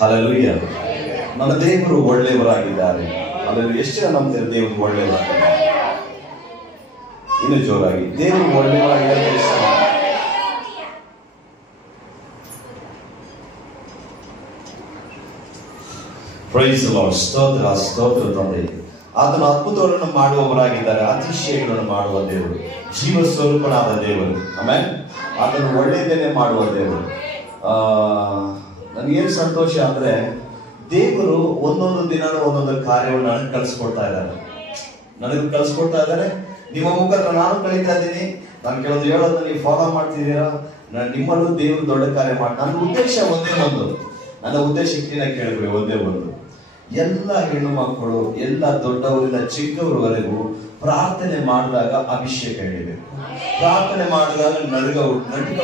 Hallelujah. ನನ್ನ ದೇವರು ಒಳ್ಳೆಯವರಾಗಿದ್ದಾರೆ. Hallelujah. ಎಷ್ಟು ಜನ ನಂಬ್ತಾರೆ ದೇವರು ಒಳ್ಳೆಯವರಾಗಿದ್ದಾರೆ? ಇನ್ನು ಜೋರಾಗಿ ದೇವರು ಒಳ್ಳೆಯವರಾಗಿದ್ದಾರೆ. Price the lord. ಸ್ತೋತ್ರ ಸ್ತೋತ್ರ ತಂದೆ. ಆತನು ಅದ್ಭುತಗಳನ್ನು ಮಾಡುವವರಾಗಿದ್ದಾರೆ. ಅತಿಶಯಗಳನ್ನು ಮಾಡುವ ದೇವರು, ಜೀವ ಸ್ವರೂಪನಾದ ದೇವರು. ಆಮೇಲೆ ಆತನು ಒಳ್ಳೆಯದನ್ನೇ ಮಾಡುವ ದೇವರು. ನನಗೇನು ಸಂತೋಷ ಅಂದ್ರೆ ದೇವರು ಒಂದೊಂದು ದಿನ ಒಂದೊಂದು ಕಾರ್ಯವನ್ನು ನನಗೆ ಕಳಿಸ್ಕೊಡ್ತಾ ಇದ್ದಾರೆ. ನಿಮ್ಮ ಮುಖಾಂತರ ನಾನು ಕಳೀತಾ ಇದ್ದೀನಿ. ನಾನು ಕೆಲವೊಂದು ಹೇಳೋದನ್ನ ನೀವು ಫಾಲೋ ಮಾಡ್ತಿದ್ದೀರಾ. ನಿಮ್ಮಲ್ಲೂ ದೇವರು ದೊಡ್ಡ ಕಾರ್ಯ ಮಾಡಿ. ನನ್ನ ಉದ್ದೇಶ ಒಂದೇ ಒಂದು, ನನ್ನ ಉದ್ದೇಶಕ್ಕೆ ಕೇಳಿದ್ರೆ ಒಂದೇ ಒಂದು, ಎಲ್ಲ ಹೆಣ್ಣು ಮಕ್ಕಳು, ಎಲ್ಲ ದೊಡ್ಡವರಿಂದ ಚಿಕ್ಕವರವರೆಗೂ ಪ್ರಾರ್ಥನೆ ಮಾಡಿದಾಗ ಅಭಿಷೇಕ ಹಿಡಿಬೇಕು. ಪ್ರಾರ್ಥನೆ ಮಾಡಿದಾಗ ನಡುಕ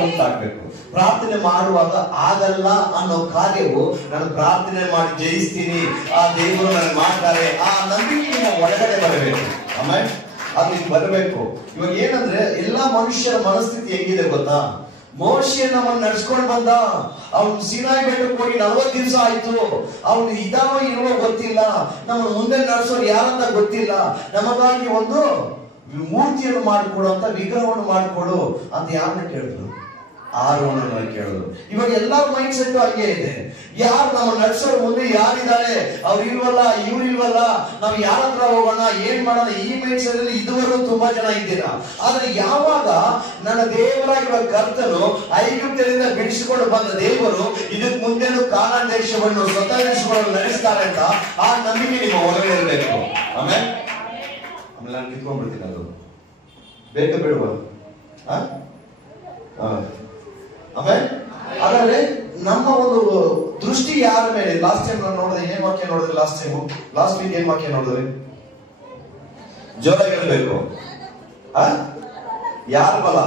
ಉಂಟಾಗಬೇಕು. ಪ್ರಾರ್ಥನೆ ಮಾಡುವಾಗ ಆಗಲ್ಲ ಅನ್ನೋ ಕಾರ್ಯವು ನಾನು ಪ್ರಾರ್ಥನೆ ಮಾಡಿ ಜಯಿಸ್ತೀನಿ, ಆ ದೇವರು ನನಗೆ ಮಾಡ್ತಾರೆ, ಆ ನಂಬಿಕೆ ಒಳಗಡೆ ಬರಬೇಕು. ಆಮೇಲೆ ಅದು ಬರಬೇಕು. ಇವಾಗ ಏನಂದ್ರೆ ಎಲ್ಲಾ ಮನುಷ್ಯರ ಮನಸ್ಥಿತಿ ಹೆಂಗಿದೆ ಗೊತ್ತಾ? ಮೋಶೆ ನಮ್ಮನ್ನು ನಡ್ಸ್ಕೊಂಡು ಬಂದ. ಅವ್ನು ಸೀನಾಯಿ ಬೆಟ್ಟಕ್ಕೆ ಹೋಗಿ 40 ದಿವಸ ಆಯ್ತು. ಅವ್ನು ಇದಾವ ಇರುವ ಗೊತ್ತಿಲ್ಲ. ನಮ್ಮ ಮುಂದೆ ನಡೆಸೋರು ಯಾರಂತ ಗೊತ್ತಿಲ್ಲ. ನಮಗಾಗಿ ಒಂದು ಮೂರ್ತಿಯನ್ನು ಮಾಡಿಕೊಡು ಅಂತ, ವಿಗ್ರಹವನ್ನು ಮಾಡಿಕೊಡು ಅಂತ ಯಾರನ್ನ ಕೇಳಿದ್ರು? ಆರೋನನ್ನ ಕೇಳಿದ್ರು. ಇವಾಗ ಎಲ್ಲಾರ ಮೈಂಡ್ ಸೆಟ್ ಹಂಗೆ ಇದೆ. ಯಾರು ನಮ್ಮ ನಡ್ಸೋರು ಮುಂದೆ ಯಾರಿದ್ದಾರೆ? ಅವ್ರು ಇಲ್ವಲ್ಲ, ಇವ್ರು ಇಲ್ವಲ್ಲ, ನಾವು ಯಾರ ಹತ್ರ ಹೋಗೋಣ, ಏನ್ ಮಾಡೋಣ? ಈ ಮೈಂಡ್ ಸೆಟ್ ಅಲ್ಲಿ ಇದುವರೆಗೂ ತುಂಬಾ ಜನ ಇದ್ದೀರಾ. ಆದ್ರೆ ಯಾವಾಗ ನನ್ನ ದೇವರಾಗಿರುವ ಕರ್ತನು ಐಗುಪ್ತದಿಂದ ಬಿಡಿಸಿಕೊಂಡು ಬಂದ ದೇವರು ಇದಕ್ಕೆ ಮುಂದೆನೂ ಕಾನಾನ್ ದೇಶವನ್ನು ಸ್ವತಂತ್ರಿಸಿಕೊಂಡು ನಡೆಸ್ತಾರೆ ಅಂತ ಆ ನಂಬಿಕೆ ನಿಮ್ಮ ಒಳಗಡೆ ಇರಬೇಕು. ಆಮೇಲೆ ನಾನು ಕಿತ್ಕೊಂಡ್ಬಿಡ್ತೀನಿ. ಅದು ಬೇಕಾ ಬೇಡವಾ? ಆಮೇಲೆ ಹಾಗಾದ್ರೆ ನಮ್ಮ ಒಂದು ದೃಷ್ಟಿ ಯಾರ ಮೇಲೆ? ಲಾಸ್ಟ್ ಟೈಮ್ ನಾನು ನೋಡಿದ್ರೆ ಏನ್ ವಾಕ್ಯ ನೋಡಿದ್ರೆ? ಲಾಸ್ಟ್ ವೀಕ್ ಏನ್ ವಾಕ್ಯ ನೋಡಿದ್ರಿ? ಜೋರಾಗಿ ಹೇಳ್ಬೇಕು. ಯಾರ ಬಲ?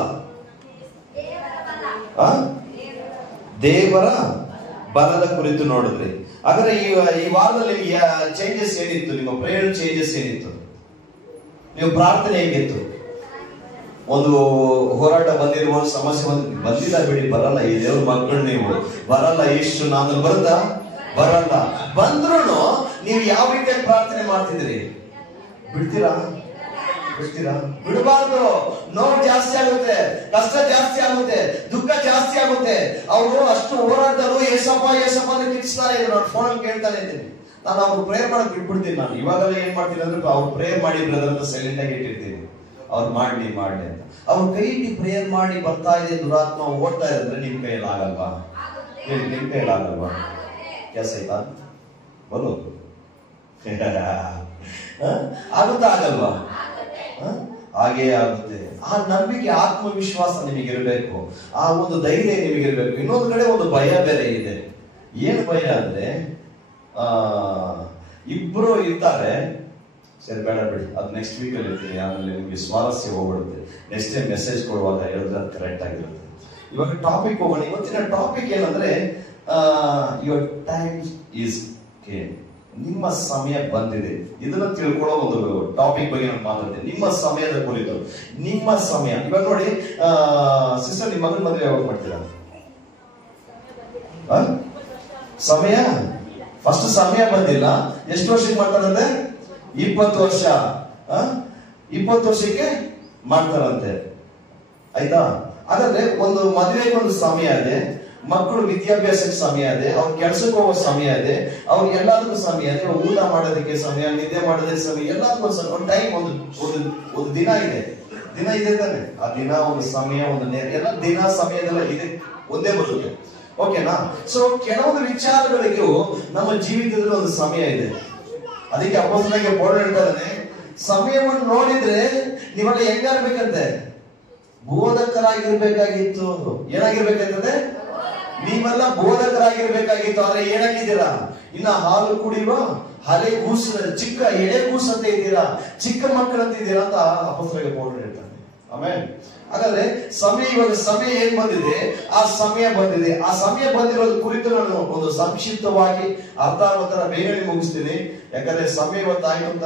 ದೇವರ ಬಲದ ಕುರಿತು ನೋಡಿದ್ರಿ. ಹಾಗಾದ್ರೆ ಈ ವಾರದಲ್ಲಿ ಚೇಂಜಸ್ ಏನಿತ್ತು? ನಿಮ್ಮ ಪ್ರೇಯರ್ ಚೇಂಜಸ್ ಏನಿತ್ತು? ನೀವು ಪ್ರಾರ್ಥನೆ ಹೇಗಿತ್ತು? ಒಂದು ಹೋರಾಟ ಬಂದಿರುವ ಸಮಸ್ಯೆ ಬಂದಿಲ್ಲ ಬಿಡಿ, ಬರಲ್ಲ. ಈ ದೇವ್ರ ಮಕ್ಕಳು ನೀವು ಬರಲ್ಲ. ಇಷ್ಟು ನಾನು ಬರಲ್ಲ ಬಂದ್ರು ನೀವು ಯಾವ ರೀತಿಯಾಗಿ ಪ್ರಾರ್ಥನೆ ಮಾಡ್ತಿದ್ರಿ? ಬಿಡ್ತೀರಾ? ಬಿಡಬಾರ್ದು. ನೋವು ಜಾಸ್ತಿ ಆಗುತ್ತೆ, ಕಷ್ಟ ಜಾಸ್ತಿ ಆಗುತ್ತೆ, ದುಃಖ ಜಾಸ್ತಿ ಆಗುತ್ತೆ. ಅವರು ಅಷ್ಟು ಹೋರಾಟರು ಏಸಪ್ಪ ಅಂತ ಕಿಚ್ತಾರೆ. ನಾನು ಫೋನಲ್ಲಿ ಕೇಳ್ತಾನೆ ಇದ್ದೀನಿ. ನಾನು ಅವ್ರು ಪ್ರೇಯರ್ ಮಾಡಕ್ ಬಿಟ್ಬಿಡ್ತೀನಿ. ನಾನು ಇವಾಗೆಲ್ಲ ಏನ್ ಮಾಡ್ತೀನಿ ಅಂದ್ರೆ ಅವ್ರು ಪ್ರೇಯರ್ ಮಾಡಿ ಬ್ರದರ್ ಅಂತ ಸೈಲೆಂಟ್ ಆಗಿ ಇಟ್ಟಿರ್ತೀನಿ. ಅವ್ರು ಮಾಡ್ಲಿ ಅಂತ. ಅವ್ರ ಕೈ ಇಟ್ಟು ಪ್ರೇಯರ್ ಮಾಡಿ ಬರ್ತಾ ಇದೆ, ದುರಾತ್ಮ ಓಡ್ತಾ ಇದ್ರೆ ನಿಮ್ ಕೈಯಲ್ಲಿ ಆಗಲ್ವಾ? ನಿಮ್ ಕೈಯಲ್ಲಿ ಆಗಲ್ವಾ? ಕೆಲಸ ಆಯ್ತಾ? ಬಲು ಆಗುತ್ತಾ? ಆಗಲ್ವಾ? ಹಾಗೇ ಆಗುತ್ತೆ. ಆ ನಂಬಿಕೆ, ಆತ್ಮವಿಶ್ವಾಸ ನಿಮಗಿರ್ಬೇಕು. ಆ ಒಂದು ಧೈರ್ಯ ನಿಮಗಿರ್ಬೇಕು. ಇನ್ನೊಂದು ಕಡೆ ಒಂದು ಭಯ ಬೇರೆ ಇದೆ. ಏನು ಭಯ ಅಂದ್ರೆ ಇಬ್ರು ಇರ್ತಾರೆ. ಸರಿ ಬೇಡ ಬಿಡಿ, ಅದು ನೆಕ್ಸ್ಟ್ ವೀಕ್ ಅಲ್ಲಿ ಇರ್ತೀನಿ. ಆಮೇಲೆ ನಿಮ್ಗೆ ಸ್ವಾರಸ್ಯ ಹೋಗ್ಬಿಡುತ್ತೆ. ನೆಕ್ಸ್ಟ್ ಟೈಮ್ ಮೆಸೇಜ್ ಕೊಡುವಾಗ ಹೇಳಿದ್ರೆ ಅದು ಕರೆಕ್ಟ್ ಆಗಿರುತ್ತೆ. ಇವಾಗ ಟಾಪಿಕ್ ಹೋಗೋಣ. ಇವತ್ತಿನ ಟಾಪಿಕ್ ಏನಂದ್ರೆ ಯುವರ್ ಟೈಮ್ ಈಸ್ ಕೇಮ್. ನಿಮ್ಮ ಸಮಯ ಬಂದಿದೆ. ಇದನ್ನ ತಿಳ್ಕೊಳ್ಳೋ ಒಂದು ಟಾಪಿಕ್ ಬಗ್ಗೆ ನಾನು ಮಾತಾಡ್ತೀನಿ. ನಿಮ್ಮ ಸಮಯದ ಕುರಿತು. ನಿಮ್ಮ ಸಮಯ ಇವಾಗ ನೋಡಿ. ಸಿಸ್ಟರ್, ನಿಮ್ಮ ಮಗನ ಮದುವೆ ಯಾವಾಗ ಮಾಡ್ತೀರಾ? ಸಮಯ ಫಸ್ಟ್ ಸಮಯ ಬಂದಿಲ್ಲ. ಎಷ್ಟು ವರ್ಷಕ್ಕೆ ಮಾಡ್ತಾರಂತೆ? 20 ವರ್ಷ. 20 ವರ್ಷಕ್ಕೆ ಮಾಡ್ತಾರಂತೆ. ಆಯ್ತಾ? ಹಾಗಾದ್ರೆ ಒಂದು ಮದುವೆಗೆ ಒಂದು ಸಮಯ ಇದೆ, ಮಕ್ಕಳು ವಿದ್ಯಾಭ್ಯಾಸಕ್ಕೆ ಸಮಯ ಇದೆ, ಅವ್ರ ಕೆಲ್ಸಕ್ಕೆ ಹೋಗೋ ಸಮಯ ಇದೆ, ಅವ್ರಿಗೆ ಎಲ್ಲದಕ್ಕೂ ಸಮಯ ಇದೆ, ಊಟ ಮಾಡೋದಕ್ಕೆ ಸಮಯ, ನಿದ್ದೆ ಮಾಡೋದಕ್ಕೆ ಸಮಯ, ಎಲ್ಲದಕ್ಕೂ ಒಂದು ಟೈಮ್, ಒಂದು ದಿನ ಇದೆ. ದಿನ ಇದೆ ತಾನೆ? ಆ ದಿನ, ಒಂದು ಸಮಯ, ಒಂದು ಎಲ್ಲ ದಿನ ಸಮಯದೆಲ್ಲ ಇದೆ, ಒಂದೇ ಬರುತ್ತೆ. ಓಕೆನಾ? ಸೊ ಕೆಲವೊಂದು ವಿಚಾರಗಳಿಗೂ ನಮ್ಮ ಜೀವಿತದಲ್ಲಿ ಒಂದು ಸಮಯ ಇದೆ. ಅದಕ್ಕೆ ಅಪೊಸ್ತಲನಾಗಿ ಪೌಲ ಹೇಳ್ತಾನೆ, ಸಮಯವನ್ನು ನೋಡಿದ್ರೆ ನೀವೆಲ್ಲ ಹೆಂಗಾಗ್ಬೇಕಂತೆ? ಬೋಧಕರಾಗಿರ್ಬೇಕಾಗಿತ್ತು. ಏನಾಗಿರ್ಬೇಕಂತಂದ್ರೆ ನೀವೆಲ್ಲ ಬೋಧಕರಾಗಿರ್ಬೇಕಾಗಿತ್ತು. ಆದ್ರೆ ಏನಾಗಿದ್ದೀರಾ? ಇನ್ನ ಹಾಲು ಕುಡಿಯುವ ಹಳೆ ಕೂಸು, ಚಿಕ್ಕ ಎಳೆ ಕೂಸು ಅಂತ ಇದ್ದೀರಾ, ಚಿಕ್ಕ ಮಕ್ಕಳಂತ ಇದ್ದೀರಾ ಅಂತ ಅಪೊಸ್ತಲನಾಗಿ ಪೌಲ ಹೇಳ್ತಾನೆ. ಆಮೇಲೆ ಹಾಗಾದ್ರೆ ಇವಾಗ ಸಮಯ ಏನ್ ಬಂದಿದೆ? ಆ ಸಮಯ ಬಂದಿದೆ. ಆ ಸಮಯ ಬಂದಿರೋದು ಕುರಿತು ನಾನು ಒಂದು ಸಂಕ್ಷಿಪ್ತವಾಗಿ ಅರ್ಧ ತರ ಬೇಗನೆ ಮುಗಿಸ್ತೀನಿ. ಯಾಕಂದ್ರೆ ಸಮಯ ಇವತ್ತಾಯ್ತು ಅಂತ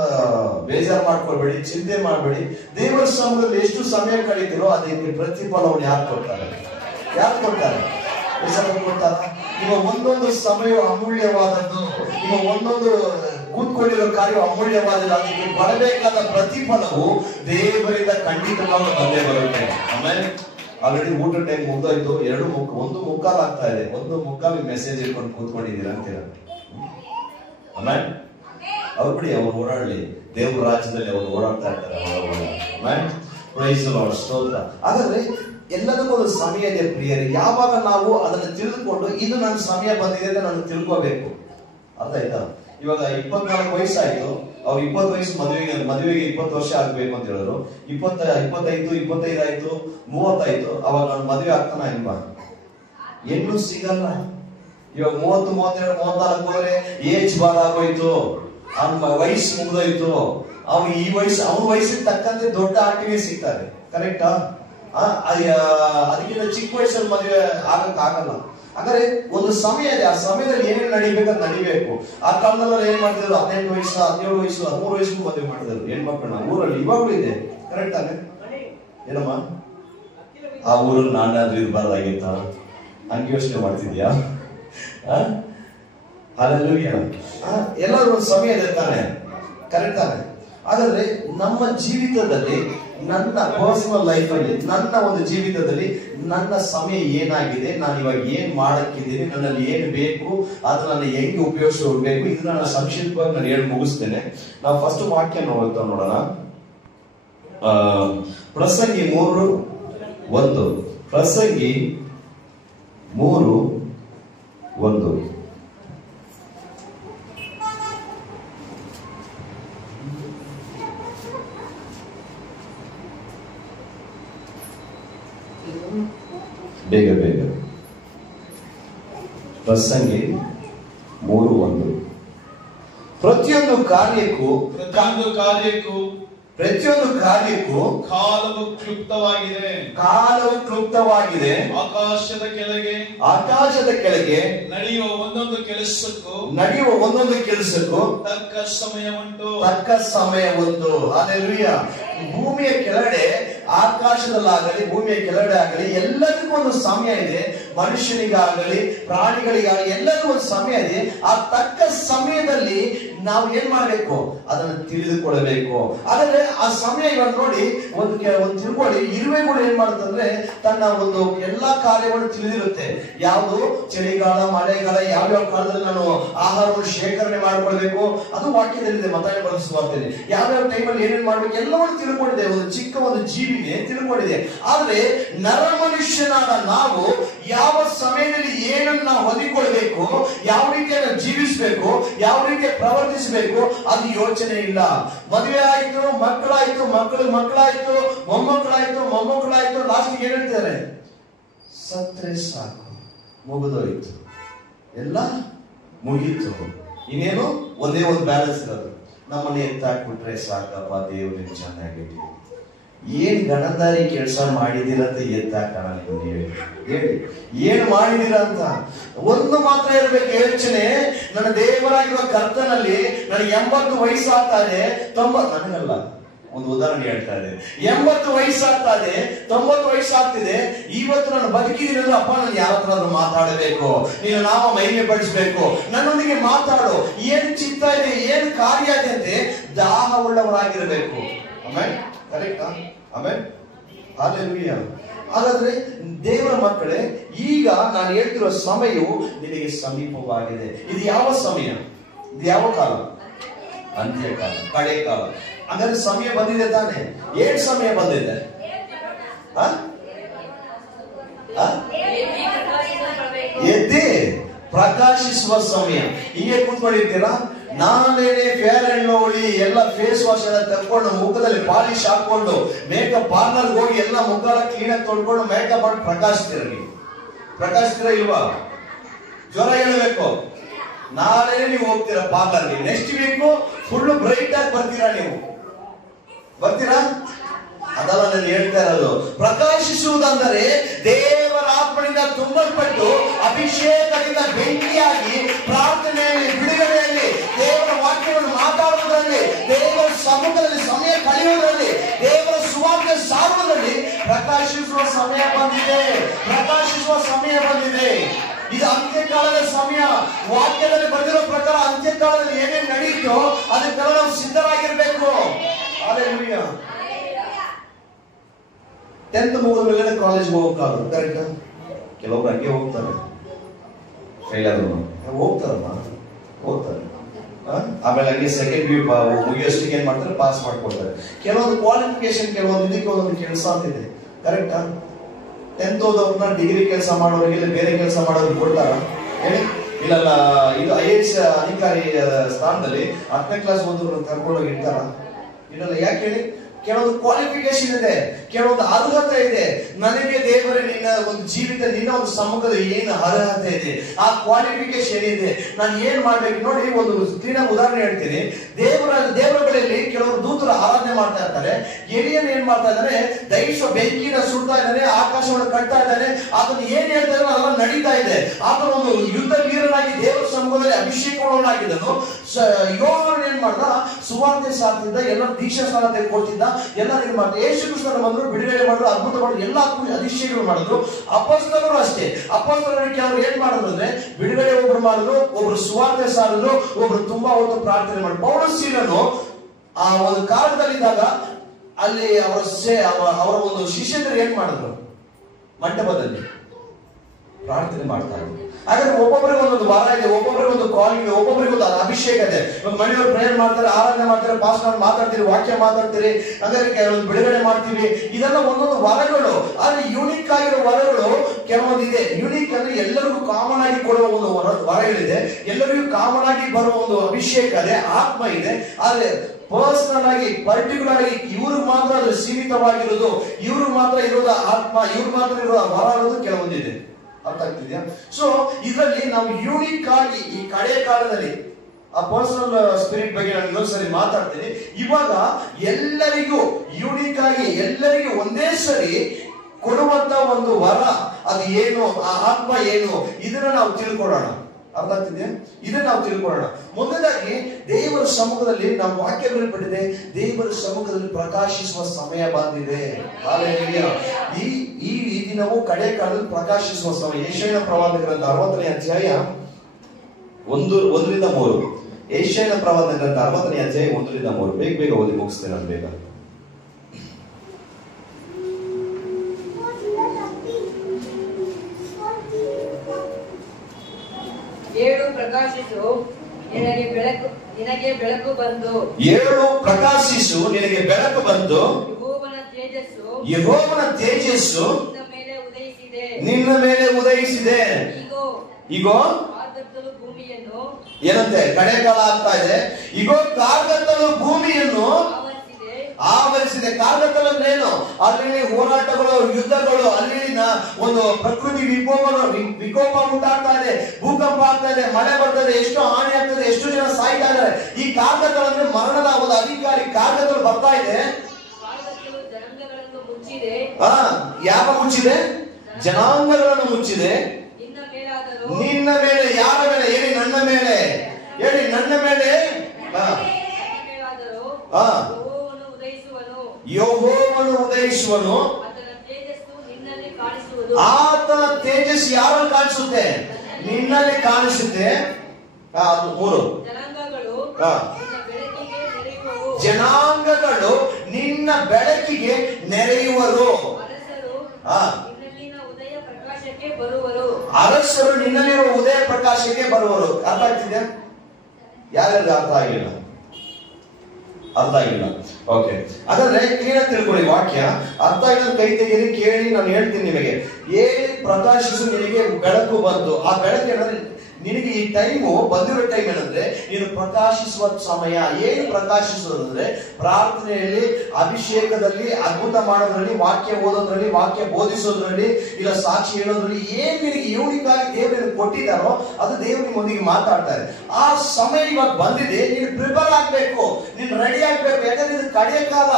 ಬೇಜಾರು ಮಾಡ್ಕೊಳ್ಬೇಡಿ, ಚಿಂತೆ ಮಾಡಬೇಡಿ. ದೇವರ ಸಮಯದಲ್ಲಿ ಎಷ್ಟು ಸಮಯ ಕಳೀತಿರೋ ಅದಕ್ಕೆ ಪ್ರತಿಫಲವನ್ನು ಯಾರು ಕೊಡ್ತಾರೆ? ಕೊಡ್ತಾರ? ನಿಮ್ಮ ಒಂದೊಂದು ಸಮಯ ಅಮೂಲ್ಯವಾದದ್ದು, ನಿಮ್ಮ ಒಂದೊಂದು ಕೂತ್ಕೊಂಡಿರೋ ಕಾರ್ಯ ಅಮೂಲ್ಯವಾದದ್ದು. ಅದಕ್ಕೆ ಬರಬೇಕಾದ ಪ್ರತಿಫಲವು ದೇವರಿಂದ ಖಂಡಿತವಾಗಿ ಬಂದೇ ಬರುತ್ತೆ. ಆಮೇಲೆ ಆಲ್ರೆಡಿ ಊಟ ಟೈಮ್ ಮುಗ್ದೋಯ್ತು. ಒಂದು ಮುಕ್ಕಾಲು ಆಗ್ತಾ ಇದೆ. ಒಂದು ಮುಕ್ಕಾಲು ಮೆಸೇಜ್ ಇಟ್ಕೊಂಡು ಕೂತ್ಕೊಂಡಿದ್ದೀರಾ ಅಂತೀರ. ಆಮೇಲೆ ಅವ್ರು ಬಿಡಿ, ಅವ್ರು ಓಡಾಡ್ಲಿ. ದೇವ್ರ ರಾಜ್ಯದಲ್ಲಿ ಅವರು ಓಡಾಡ್ತಾ ಇರ್ತಾರೆ. ಪ್ರೈಸ್ ದಿ ಲಾರ್ಡ್, ಸ್ತೋತ್ರ. ಹಾಗಾದ್ರೆ ಎಲ್ಲದಕ್ಕೂ ಒಂದು ಸಮಯ ಇದೆ ಪ್ರಿಯರೇ. ಯಾವಾಗ ನಾವು ಅದನ್ನ ತಿಳಿದುಕೊಂಡು ಇದು ನನ್ನ ಸಮಯ ಬಂದಿದೆ ಅಂತ ನಾನು ತಿಳ್ಕೋಬೇಕು. ಅರ್ಥ ಆಯ್ತಾ? ಇವಾಗ 24 ವಯಸ್ಸಾಯ್ತು, ಅವ್ರು 20 ವಯಸ್ಸು ಮದುವೆಗೆ 20 ವರ್ಷ ಆಗ್ಬೇಕು ಅಂತ ಹೇಳಿದ್ರು. 25, 25 ಆಯ್ತು, 30 ಆಯ್ತು. ಅವಾಗ ನಾನು ಮದುವೆ ಆಗ್ತಾನ ಇಲ್ವಾ? ಹೆಣ್ಣು ಸಿಗಲ್ಲ. ಇವಾಗ 30, 32, 34 ಹೋದ್ರೆ ಏಜ್ ಬಾಳ ಆಗೋಯ್ತು, ಅವ್ನ ವಯಸ್ಸು ಮುಗ್ದೋಯ್ತು. ಅವ್ನು ಈ ವಯಸ್ಸು, ಅವ್ನ ವಯಸ್ಸಿಗೆ ತಕ್ಕಂತೆ ದೊಡ್ಡ ಆರ್ಟಿನೇ ಸಿಗ್ತಾರೆ. ಕರೆಕ್ಟಾ? ಅದಕ್ಕಿಂತ ಚಿಕ್ಕ ವಯಸ್ಸಲ್ಲಿ ಮದುವೆ ಆಗಲ್ಲ. ಹಾಗಾದ್ರೆ ಒಂದು ಸಮಯ ಇದೆ. ಆ ಸಮಯದಲ್ಲಿ ಏನೇನು ನಡಿಬೇಕಂತ ನಡಿಬೇಕು. ಆ ಕಾಲದಲ್ಲಿ ಏನ್ ಮಾಡ್ತಿದ್ರು? 18 ವಯಸ್ಸು, 17 ವಯಸ್ಸು, 13 ವಯಸ್ಸು ಮದುವೆ ಮಾಡಿದ್ರು ಹೆಣ್ಮಕ್ಳನ್ನ. ಊರಲ್ಲಿ ಇವಾಗ್ಲೂ ಇದೆ. ಕರೆಕ್ಟ್ ಆಗ ಏನಮ್ಮ? ಆ ಊರಲ್ಲಿ ನಾನಾದ್ರೂ ಇರಬಾರ್ದಾಗಿತ್ತ? ಹಂಗೆ ಯೋಚನೆ ಮಾಡ್ತಿದ್ಯಾ? ಹಲ್ಲೆಲೂಯಾ. ಎಲ್ಲರೂ ಒಂದು ಸಮಯ ಇದೆ ತಾನೆ? ಕರೆಕ್ಟ್ ತಾನೆ? ಹಾಗಾದ್ರೆ ನಮ್ಮ ಜೀವಿತದಲ್ಲಿ, ನನ್ನ ಪರ್ಸನಲ್ ಲೈಫ್ ಅಲ್ಲಿ, ನನ್ನ ಒಂದು ಜೀವಿತದಲ್ಲಿ ನನ್ನ ಸಮಯ ಏನಾಗಿದೆ, ನಾನು ಇವಾಗ ಏನ್ ಮಾಡಕ್ಕಿದ್ದೀನಿ, ನನ್ನಲ್ಲಿ ಏನ್ ಬೇಕು, ಅದನ್ನ ನಾನು ಹೆಂಗೆ ಉಪಯೋಗಿಸಬೇಕು, ಇದನ್ನ ನಾನು ಸಂಕ್ಷಿಪ್ತವಾಗಿ ನಾನು ಹೇಳಿ ಮುಗಿಸ್ತೇನೆ. ನಾವು ಫಸ್ಟ್ ವಾಕ್ಯ ನೋಡೋಣ. ಪ್ರಸಂಗಿ 3:1. ಪ್ರಸಂಗಿ 3:1. ಬೇಗ ಪ್ರಸಂಗಿ 3:1. ಪ್ರತಿಯೊಂದು ಕಾರ್ಯಕ್ಕೂ ಕಾಲವು ಕ್ಲುಪ್ತವಾಗಿದೆ. ಆಕಾಶದ ಕೆಳಗೆ ನಡೆಯುವ ಒಂದೊಂದು ಕೆಲಸಕ್ಕೂ ತಕ್ಕ ಸಮಯ ಉಂಟು. ಹಲ್ಲೆಲೂಯಾ. ಭೂಮಿಯ ಕೆಳಗಡೆ, ಆಕಾಶದಲ್ಲಾಗಲಿ ಭೂಮಿಯ ಕೆಳಗಡೆ ಆಗಲಿ ಎಲ್ಲದಕ್ಕೂ ಒಂದು ಸಮಯ ಇದೆ. ಮನುಷ್ಯನಿಗಾಗಲಿ ಪ್ರಾಣಿಗಳಿಗಾಗಲಿ ಎಲ್ಲದಕ್ಕೂ ಒಂದು ಸಮಯ ಇದೆ. ಆ ತಕ್ಕ ಸಮಯದಲ್ಲಿ ನಾವು ಏನ್ ಮಾಡ್ಬೇಕು? ಅದನ್ನು ತಿಳಿದುಕೊಳ್ಳಬೇಕು. ಹಾಗಾದ್ರೆ ಆ ಸಮಯ ಇವಾಗ ನೋಡಿ, ಒಂದು ತಿಳ್ಕೊಳ್ಳಿ. ಇರುವೆ ಕೂಡ ಏನ್ ಮಾಡುತ್ತಂದ್ರೆ ತನ್ನ ಒಂದು ಎಲ್ಲಾ ಕಾರ್ಯಗಳು ತಿಳಿದಿರುತ್ತೆ. ಯಾವುದು ಚಳಿಗಾಲ, ಮಳೆಗಾಲ, ಯಾವ್ಯಾವ ಕಾಲದಲ್ಲಿ ನಾನು ಆಹಾರವನ್ನು ಶೇಖರಣೆ ಮಾಡ್ಕೊಳ್ಬೇಕು, ಅದು ವಾಕ್ಯದಲ್ಲಿದೆ. ಮತ್ತಾಯ ಬಳಸುವಾಗ್ತೇನೆ ಯಾವ್ಯಾವ ಟೈಮಲ್ಲಿ ಏನೇನ್ ಮಾಡ್ಬೇಕು ಎಲ್ಲವನ್ನು ತಿಳ್ಕೊಂಡಿದೆ. ಒಂದು ಚಿಕ್ಕ ಒಂದು ಜೀವಿಗೆ ತಿಳ್ಕೊಂಡಿದೆ. ಆದ್ರೆ ನರಮನುಷ್ಯನಾದ ನಾವು ಯಾವ ಸಮಯದಲ್ಲಿ ಏನನ್ನ ಹೊಂದಿಕೊಳ್ಬೇಕು, ಯಾವ ರೀತಿಯನ್ನು ಜೀವಿಸಬೇಕು, ಯಾವ ರೀತಿ ಪ್ರವರ್ತಿಸಬೇಕು, ಅದು ಯೋಚನೆ ಇಲ್ಲ. ಮದುವೆ ಆಯ್ತು, ಮಕ್ಕಳಾಯ್ತು, ಮಕ್ಕಳಾಯ್ತು, ಮೊಮ್ಮಕ್ಕಳಾಯ್ತು, ಲಾಸ್ಟ್ ಏನ್ ಹೇಳ್ತಾರೆ? ಸತ್ರೆ ಸಾಕು, ಮುಗಿದೋಯ್ತು, ಎಲ್ಲ ಮುಗೀತು. ಇನ್ನೇನು ಒಂದೇ ಒಂದು ಬ್ಯಾಲೆನ್ಸ್ ಇರೋದು, ನಮ್ಮನ್ನ ಎತ್ತಾಕ್ಬಿಟ್ರೆ ಸಾಕಪ್ಪ, ದೇವ್ರಿಗೆ ಚೆನ್ನಾಗಿಟ್ಟು ಏನ್ ಗಣದಾರಿ ಕೆಲಸ ಮಾಡಿದೀರ ಅಂತ ಎತ್ತಾಕಣ. ನಿಮ್ಗೆ ಹೇಳಿ ಏನ್ ಮಾಡಿದೀರ ಅಂತ ಒಂದು ಮಾತ್ರ ಇರ್ಬೇಕು ಯೋಚನೆ. ನನ್ನ ದೇವರಾಗಿರುವ ಕರ್ತನಲ್ಲಿ ನನಗೆ 80 ವಯಸ್ಸಾಗ್ತಾ ಇದೆ, 90 ನನಗಲ್ಲ, ಒಂದು ಉದಾಹರಣೆ ಹೇಳ್ತಾ ಇದೆ. 80 ವಯಸ್ಸಾಗ್ತಾ ಇದೆ, 90 ವಯಸ್ಸಾಗ್ತಿದೆ. ಇವತ್ತು ನಾನು ಬದುಕಿದ್ದೀನಂದ್ರೆ ಅಪ್ಪ ನಾನು ಯಾರ ಹತ್ರ ಮಾತಾಡಬೇಕು, ನೀನು ನಾಮ ಮಹಿಮೆ ಪಡಿಸ್ಬೇಕು, ನನ್ನೊಂದಿಗೆ ಮಾತಾಡು, ಏನ್ ಚಿತ್ತ ಇದೆ, ಏನ್ ಕಾರ್ಯ ಇದೆ ಅಂತ ದಾಹ ಉಳ್ಳವರಾಗಿರ್ಬೇಕು. ಆಮೇಲೆ ಕರೆಕ್ಟಾ? ಆಮೇಲೆ ಹಲ್ಲೆಲೂಯಾ. ಹಾಗಾದ್ರೆ ದೇವರ ಮಕ್ಕಳೇ, ಈಗ ನಾನು ಹೇಳ್ತಿರೋ ಸಮಯವು ನಿನಗೆ ಸಮೀಪವಾಗಿದೆ. ಇದು ಯಾವ ಸಮಯ? ಇದು ಯಾವ ಕಾಲ? ಅಂತ್ಯಕಾಲ, ಕಡೆ ಕಾಲ. ಹಾಗಾದ್ರೆ ಸಮಯ ಬಂದಿದೆ ತಾನೆ? ಏನ್ ಸಮಯ ಬಂದಿದೆ? ಎದ್ದೆ ಪ್ರಕಾಶಿಸುವ ಸಮಯ. ಹೀಗೆ ಕೂತ್ಕೊಂಡಿರ್ತೀರಾ, ನಾನೇನೆ ಫೇರ್ ಅಂಡ್ ಲವ್ಲಿ ಎಲ್ಲ ಫೇಸ್ ವಾಶ್ ಎಲ್ಲ ತಕ್ಕೊಂಡು, ಮುಖದಲ್ಲಿ ಪಾಲಿಶ್ ಹಾಕೊಂಡು, ಮೇಕಪ್ ಪಾರ್ಲರ್ ಹೋಗಿ ಎಲ್ಲ ಮುಖ ಕ್ಲೀನ್ ಆಗಿ ತೊಳ್ಕೊಂಡು ಮೇಕಪ್ ಮಾಡಿ ಪ್ರಕಾಶಿಸ್ತೀರ ಇಲ್ವಾ? ಜ್ವರ ಹೇಳಬೇಕು. ನಾಳೆ ನೀವು ಹೋಗ್ತೀರಾ ಪಾರ್ಲರ್ಗೆ, ನೆಕ್ಸ್ಟ್ ವೀಕ್ ಫುಲ್ ಬ್ರೈಟ್ ಆಗಿ ಬರ್ತೀರಾ? ಅದಲ್ಲ ನಾನು ಹೇಳ್ತಾ ಇರೋದು. ಪ್ರಕಾಶಿಸುವುದಂದರೆ ದೇವರ ಆತ್ಮನಿಂದ ತುಂಬಲ್ಪಟ್ಟು ಅಭಿಷೇಕದಿಂದ ಬೆಂಕಿಯಾಗಿ ಪ್ರಾರ್ಥನೆಯಲ್ಲಿ, ಬಿಡುಗಡೆಯಲ್ಲಿ, ದೇವರ ವಾಕ್ಯವನ್ನು ಮಾತಾಡುವುದರಲ್ಲಿ, ದೇವರ ಸಮ್ಮುಖದಲ್ಲಿ ಸಮಯ ಕಳೆಯುವುದರಲ್ಲಿ, ದೇವರ ಸುವಾರ್ತೆ ಸಾರುವುದರಲ್ಲಿ ಪ್ರಕಾಶಿಸುವ ಸಮಯ ಬಂದಿದೆ. ಇದು ಅಂತ್ಯಕಾಲದ ಸಮಯ. ವಾಕ್ಯದಲ್ಲಿ ಬರೆದಿರೋ ಪ್ರಕಾರ ಅಂತ್ಯಕಾಲದಲ್ಲಿ ಏನೇನು ನಡೆಯುತ್ತೋ ಅದಕ್ಕೆಲ್ಲ ನಾವು ಸಿದ್ಧರಾಗಿರ್ಬೇಕು. ಹಲ್ಲೆಲೂಯಾ. 10th ಮುಗಿದ ಮೇಲೆ ಕಾಲೇಜ್ಗೆ ಹೋಗಕ್ಕಾಗಲ್ಲ, ಕರೆಕ್ಟಾ? ಕೆಲವೊಬ್ರು ಹಂಗೆ ಹೋಗ್ತಾರೆ, ಫೇಲ್ ಆದ್ರು ಹೋಗ್ತಾರಮ್ಮ, ಹೋಗ್ತಾರೆ. ಆಮೇಲೆ ಹಂಗೆ ಸೆಕೆಂಡ್ ವ್ಯೂ ಮುಗಿಯೋಷ್ಟಿಗೆ ಏನ್ ಮಾಡ್ತಾರೆ, ಪಾಸ್ ಮಾಡ್ಕೊಳ್ತಾರೆ. ಕೆಲವೊಂದು ಕ್ವಾಲಿಫಿಕೇಶನ್, ಕೆಲವೊಂದು ಇದಕ್ಕೆ ಒಂದೊಂದು ಕೆಲಸ ಅಂತಿದೆ, ಕರೆಕ್ಟಾ? 10th ಓದೋರ್ನ ಡಿಗ್ರಿ ಕೆಲಸ ಮಾಡೋರಿಗೆ ಇಲ್ಲ ಬೇರೆ ಕೆಲಸ ಮಾಡೋರಿಗೆ ಕೊಡ್ತಾರ ಹೇಳಿ? ಇಲ್ಲಲ್ಲ, ಇದು IAS ಅಧಿಕಾರಿ ಸ್ಥಾನದಲ್ಲಿ 10ನೇ ಕ್ಲಾಸ್ ಓದೋರು ಕರ್ಕೊಂಡೋಗಿ ಇರ್ತಾರ? ಇಲ್ಲಲ್ಲ. ಯಾಕೆ ಹೇಳಿ? ಕೆಲವೊಂದು ಕ್ವಾಲಿಫಿಕೇಶನ್ ಇದೆ, ಕೆಲವೊಂದು ಅರ್ಹತೆ ಇದೆ. ನನಗೆ ದೇವರೇ ನಿನ್ನ ಒಂದು ಜೀವಿತ, ನಿನ್ನ ಒಂದು ಸಮ್ಮುಖದ ಏನು ಅರ್ಹತೆ ಇದೆ, ಆ ಕ್ವಾಲಿಫಿಕೇಶನ್ ಏನಿದೆ, ನಾನು ಏನ್ ಮಾಡ್ಬೇಕು ನೋಡಿ. ಒಂದು ಕ್ಲೀನಾಗಿ ಉದಾಹರಣೆ ಹೇಳ್ತೀನಿ. ದೇವರ ಬಳಿಯಲ್ಲಿ ಕೆಲವರು ದೂತರು ಆರಾಧನೆ ಮಾಡ್ತಾ ಇರ್ತಾರೆ. ಎಲಿಯನ್ ಏನ್ ಮಾಡ್ತಾ ಇದ್ದಾನೆ, ದೈವ ಬೆಂಕಿನ ಸುಡ್ತಾ ಇದ್ದಾನೆ, ಆಕಾಶವನ್ನು ಕಟ್ತಾ ಇದ್ದಾನೆ. ಅದನ್ನು ಏನ್ ಹೇಳ್ತಾ ಇದ್ದಾನೆ ಅದೆಲ್ಲ ನಡೀತಾ ಇದೆ. ಆತನ ಒಂದು ಯುದ್ಧ ವೀರನಾಗಿ ದೇವರ ಸಮ್ಮುಖದಲ್ಲಿ ಅಭಿಷೇಕವಾಗಿದ್ದನು. ಯೋಹಾನನು ಏನ್ ಮಾಡ್ದ, ಸುವಾರ್ತೆ ಸಾರ್ತಿದ್ದ, ಎಲ್ಲ ದೀಕ್ಷಾ ಸ್ಥಾನ ತೆಗೆದುಕೊಡ್ತಿದ್ದ, ಎಲ್ಲ ಇದು ಮಾಡ್ತಾರೆ. ಯೇಸು ಕ್ರಿಸ್ತನ ಬಂದ್ರು, ಬಿಡುಗಡೆ ಮಾಡಿದ್ರು, ಅದ್ಭುತ ಮಾಡಿದ್ರು, ಎಲ್ಲ ಅಭಿಷೇಕಗಳು ಮಾಡಿದ್ರು. ಅಪೊಸ್ತಲರು ಅಷ್ಟೇ. ಅಪೊಸ್ತಲರಿಗೆ ಅವರು ಏನ್ ಮಾಡಿದ್ರು ಅಂದ್ರೆ, ಬಿಡುಗಡೆ ಒಬ್ರು ಮಾಡಿದ್ರು, ಒಬ್ರು ಸುವಾರ್ತೆ ಸಾರಿದ್ರು, ಒಬ್ರು ತುಂಬಾ ಹೊತ್ತು ಪ್ರಾರ್ಥನೆ ಮಾಡಿದ್ರು. ಪೌಲನು ಆ ಒಂದು ಕಾಲದಲ್ಲಿದ್ದಾಗ ಅಲ್ಲಿ ಅವರ ಒಂದು ಶಿಷ್ಯರು ಏನ್ ಮಾಡಿದ್ರು, ಮಂಟಪದಲ್ಲಿ ಪ್ರಾರ್ಥನೆ ಮಾಡ್ತಾ ಇದ್ರು. ಹಾಗಾದ್ರೆ ಒಬ್ಬೊಬ್ಬರಿಗೆ ಒಂದೊಂದು ವಾರ ಇದೆ, ಒಬ್ಬೊಬ್ಬರಿಗೆ ಒಂದು ಕಾಲ್ ಇದೆ, ಒಬ್ಬೊಬ್ಬರಿಗೆ ಒಂದು ಅಭಿಷೇಕ ಇದೆ. ಮನೆಯವರು ಪ್ರೇಯರ್ ಮಾಡ್ತಾರೆ, ಆರಾಧನೆ ಮಾಡ್ತಾರೆ, ಪಾಸ್ಟರ್ ಮಾತಾಡ್ತೀರಿ, ವಾಕ್ಯ ಮಾತಾಡ್ತೀರಿ, ಹಾಗಾದ್ರೆ ಕೆಲವೊಂದು ಬಿಡುಗಡೆ ಮಾಡ್ತೀವಿ. ಇದೆಲ್ಲ ಒಂದೊಂದು ವರಗಳು. ಆದ್ರೆ ಯೂನಿಕ್ ಆಗಿರೋ ವರಗಳು ಕೆಲವೊಂದು ಇದೆ. ಯೂನಿಕ್ ಅಂದ್ರೆ ಎಲ್ಲರಿಗೂ ಕಾಮನ್ ಆಗಿ ಕೊಡುವ ಒಂದು ವರಗಳಿದೆ, ಎಲ್ಲರಿಗೂ ಕಾಮನ್ ಆಗಿ ಬರುವ ಒಂದು ಅಭಿಷೇಕ ಇದೆ, ಆತ್ಮ ಇದೆ. ಆದ್ರೆ ಪರ್ಸನಲ್ ಆಗಿ ಪರ್ಟಿಕ್ಯುಲರ್ ಆಗಿ ಇವ್ರಿಗೆ ಮಾತ್ರ ಅದು ಸೀಮಿತವಾಗಿರೋದು, ಇವ್ರಿಗೆ ಮಾತ್ರ ಇರೋದು ಆತ್ಮ, ಇವ್ರಿಗೆ ಮಾತ್ರ ಇರೋ ವರ ಅನ್ನೋದು ಕೆಲವೊಂದಿದೆ. ಅರ್ಥ ಆಗ್ತಿದ್ಯಾ? ಸೊ ಇದರಲ್ಲಿ ನಾವು ಯೂನಿಕ್ ಆಗಿ ಈ ಕಡೆಯ ಕಾಲದಲ್ಲಿ ಆ ಪರ್ಸನಲ್ ಸ್ಪಿರಿಟ್ ಬಗ್ಗೆ ನಾನು ಇನ್ನೊಂದ್ಸರಿ ಮಾತಾಡ್ತೀನಿ. ಇವಾಗ ಎಲ್ಲರಿಗೂ ಯೂನಿಕ್ ಆಗಿ ಎಲ್ಲರಿಗೂ ಒಂದೇ ಸರಿ ಕೊಡುವಂತ ಒಂದು ವರ ಅದು ಏನು, ಆ ಆತ್ಮ ಏನು, ಇದನ್ನ ನಾವು ತಿಳ್ಕೊಳ್ಳೋಣ. ಅರ್ಥ ಆಗ್ತಿದೆ? ಇದನ್ನ ನಾವು ತಿಳ್ಕೊಳ್ಳೋಣ. ಮೊದಲಾಗಿ ದೇವರ ಸಮ್ಮುಖದಲ್ಲಿ ನಾವು ವಾಕ್ಯ ಬರೆಯಲ್ಪಟ್ಟಿದೆ, ದೇವರ ಸಮ್ಮುಖದಲ್ಲಿ ಪ್ರಕಾಶಿಸುವ ಸಮಯ ಬಂದಿದೆ. ಹಲ್ಲೆಲೂಯಾ. ಈ ದಿನವು ಕಡೆ ಕಾಲದಲ್ಲಿ ಪ್ರಕಾಶಿಸುವ ಸಮಯ. ಯೆಶಾಯನ ಪ್ರವಾದನ ಗ್ರಂಥ 60ನೇ ಅಧ್ಯಾಯ 1-3. ಯೆಶಾಯನ ಪ್ರವಾದನ ಗ್ರಂಥ 60ನೇ ಅಧ್ಯಾಯ 1-3. ಬೇಗ ಓದಿ ಮುಗಿಸ್ತೇನೆ ನಾನು ಬೇಗ. ಏಳು ಪ್ರಕಾಶಿಸು, ನಿನಗೆ ಬೆಳಕು ಬಂದು. ಏಳು ಪ್ರಕಾಶಿಸು, ನಿನಗೆ ಬೆಳಕು ಬಂದು. ಯೆಹೋವನ ತೇಜಸ್ಸು ನಿನ್ನ ಮೇಲೆ ಉದಯಿಸಿದೆ. ಈಗೋ ಭೂಮಿಯನ್ನು ಏನಂತೆ, ಕಡೆ ಕಾಲ ಆಗ್ತಾ ಇದೆ. ಈಗೋ ಕಾರ್ಗತ್ತಲು ಭೂಮಿಯನ್ನು ಆವರಿಸಿದೆ. ಕಾರ್ಗತ್ತಲು ಅಂದ್ರೇನು? ಅಲ್ಲಿ ಹೋರಾಟಗಳು, ಯುದ್ಧಗಳು, ಅಲ್ಲಿನ ಒಂದು ಪ್ರಕೃತಿ ವಿಕೋಪ ಉಂಟಾಗ್ತಾ ಇದೆ, ಭೂಕಂಪ ಆಗ್ತಾ ಇದೆ, ಮಳೆ ಬರ್ತದೆ, ಎಷ್ಟು ಹಾನಿ ಆಗ್ತದೆ, ಎಷ್ಟು ಜನ ಸಾಯ್ತಾ ಇದ್ದಾರೆ. ಈ ಕಾರ್ಗತ್ತಲು ಅಂದ್ರೆ ಮರಣದ ಒಂದು ಅಧಿಕಾರಿ. ಕಾರ್ಗತ್ತಲು ಬರ್ತಾ ಇದೆ. ಯಾವ ಮುಚ್ಚಿದೆ? ಜನಾಂಗಗಳನ್ನು ಮುಚ್ಚಿದೆ. ನಿನ್ನ ಮೇಲೆ. ಯಾರ ಮೇಲೆ? ಹೇಳಿ, ನನ್ನ ಮೇಲೆ. ಹೇಳಿ, ನನ್ನ ಮೇಲೆ. ಯೆಹೋವನು ಉದಯಿಸುವನು, ಆತನ ತೇಜಸ್ಸು ಯಾರಲ್ಲಿ ಕಾಣಿಸುತ್ತೆ? ನಿನ್ನಲ್ಲಿ ಕಾಣಿಸುತ್ತೆ. 3. ಜನಾಂಗಗಳು ನಿನ್ನ ಬೆಳಕಿಗೆ ನೆರೆಯುವರು. ಅರಸರು ನಿನ್ನಲ್ಲಿರುವ ಉದಯ ಪ್ರಕಾಶಕ್ಕೆ ಬರುವರು. ಅರ್ಥ ಆಗ್ತಿದೆ? ಯಾರ್ಯಾರು ಅರ್ಥ ಆಗಿಲ್ಲ? ಅರ್ಥ ಆಗಿಲ್ಲ? ಓಕೆ, ಹಾಗಾದ್ರೆ ಕ್ಲಿಯರ್ ತಿಳ್ಕೊಳ್ಳಿ. ವಾಕ್ಯ ಅರ್ಥ ಆಗಿಲ್ಲ ಕೈ ತೆಗೀರಿ, ಕೇಳಿ, ನಾನು ಹೇಳ್ತೀನಿ ನಿಮಗೆ. ಪ್ರಕಾಶಿಸು, ನಿನಗೆ ಬೆಳಕು ಬಂತು. ಆ ಬೆಳಕು ಏನಂದ್ರೆ ನಿನಗೆ ಈ ಟೈಮು ಬಂದಿರೋ ಟೈಮ್ ಏನಂದ್ರೆ ನೀನು ಪ್ರಕಾಶಿಸುವ ಸಮಯ. ಏನು ಪ್ರಕಾಶಿಸುವುದಂದ್ರೆ ಪ್ರಾರ್ಥನೆಯಲ್ಲಿ, ಅಭಿಷೇಕದಲ್ಲಿ, ಅದ್ಭುತ ಮಾಡೋದ್ರಲ್ಲಿ, ವಾಕ್ಯ ಓದೋದ್ರಲ್ಲಿ, ವಾಕ್ಯ ಬೋಧಿಸೋದ್ರಲ್ಲಿ, ಇಲ್ಲ ಸಾಕ್ಷಿ ಹೇಳೋದ್ರಲ್ಲಿ, ಏನ್ ನಿನಗೆ ಯೂನಿಕ್ ಆಗಿ ದೇವರು ಕೊಟ್ಟಿದ್ದಾರೋ ಅದು ದೇವರು ನಿಮ್ಮೊಂದಿಗೆ ಮಾತಾಡ್ತಾರೆ. ಆ ಸಮಯ ಇವಾಗ ಬಂದಿದೆ. ನೀನು ಪ್ರಿಪೇರ್ ಆಗ್ಬೇಕು, ನೀನು ರೆಡಿ ಆಗ್ಬೇಕು. ಯಾಕಂದ್ರೆ ಇದು ಕಡೆಯ ಕಾಲ.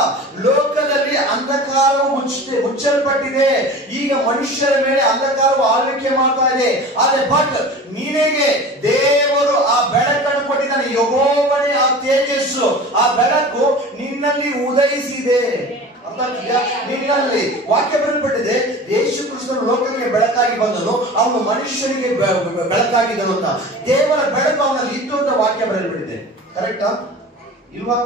ಲೋಕದಲ್ಲಿ ಅಂಧಕಾರವು ಮುಚ್ಚಲ್ಪಟ್ಟಿದೆ. ಈಗ ಮನುಷ್ಯರ ಮೇಲೆ ಅಂಧಕಾರವು ಆಳ್ವಿಕೆ ಮಾಡ್ತಾ ಇದೆ. ಆದ್ರೆ ಬಟ್ ನೀನೇ ದೇವರು ಆ ಬೆಳಕನ್ನು ಕೊಟ್ಟಿದ್ದಾನೆ. ಯೆಹೋವನೇ ಆ ತೇಜಸ್ಸು, ಆ ಬೆಳಕು ನಿನ್ನಲ್ಲಿ ಉದಯಿಸಿದೆ. ನಿನ್ನಲ್ಲಿ ವಾಕ್ಯ ಬರೆಯಲ್ಪಟ್ಟಿದೆ, ಯೇಸು ಕ್ರಿಸ್ತನು ಲೋಕಕ್ಕೆ ಬೆಳಕಾಗಿ ಬಂದನು, ಅವನು ಮನುಷ್ಯನಿಗೆ ಬೆಳಕಾಗಿದ್ದನು ಅಂತ. ದೇವರ ಬೆಳಕು ಅವನಲ್ಲಿ ಇತ್ತು ಅಂತ ವಾಕ್ಯ ಬರೆಯಲ್ಪಟ್ಟಿದೆ. ಕರೆಕ್ಟಾ ಇಲ್ವಾ?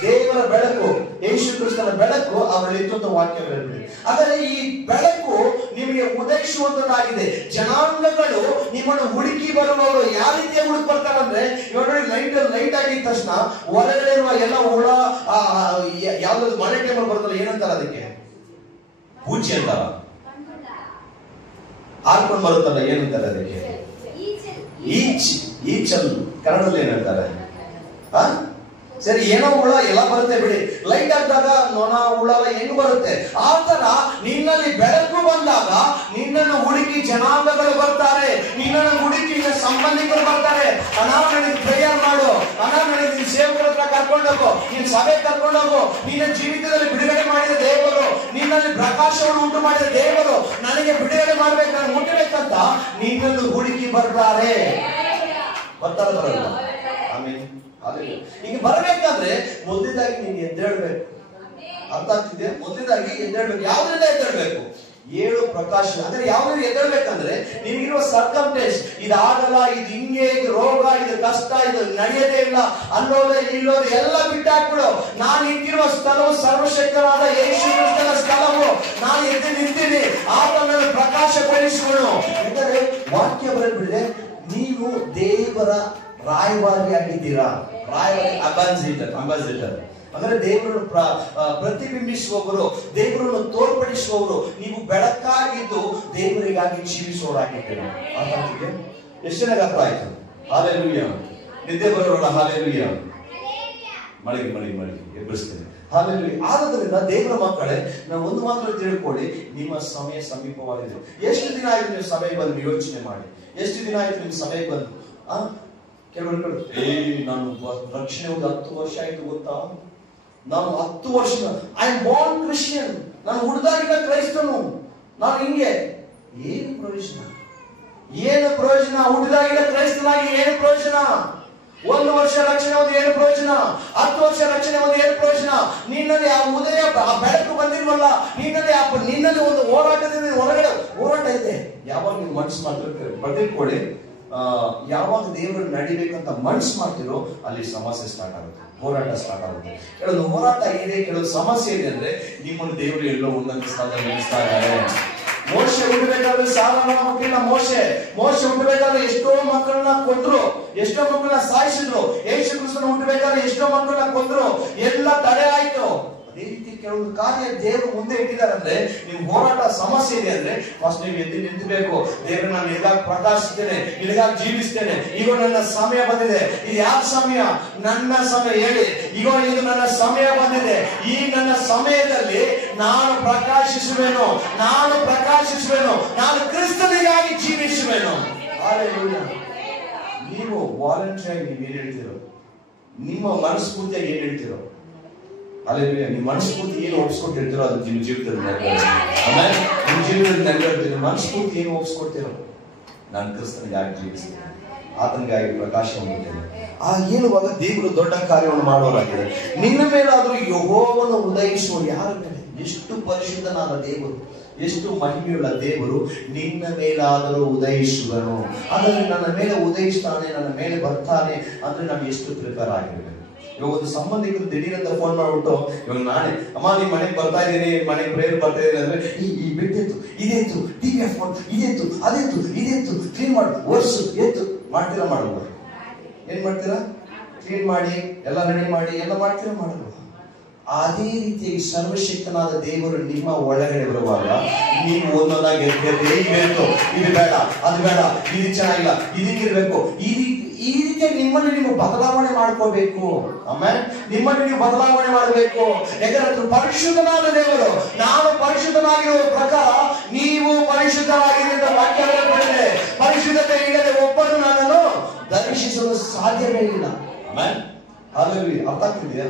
ದೇವರ ಬೆಳಕು, ಯೇಸು ಕ್ರಿಸ್ತನ ಬೆಳಕು ಅವರಲ್ಲಿ ಇತ್ತು ಅಂತ ವಾಕ್ಯ ಬರೆಯಲ್ಪಟ್ಟಿದೆ. ಆದರೆ ಈ ಬೆಳಕು ನಿಮಗೆ ಉದಯಿಸುವಂತದ್ದಾಗಿದೆ. ಜನಾಂಗಗಳು ನಿಮ್ಮನ್ನು ಹುಡುಕಿ ಬರುವವರು ಯಾವ ರೀತಿಯಾಗಿ ಹುಡುಕಿ ಬರ್ತಾರಂದ್ರೆ, ಇವಾಗ ಲೈಟ್ ಆಗಿದ ತಕ್ಷಣ ಹೊರಗಡೆ ಇರುವ ಎಲ್ಲ ಹುಳ, ಯಾವ್ದಾದ್ರು ಮಳೆ ಟೈಮಲ್ಲಿ ಬರುತ್ತಲ್ಲ, ಏನಂತಾರ ಅದಕ್ಕೆ? ಬೂಚಿ ಅಂತಾರ. ಹಾರ್ಕೊಂಡು ಬರುತ್ತಲ್ಲ, ಏನಂತಾರೆ ಅದಕ್ಕೆ? ಈಚಲ್. ಕನ್ನಡದಲ್ಲಿ ಏನಂತಾರೆ? ಸರಿ, ಏನೋ ಹುಳ ಎಲ್ಲ ಬರುತ್ತೆ ಬಿಡಿ. ಲೈಟ್ ಆದಾಗ ನೊಣ ಹುಳ ಹೆಂಗ್ ಬರುತ್ತೆ, ಆ ತರ ನಿನ್ನಲ್ಲಿ ಬೆಳಕು ಬಂದಾಗ ನಿನ್ನನ್ನು ಹುಡುಕಿ ಜನಾಂಗಗಳು ಬರ್ತಾರೆ, ನಿನ್ನನ್ನು ಹುಡುಕಿ ಸಂಬಂಧಿಕರು ಬರ್ತಾರೆ. ಅಣ್ಣ ನನಗೆ ಪ್ರೇಯರ್ ಮಾಡು, ಅಣ್ಣ ನನಗೆ ನಿನ್ನ ಸೇವಕರ ಹತ್ರ ಕರ್ಕೊಂಡೋಗು, ನಿನ್ನ ಸಭೆ ಕರ್ಕೊಂಡೋಗು. ನಿನ್ನ ಜೀವಿತದಲ್ಲಿ ಬಿಡುಗಡೆ ಮಾಡಿದ ದೇವರು, ನಿನ್ನಲ್ಲಿ ಪ್ರಕಾಶವನ್ನು ಉಂಟು ಮಾಡಿದ ದೇವರು ನನಗೆ ಬಿಡುಗಡೆ ಮಾಡ್ಬೇಕು, ನಾನು ಮುಟ್ಟಬೇಕಂತ ನಿನ್ನನ್ನು ಹುಡುಕಿ ಬರ್ತಾರೆ. ಬರಲ್ಲ? ಆಮೇಲೆ ಈಗ ಬರಬೇಕಾದ್ರೆ ಮೊದಲದಾಗಿ ನೀನು ಎದ್ದೇಳ್ಬೇಕು. ಅರ್ಥ ಆಗ್ತಿದೆ? ಮೊದಲದಾಗಿ ಎದ್ದೇಳ್ಬೇಕು. ಯಾವ್ದ್ರಿಂದ ಎದ್ದೇಳ್ಬೇಕು? 7 ಪ್ರಕಾಶ. ಅಂದ್ರೆ ಯಾವ್ದು ಎದ್ದೇಳ್ಬೇಕಂದ್ರೆ ನಿಮಗಿರುವ ಸರ್ಕಮ್ಟೆನ್ಸ್, ಇದಾಗಲ್ಲ, ಇದು ಹಿಂಗೆ, ಇದು ರೋಗ, ಇದು ಕಷ್ಟ, ಇದು ನಡೆಯದೇ ಇಲ್ಲ, ಅಲ್ಲೋದೆ ಇಲ್ಲೋದೆ ಎಲ್ಲ ಬಿಟ್ಟಾಕ್ಬಿಡು. ನಾನು ನಿಂತಿರುವ ಸ್ಥಳವು ಸರ್ವಶಕ್ತನಾದ ಯೇಸು ಕ್ರಿಸ್ತನ ಸ್ಥಳವು. ನಾನು ಎದ್ದು ನಿಂತೀನಿ, ಆತನ ಪ್ರಕಾಶಪಡಿಸುವನು. ಯಾಕಂದ್ರೆ ವಾಕ್ಯ ಬರೆದ್ಬಿಡಿದೆ, ನೀವು ದೇವರ ರಾಯಭಾರಿ ಆಗಿದ್ದೀರಾ. ರಾಯಭಾರಿ ಅಂಬಾಸಿಡರ್ ಅಂದ್ರೆ ದೇವರನ್ನು ಪ್ರತಿಬಿಂಬಿಸುವವರು, ದೇವರನ್ನು ತೋರ್ಪಡಿಸುವವರು. ನೀವು ಬೆಳಕಾಗಿದ್ದು ದೇವರಿಗಾಗಿ ಜೀವಿಸುವವರಾಗಿದ್ದೀರಾ. ಎಷ್ಟು ಚೆನ್ನಾಗಿ ಅರ್ಥ ಆಯ್ತು? ಹಾಲೆಲೂಯ. ನಿದ್ದೆ ಬರೋಲ್ಲ, ಹಾಲೆಲೂಯ. ಮಳಿಗೆ ಎಬ್ಬರಿಸ್ತೇನೆ, ಹಾಲೆಲೂಯ. ಆದ್ದರಿಂದ ದೇವರ ಮಕ್ಕಳೇ, ನಾವು ಒಂದು ಮಾತ್ರ ತಿಳ್ಕೊಳ್ಳಿ, ನಿಮ್ಮ ಸಮಯ ಸಮೀಪವಾಗಿದೆ. ಎಷ್ಟು ದಿನ ಆಯ್ತು ನೀವು ಸಭೆಗೆ ಬಂದು? ಯೋಚನೆ ಮಾಡಿ, ಎಷ್ಟು ದಿನ ಆಯ್ತು ನಿಮ್ ಸಭೆಗೆ ಬಂದು? ಕೆಲವರು ನಾನು ರಕ್ಷಣೆ ಒಂದು 10 ವರ್ಷ ಆಯ್ತು ಗೊತ್ತಾ, ನಾನು 10 ವರ್ಷ, ಐ ಆಮ್ ಬೋರ್ನ್ ಕ್ರಿಶ್ಚಿಯನ್, ನಾನು ಹುಡುಗಾಗಿದ್ದ ಕ್ರೈಸ್ತನು, ನಾನು ಹಿಂಗೆ. ಏನು ಪ್ರಯೋಜನ? ಹುಡುಗಾಗಿದ್ದ ಕ್ರೈಸ್ತನಾಗಿ ಏನು ಪ್ರಯೋಜನ? 1 ವರ್ಷ ರಕ್ಷಣೆ ಒಂದು ಏನು ಪ್ರಯೋಜನ? 10 ವರ್ಷ ರಕ್ಷಣೆ ಒಂದು ಏನು ಪ್ರಯೋಜನ? ನಿನ್ನಲ್ಲಿ ಆ ಉದಯ, ಆ ಬೆಳಕು ಬಂದಿಲ್ವಲ್ಲ, ನಿನ್ನಲ್ಲಿ ಒಂದು ಹೋರಾಟದಿಂದ ಹೊರಗಡೆ ಹೋರಾಟ ಇದೆ. ಯಾವಾಗ ನೀವು ಮನಸ್ಸು ಮಾಡ್ತಿರ್ತೀರಿ, ಬದಿರ್ಕೊಳ್ಳಿ, ಯಾವಾಗ ದೇವರು ನಡಿಬೇಕಂತ ಮನಸ್ಸು ಮಾಡ್ತಿರೋ ಅಲ್ಲಿ ಸಮಸ್ಯೆ ಸ್ಟಾರ್ಟ್ ಆಗುತ್ತೆ, ಹೋರಾಟ ಸ್ಟಾರ್ಟ್ ಆಗುತ್ತೆ. ಕೆಲವೊಂದು ಹೋರಾಟ ಇದೆ, ಕೆಲವೊಂದು ಸಮಸ್ಯೆ ಇದೆ ಅಂದ್ರೆ ನಿಮ್ಮನ್ನು ದೇವರು ಎಲ್ಲೋ ಉನ್ನತ ಸ್ಥಾನದಲ್ಲಿ ನಿಲ್ಲಿಸ್ತಾ ಇದ್ದಾರೆ. ಮೋಶೆ ಹುಟ್ಟಬೇಕಾದ್ರೆ ಸಾಲನ ಮಕ್ಕಳನ್ನ ಮೋಶೆ ಹುಟ್ಟಬೇಕಾದ್ರೆ ಎಷ್ಟೋ ಮಕ್ಕಳನ್ನ ಕೊಂದ್ರು, ಎಷ್ಟೋ ಮಕ್ಕಳನ್ನ ಸಾಯಿಸಿದ್ರು. ಯೇಸು ಕ್ರಿಸ್ತನ ಹುಟ್ಟಬೇಕಾದ್ರೆ ಎಷ್ಟೋ ಮಕ್ಕಳನ್ನ ಕೊಂದ್ರು, ಎಲ್ಲ ತಡೆ ಆಯ್ತು. ಅದೇ ರೀತಿ ಕೆಲವೊಂದು ಕಾರ್ಯ ದೇವರು ಮುಂದೆ ಇಟ್ಟಿದ್ದಾರೆ ಅಂದ್ರೆ, ನಿಮ್ ಹೋರಾಟ ಸಮಸ್ಯೆ ಇದೆ ಅಂದ್ರೆ ಫಸ್ಟ್ ನೀವು ಎದ್ದು ನಿಂತಬೇಕು. ದೇವರು ನಾನು ನಿನಗಾಗಿ ಪ್ರಕಾಶಿಸ್ತೇನೆ, ನಿನಗಾಗಿ ಜೀವಿಸ್ತೇನೆ. ಈಗ ನನ್ನ ಸಮಯ ಬಂದಿದೆ. ಇದು ಯಾವ ಸಮಯ? ನನ್ನ ಸಮಯ. ಹೇಳಿ, ಈಗ ಇದು ನನ್ನ ಸಮಯ ಬಂದಿದೆ. ಈ ನನ್ನ ಸಮಯದಲ್ಲಿ ನಾನು ಪ್ರಕಾಶಿಸುವೆನು, ನಾನು ಕ್ರಿಸ್ತನಿಗಾಗಿ ಜೀವಿಸುವೆನು. ನೀವು ವಾಲಂಟಿಯರ್ ನೀವು ಏನ್ ಹೇಳ್ತೀರೋ, ನಿಮ್ಮ ಮನಸ್ಫೂರ್ತಿಯಾಗಿ ಏನ್ ಹೇಳ್ತೀರೋ, ಅಲ್ಲೇ ನಿಮ್ಮ ಮನಸ್ಫೂರ್ತಿ ಏನು ಒಪ್ಪಿಸ್ಕೊಟ್ಟಿರ್ತೀರೋ ಅದು ನಿಮ್ಮ ಜೀವಿತದಲ್ಲಿ ಆಮೇಲೆ ನಿಮ್ಮ ಜೀವಿತದಲ್ಲಿ ನೆರವೇರ್ತೀರಿ. ಮನಸ್ಫೂರ್ತಿ ಏನು ಒಪ್ಪಿಸ್ಕೊಡ್ತೀರೋ, ನಾನು ಕ್ರಿಸ್ತನಿಗಾಗಿ ಜೀವಿಸ್ತೇನೆ, ಆತನಿಗಾಗಿ ಪ್ರಕಾಶ ಹೊಂದುತ್ತೇನೆ. ಹೇಳುವಾಗ ದೇವರು ದೊಡ್ಡ ಕಾರ್ಯವನ್ನು ಮಾಡುವರಾಗಿದೆ. ನಿನ್ನ ಮೇಲಾದರೂ ಯೆಹೋವನು ಉದಯಿಸುವ ಯಾರ ಮೇಲೆ? ಎಷ್ಟು ಪರಿಶುದ್ಧನಾದ ದೇವರು, ಎಷ್ಟು ಮಹಿಮೆಯುಳ್ಳ ದೇವರು ನಿನ್ನ ಮೇಲಾದರೂ ಉದಯಿಸುವನು. ಆದರೆ ನನ್ನ ಮೇಲೆ ಉದಯಿಸ್ತಾನೆ, ನನ್ನ ಮೇಲೆ ಬರ್ತಾನೆ ಅಂದ್ರೆ ನಾನು ಎಷ್ಟು ಪ್ರಿಪೇರ್ ಆಗಿರ್ಬೇಕು. ಇವಾಗ ಒಂದು ಸಂಬಂಧಿಕರು ದಿಢೀರಂತ ಫೋನ್ ಮಾಡ್ಬಿಟ್ಟು, ಇವಾಗ ನಾನೇ ಅಮ್ಮ ನಿಮ್ ಮನೆಗೆ ಬರ್ತಾ ಇದ್ದೀನಿ, ಮನೆಗೆ ಪ್ರೇಯರ್ ಬರ್ತಾ ಇದ್ದೀನಿ ಅಂದ್ರೆ, ಈ ಬಿಟ್ಟಿತ್ತು, ಇದೇತು, ಟಿವಿ ಆಫ್ ಮಾಡು, ಇದೇತು, ಇದೇತು, ಕ್ಲೀನ್ ಮಾಡು, ಒರ್ಸು, ಎತ್ತು ಮಾಡ್ತೀರಾ? ಮಾಡಲ್ವ? ಏನ್ ಮಾಡ್ತೀರಾ? ಕ್ಲೀನ್ ಮಾಡಿ ಎಲ್ಲ ರೆಡಿ ಮಾಡಿ ಎಲ್ಲ ಮಾಡ್ತೀರಾ? ಮಾಡಲ್ವ? ಅದೇ ರೀತಿಯಾಗಿ ಸರ್ವಶಕ್ತನಾದ ದೇವರು ನಿಮ್ಮ ಒಳಗಡೆ ಬರುವಾಗ ನೀವು ಒಂದೊಂದಾಗಿ ಇರಬೇಕು. ಇದು ಬೇಡ, ಅದು ಬೇಡ, ಇದು ಚೆನ್ನಾಗಿಲ್ಲ, ಇದಕ್ಕಿರ್ಬೇಕು. ಈ ರೀತಿಯಾಗಿ ನಿಮ್ಮನ್ನು ನೀವು ಬದಲಾವಣೆ ಮಾಡ್ಕೋಬೇಕು. ಆಮೇಲೆ ನಿಮ್ಮನ್ನು ನೀವು ಬದಲಾವಣೆ ಮಾಡಬೇಕು. ಯಾಕಂದ್ರೆ ಪರಿಶುದ್ಧನಾದ ದೇವರು, ನಾನು ಪರಿಶುದ್ಧನಾಗಿರುವ ಪ್ರಕಾರ ನೀವು ಪರಿಶುದ್ಧವಾಗಿರಿ ಅಂತ ವಾಕ್ಯ ಹೇಳ್ಕೊಂಡಿದೆ. ಪರಿಶುದ್ಧತೆ ಇಲ್ಲದೆ ಒಬ್ಬನು ನನ್ನನ್ನು ದರ್ಶಿಸಲು ಸಾಧ್ಯವೇ ಇಲ್ಲ. ಆಮೇಲೆ ಹಾಗಾಗಿ ಅರ್ಥ ಆಗ್ತಿದೆಯಾ?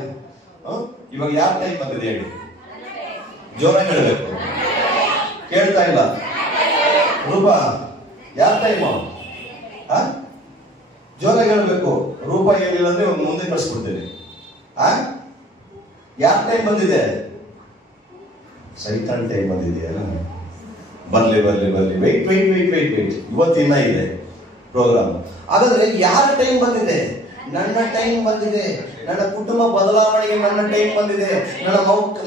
ಇವಾಗ ಯಾವ ಟೈಮ್ ಬಂದಿದೆ ಹೇಳಿ, ಜೋರಾಗಿ ಹೇಳಬೇಕು. ಕೇಳ್ತಾ ಇಲ್ಲ ರೂಪ? ಯಾವ ಟೈಮು? ಜೋರಾಗಿ ಹೇಳ್ಬೇಕು. ರೂಪ ಹೇಳಿಲ್ಲ ಅಂದ್ರೆ ಮುಂದೆ ಕಳಿಸ್ಬಿಡ್ತೇನೆ. ಯಾವ ಟೈಮ್ ಬಂದಿದೆ? ಸೈತಾನ್ ಟೈಮ್ ಬಂದಿದೆಯಲ್ಲ, ಬರ್ಲಿ ಬರ್ಲಿ ಬರ್ಲಿ, wait wait wait wait wait, ಇವತ್ತಿನ ಇದೆ ಪ್ರೋಗ್ರಾಮ್. ಹಾಗಾದ್ರೆ ಯಾರ ಟೈಮ್ ಬಂದಿದೆ? ನನ್ನ ಟೈಮ್ ಬಂದಿದೆ. ನನ್ನ ಕುಟುಂಬ ಬದಲಾವಣೆಗೆ ನನ್ನ ಟೈಮ್ ಬಂದಿದೆ. ನನ್ನ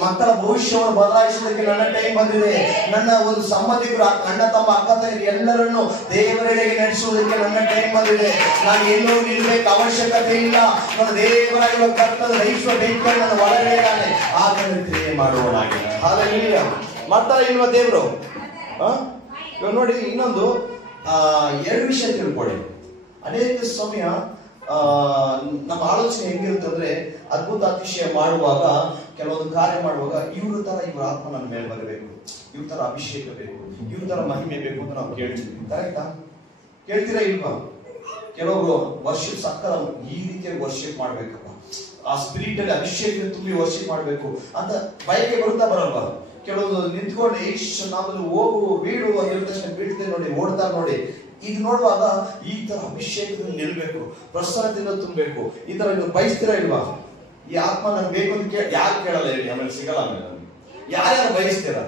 ಮಕ್ಕಳ ಭವಿಷ್ಯವನ್ನು ಬದಲಾಯಿಸೋದಕ್ಕೆ ನನ್ನ ಟೈಮ್ ಬಂದಿದೆ. ನನ್ನ ಒಂದು ಸಂಬಂಧಿಕರು, ಅಣ್ಣ ತಮ್ಮ ಅಕ್ಕ ತಂಗಿ ಎಲ್ಲರನ್ನು ದೇವರೆಡೆಗೆ ನಡೆಸುವುದಕ್ಕೆ ನನ್ನ ಟೈಮ್ ಬಂದಿದೆ. ನಾನು ಎಲ್ಲೂ ನಿಲ್ಬೇಕು ಅವಶ್ಯಕತೆ ಇಲ್ಲ. ನನ್ನ ದೇವರಾಗಿರುವ ಕರ್ತನ ದೈವ ಬೇಕಂತ ನನ್ನ ಒಳಗಡೆ ಇದ್ದಾನೆ. ಆತನ ಕ್ರಿಯೆ ಮಾಡುವನಾಗಿ ಹಾಲೆಲೂಯಾ. ಮಾಡ್ತಾರೆ ಇಲ್ವಾ ದೇವರು? ಇವಾಗ ನೋಡಿ, ಇನ್ನೊಂದು 2 ವಿಷಯ ತಿಳ್ಕೊಳ್ಳಿ. ಅನೇಕ ಸಮಯ ನಮ್ಮ ಆಲೋಚನೆ ಹೆಂಗಿರುತ್ತಂದ್ರೆ, ಅದ್ಭುತ ಅತಿಶಯ ಮಾಡುವಾಗ, ಕೆಲವೊಂದು ಕಾರ್ಯ ಮಾಡುವಾಗ ಇವ್ರ ತರ ಇವ್ರ ಆತ್ಮ ನನ್ನ ಮೇಲೆ ಬರಬೇಕು, ಇವ್ರ ತರ ಅಭಿಷೇಕ ಬೇಕು, ಇವ್ರ ತರ ಮಹಿಮೆ ಬೇಕು ಅಂತ ನಾವು ಕೇಳ್ತೀವಿ. ಕರೆಕ್ಟಾ? ಕೇಳ್ತೀರಾ ಇಲ್ವಾ? ಕೆಲವರು ವರ್ಷಿಪ್ ಸಕ್ಕದ ಈ ರೀತಿಯಾಗಿ ವರ್ಷಿಪ್ ಮಾಡ್ಬೇಕಪ್ಪ, ಆ ಸ್ಪಿರಿಟ್ ಅಲ್ಲಿ ಅಭಿಷೇಕ ತುಂಬಿ ವರ್ಷಿಪ್ ಮಾಡ್ಬೇಕು ಅಂತ ಬಯಕೆ ಬರುತ್ತಾ ಬರಲ್ವಾ? ಕೆಲವೊಂದು ನಿಂತ್ಕೊಂಡು ಇಷ್ಟು ನಾವಲ್ಲಿ ಹೋಗು ಬೀಳು ಅಂದ ತಕ್ಷಣ ಬೀಳ್ತೇವೆ ನೋಡಿ, ಓಡ್ತಾರೆ ನೋಡಿ. ಇದು ನೋಡುವಾಗ ಈ ತರ ಅಭಿಷೇಕದಿಂದ ನಿಲ್ಬೇಕು, ಪ್ರಸನ್ನದಿಂದ ತುಂಬಬೇಕು. ಈ ತರ ನೀವು ಬಯಸ್ತೀರಾ ಇಲ್ವಾ? ಈ ಆತ್ಮ ನನ್ಗೆ ಬೇಕು ಅಂತ ಯಾರು ಕೇಳಲ್ಲ ಹೇಳಿ? ಆಮೇಲೆ ಸಿಗಲ್ಲ. ಆಮೇಲೆ ಯಾರ್ಯಾರು ಬಯಸ್ತೀರಾ?